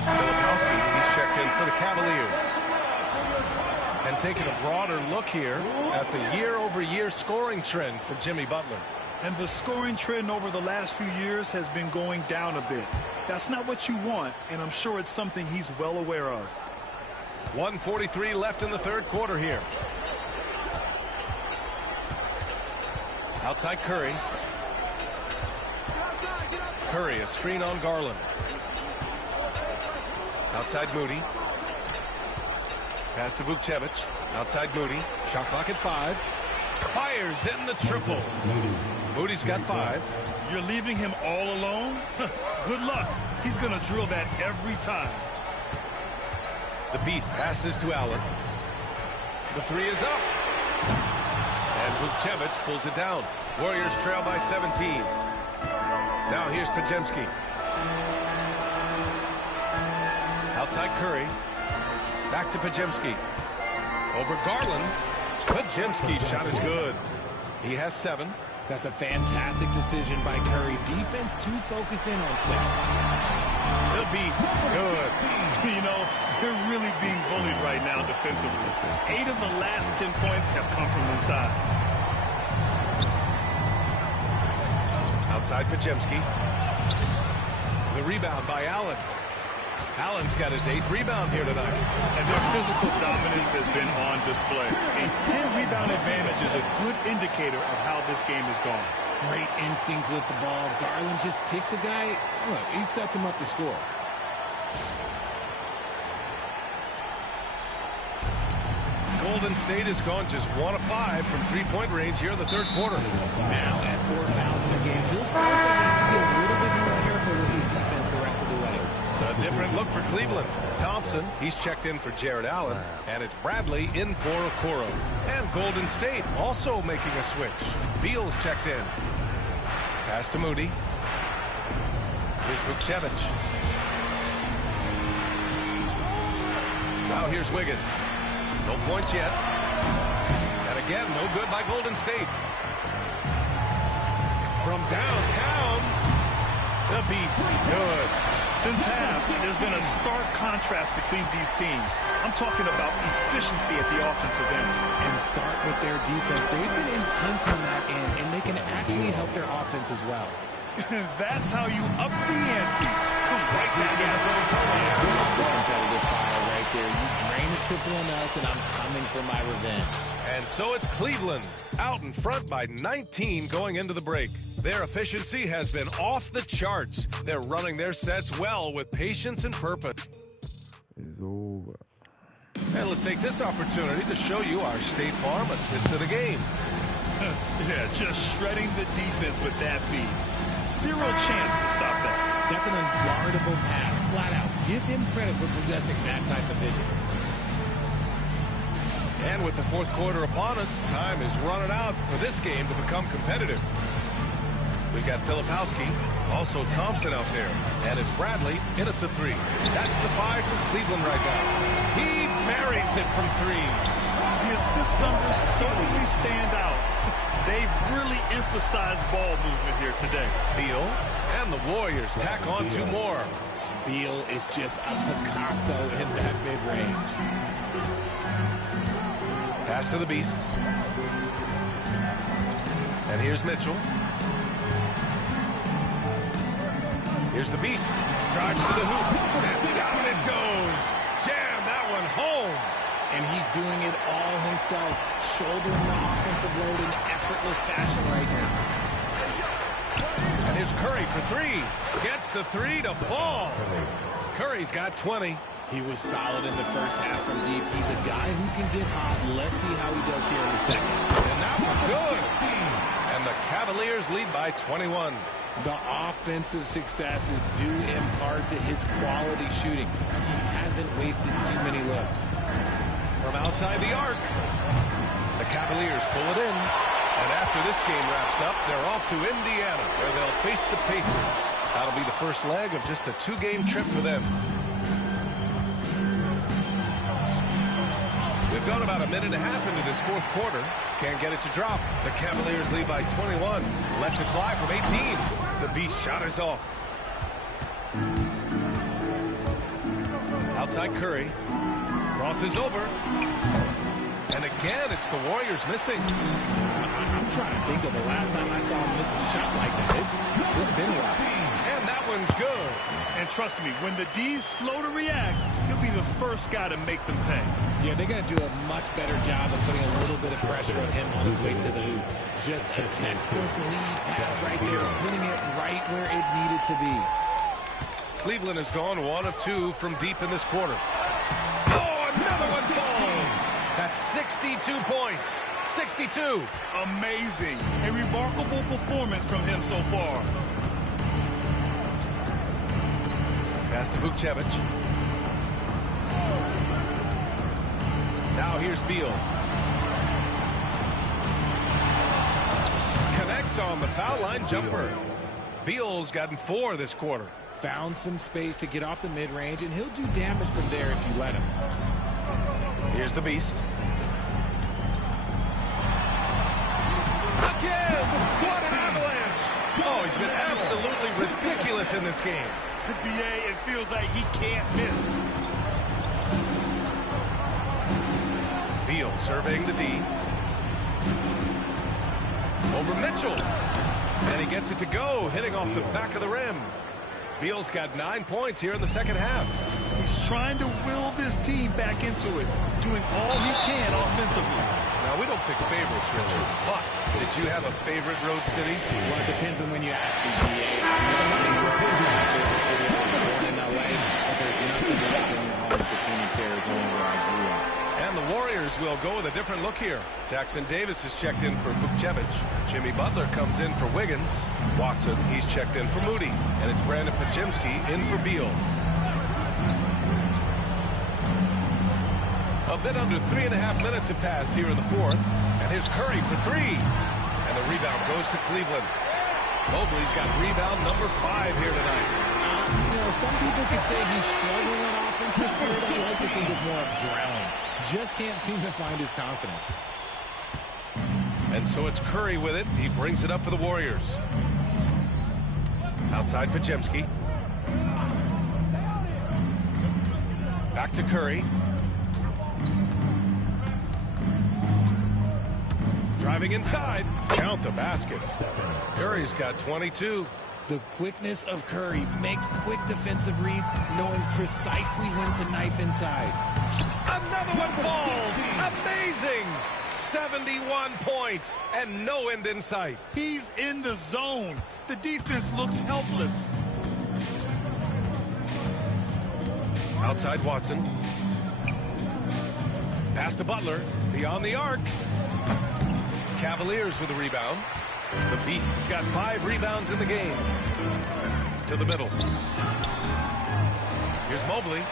Filipowski, he's checked in for the Cavaliers. And taking a broader look here at the year-over-year scoring trend for Jimmy Butler. And the scoring trend over the last few years has been going down a bit. That's not what you want, and I'm sure it's something he's well aware of. 1:43 left in the third quarter here. Outside Curry. Curry, a screen on Garland. Outside Moody. Pass to Vukcevic. Outside Moody. Shot clock at 5. Fires in the triple. Moody's got 5. You're leaving him all alone? Good luck. He's going to drill that every time. The Beast passes to Allen. The three is up. And Vukcevic pulls it down. Warriors trail by 17. Now here's Podziemski. Outside Curry. Back to Podziemski. Over Garland. Podziemski's shot is good. He has 7. That's a fantastic decision by Curry. Defense too focused in on Steph. The Beast, good. You know, they're really being bullied right now defensively. 8 of the last 10 points have come from inside. Outside Podziemski. The rebound by Allen. Allen's got his 8th rebound here tonight. And their physical dominance has been on display. A 10-rebound advantage is a good indicator of how this game is going. Great instincts with the ball. Garland just picks a guy. Look, he sets him up to score. Golden State has gone just 1 of 5 from three-point range here in the third quarter. Now at 4 fouls in the game, he'll start to have to be a little bit more careful with his defense the rest of the way. A different look for Cleveland. Thompson, he's checked in for Jared Allen, and it's Bradley in for Okoro. And Golden State also making a switch. Beal's checked in. Pass to Moody. Here's Vukcevic. Now here's Wiggins. No points yet. And again, no good by Golden State. From downtown, the Beast, good. Since half, there's been a stark contrast between these teams. I'm talking about efficiency at the offensive end. And start with their defense. They've been intense on that end, and they can actually help their offense as well. That's how you up the ante. Come right back at it. That's the competitive fire right there. You drain the triple on us, and I'm coming for my revenge. And so it's Cleveland out in front by 19 going into the break. Their efficiency has been off the charts. They're running their sets well with patience and purpose. It's over. And let's take this opportunity to show you our State Farm assist to the game. Yeah, just shredding the defense with that feed. Zero chance to stop that. That's an unguardable pass, flat out. Give him credit for possessing that type of vision. And with the fourth quarter upon us, time is running out for this game to become competitive. We've got Filipowski, also Thompson out there, and it's Bradley in at the 3. That's the 5 from Cleveland right now. He buries it from 3. The assist numbers certainly stand out. They've really emphasized ball movement here today. Beal and the Warriors tack on 2 more. Beal is just a Picasso in that mid-range. Pass to the Beast. And here's Mitchell. Here's the Beast. Drives to the hoop. And down it goes. Jam that one home. And he's doing it all himself, shouldering the offensive load in effortless fashion right now. And here's Curry for three. Gets the three to fall. Curry's got 20. He was solid in the first half from deep. He's a guy who can get hot. Let's see how he does here in the second. And that was good. And the Cavaliers lead by 21. The offensive success is due in part to his quality shooting. He hasn't wasted too many looks. From outside the arc, the Cavaliers pull it in. And after this game wraps up, they're off to Indiana, where they'll face the Pacers. That'll be the first leg of just a 2-game trip for them. We've gone about a minute and a half into this fourth quarter. Can't get it to drop. The Cavaliers lead by 21. Lets it fly from 18. The Beast shot is off. Outside Curry. Crosses over. And again, it's the Warriors missing. I'm trying to think of the last time I saw him miss a shot like that. It's been a while. And that one's good. And trust me, when the D's slow to react, he'll be the first guy to make them pay. Yeah, they're going to do a much better job of putting a little bit of pressure on him on his way to the hoop. Just a textbook lead pass right there, putting it right where it needed to be. Cleveland has gone 1 of 2 from deep in this quarter. Oh, another one falls. That's 62 points. 62. Amazing. A remarkable performance from him so far. Pass to Vukcevic. Now here's Beal. Connects on the foul line jumper. Beal's gotten 4 this quarter. Found some space to get off the mid-range, and he'll do damage from there if you let him. Here's the Beast. Again! What an avalanche! Oh, he's been absolutely ridiculous in this game. The BA, it feels like he can't miss. Beal surveying the D. Over Mitchell. And he gets it to go, hitting off the back of the rim. Beal's got 9 points here in the second half. He's trying to will this team back into it, doing all he can offensively. Now, we don't pick favorites, Richard, but did you have a favorite road city? Well, it depends on when you ask me, DA. Favorite city. I was born in L.A., but there's nothing like going home to Phoenix, Arizona, where I grew up. And the Warriors will go with a different look here. Jackson Davis is checked in for Vukcevic. Jimmy Butler comes in for Wiggins. Watson, he's checked in for Moody. And it's Brandon Pajemski in for Beal. A bit under 3.5 minutes have passed here in the fourth. And here's Curry for 3. And the rebound goes to Cleveland. Mobley's got rebound number 5 here tonight. You know, some people could say he's struggling on offense this period. I like to think of more of drowning. Just can't seem to find his confidence. And so it's Curry with it. He brings it up for the Warriors. Outside Pajemski. Back to Curry. Driving inside. Count the basket. Curry's got 22. The quickness of Curry makes quick defensive reads, knowing precisely when to knife inside. Another one falls. Amazing. 71 points and no end in sight. He's in the zone. The defense looks helpless. Outside Watson. Pass to Butler. Beyond the arc. Cavaliers with the rebound. The Beast has got 5 rebounds in the game. To the middle. Here's Mobley.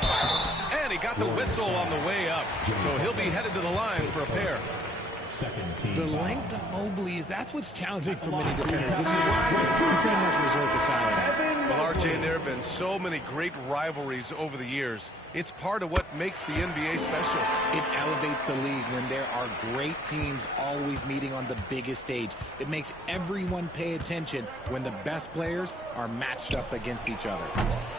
And he got the whistle on the way up. So he'll be headed to the line for a pair. The length of Mobley that's what's challenging for many defenders, which is why they pretty much resort to fouling. Well, RJ, there have been so many great rivalries over the years. It's part of what makes the NBA special. It elevates the league when there are great teams always meeting on the biggest stage. It makes everyone pay attention when the best players are matched up against each other.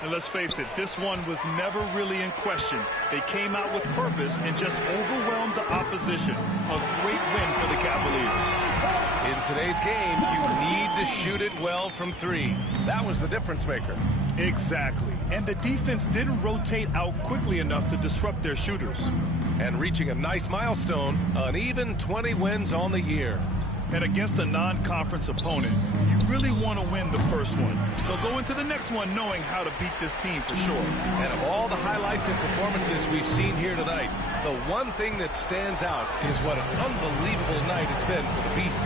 And let's face it, this one was never really in question. They came out with purpose and just overwhelmed the opposition. A great win for the Cavaliers. In today's game, you need to shoot it well from 3. That was the difference maker. Exactly. And the defense didn't rotate out quickly enough to disrupt their shooters. And reaching a nice milestone, an even 20 wins on the year. And against a non-conference opponent, you really want to win the first one. So go into the next one knowing how to beat this team for sure. And of all the highlights and performances we've seen here tonight, the one thing that stands out is what an unbelievable night it's been for the Beast.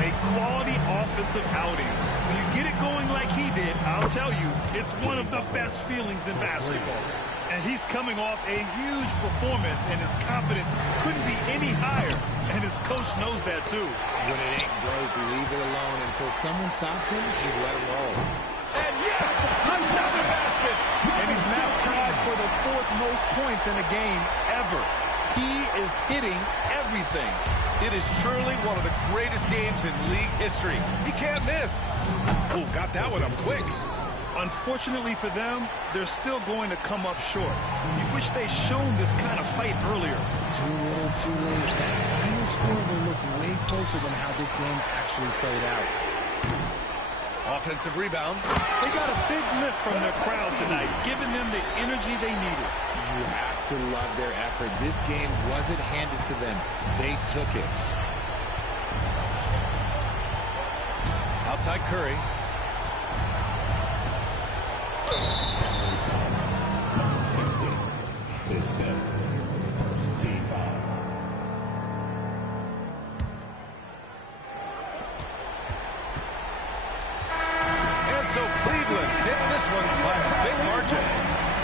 A quality offensive outing. When you get it going like he did, I'll tell you, it's one of the best feelings in basketball. And he's coming off a huge performance, and his confidence couldn't be any higher. And his coach knows that, too. When it ain't broke, leave it alone until someone stops him. Just let him roll. And yes, another basket. And he's now tied for the 4th most points in a game ever. He is hitting everything. It is truly one of the greatest games in league history. He can't miss. Oh, got that one up quick. Unfortunately for them, they're still going to come up short. You wish they'd shown this kind of fight earlier. Too little, too late. That final score will look way closer than how this game actually played out. Offensive rebound. They got a big lift from their crowd tonight, giving them the energy they needed. You have to love their effort. This game wasn't handed to them. They took it. Outside Curry. This does first team foul. And so Cleveland takes this one by a big margin.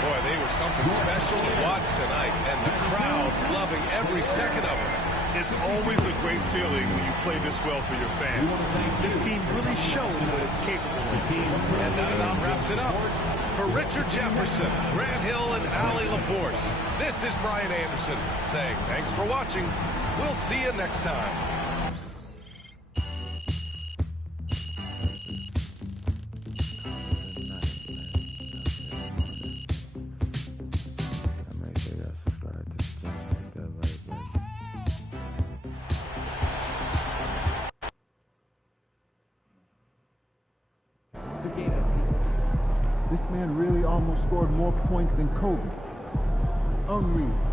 Boy, they were something special to watch tonight, and the crowd loving every second of it. It's always a great feeling when you play this well for your fans. This team really showed what it's capable of. And that about wraps it up. For Richard Jefferson, Grant Hill, and Allie LaForce, this is Brian Anderson saying thanks for watching. We'll see you next time. This man really almost scored more points than Kobe. Unreal.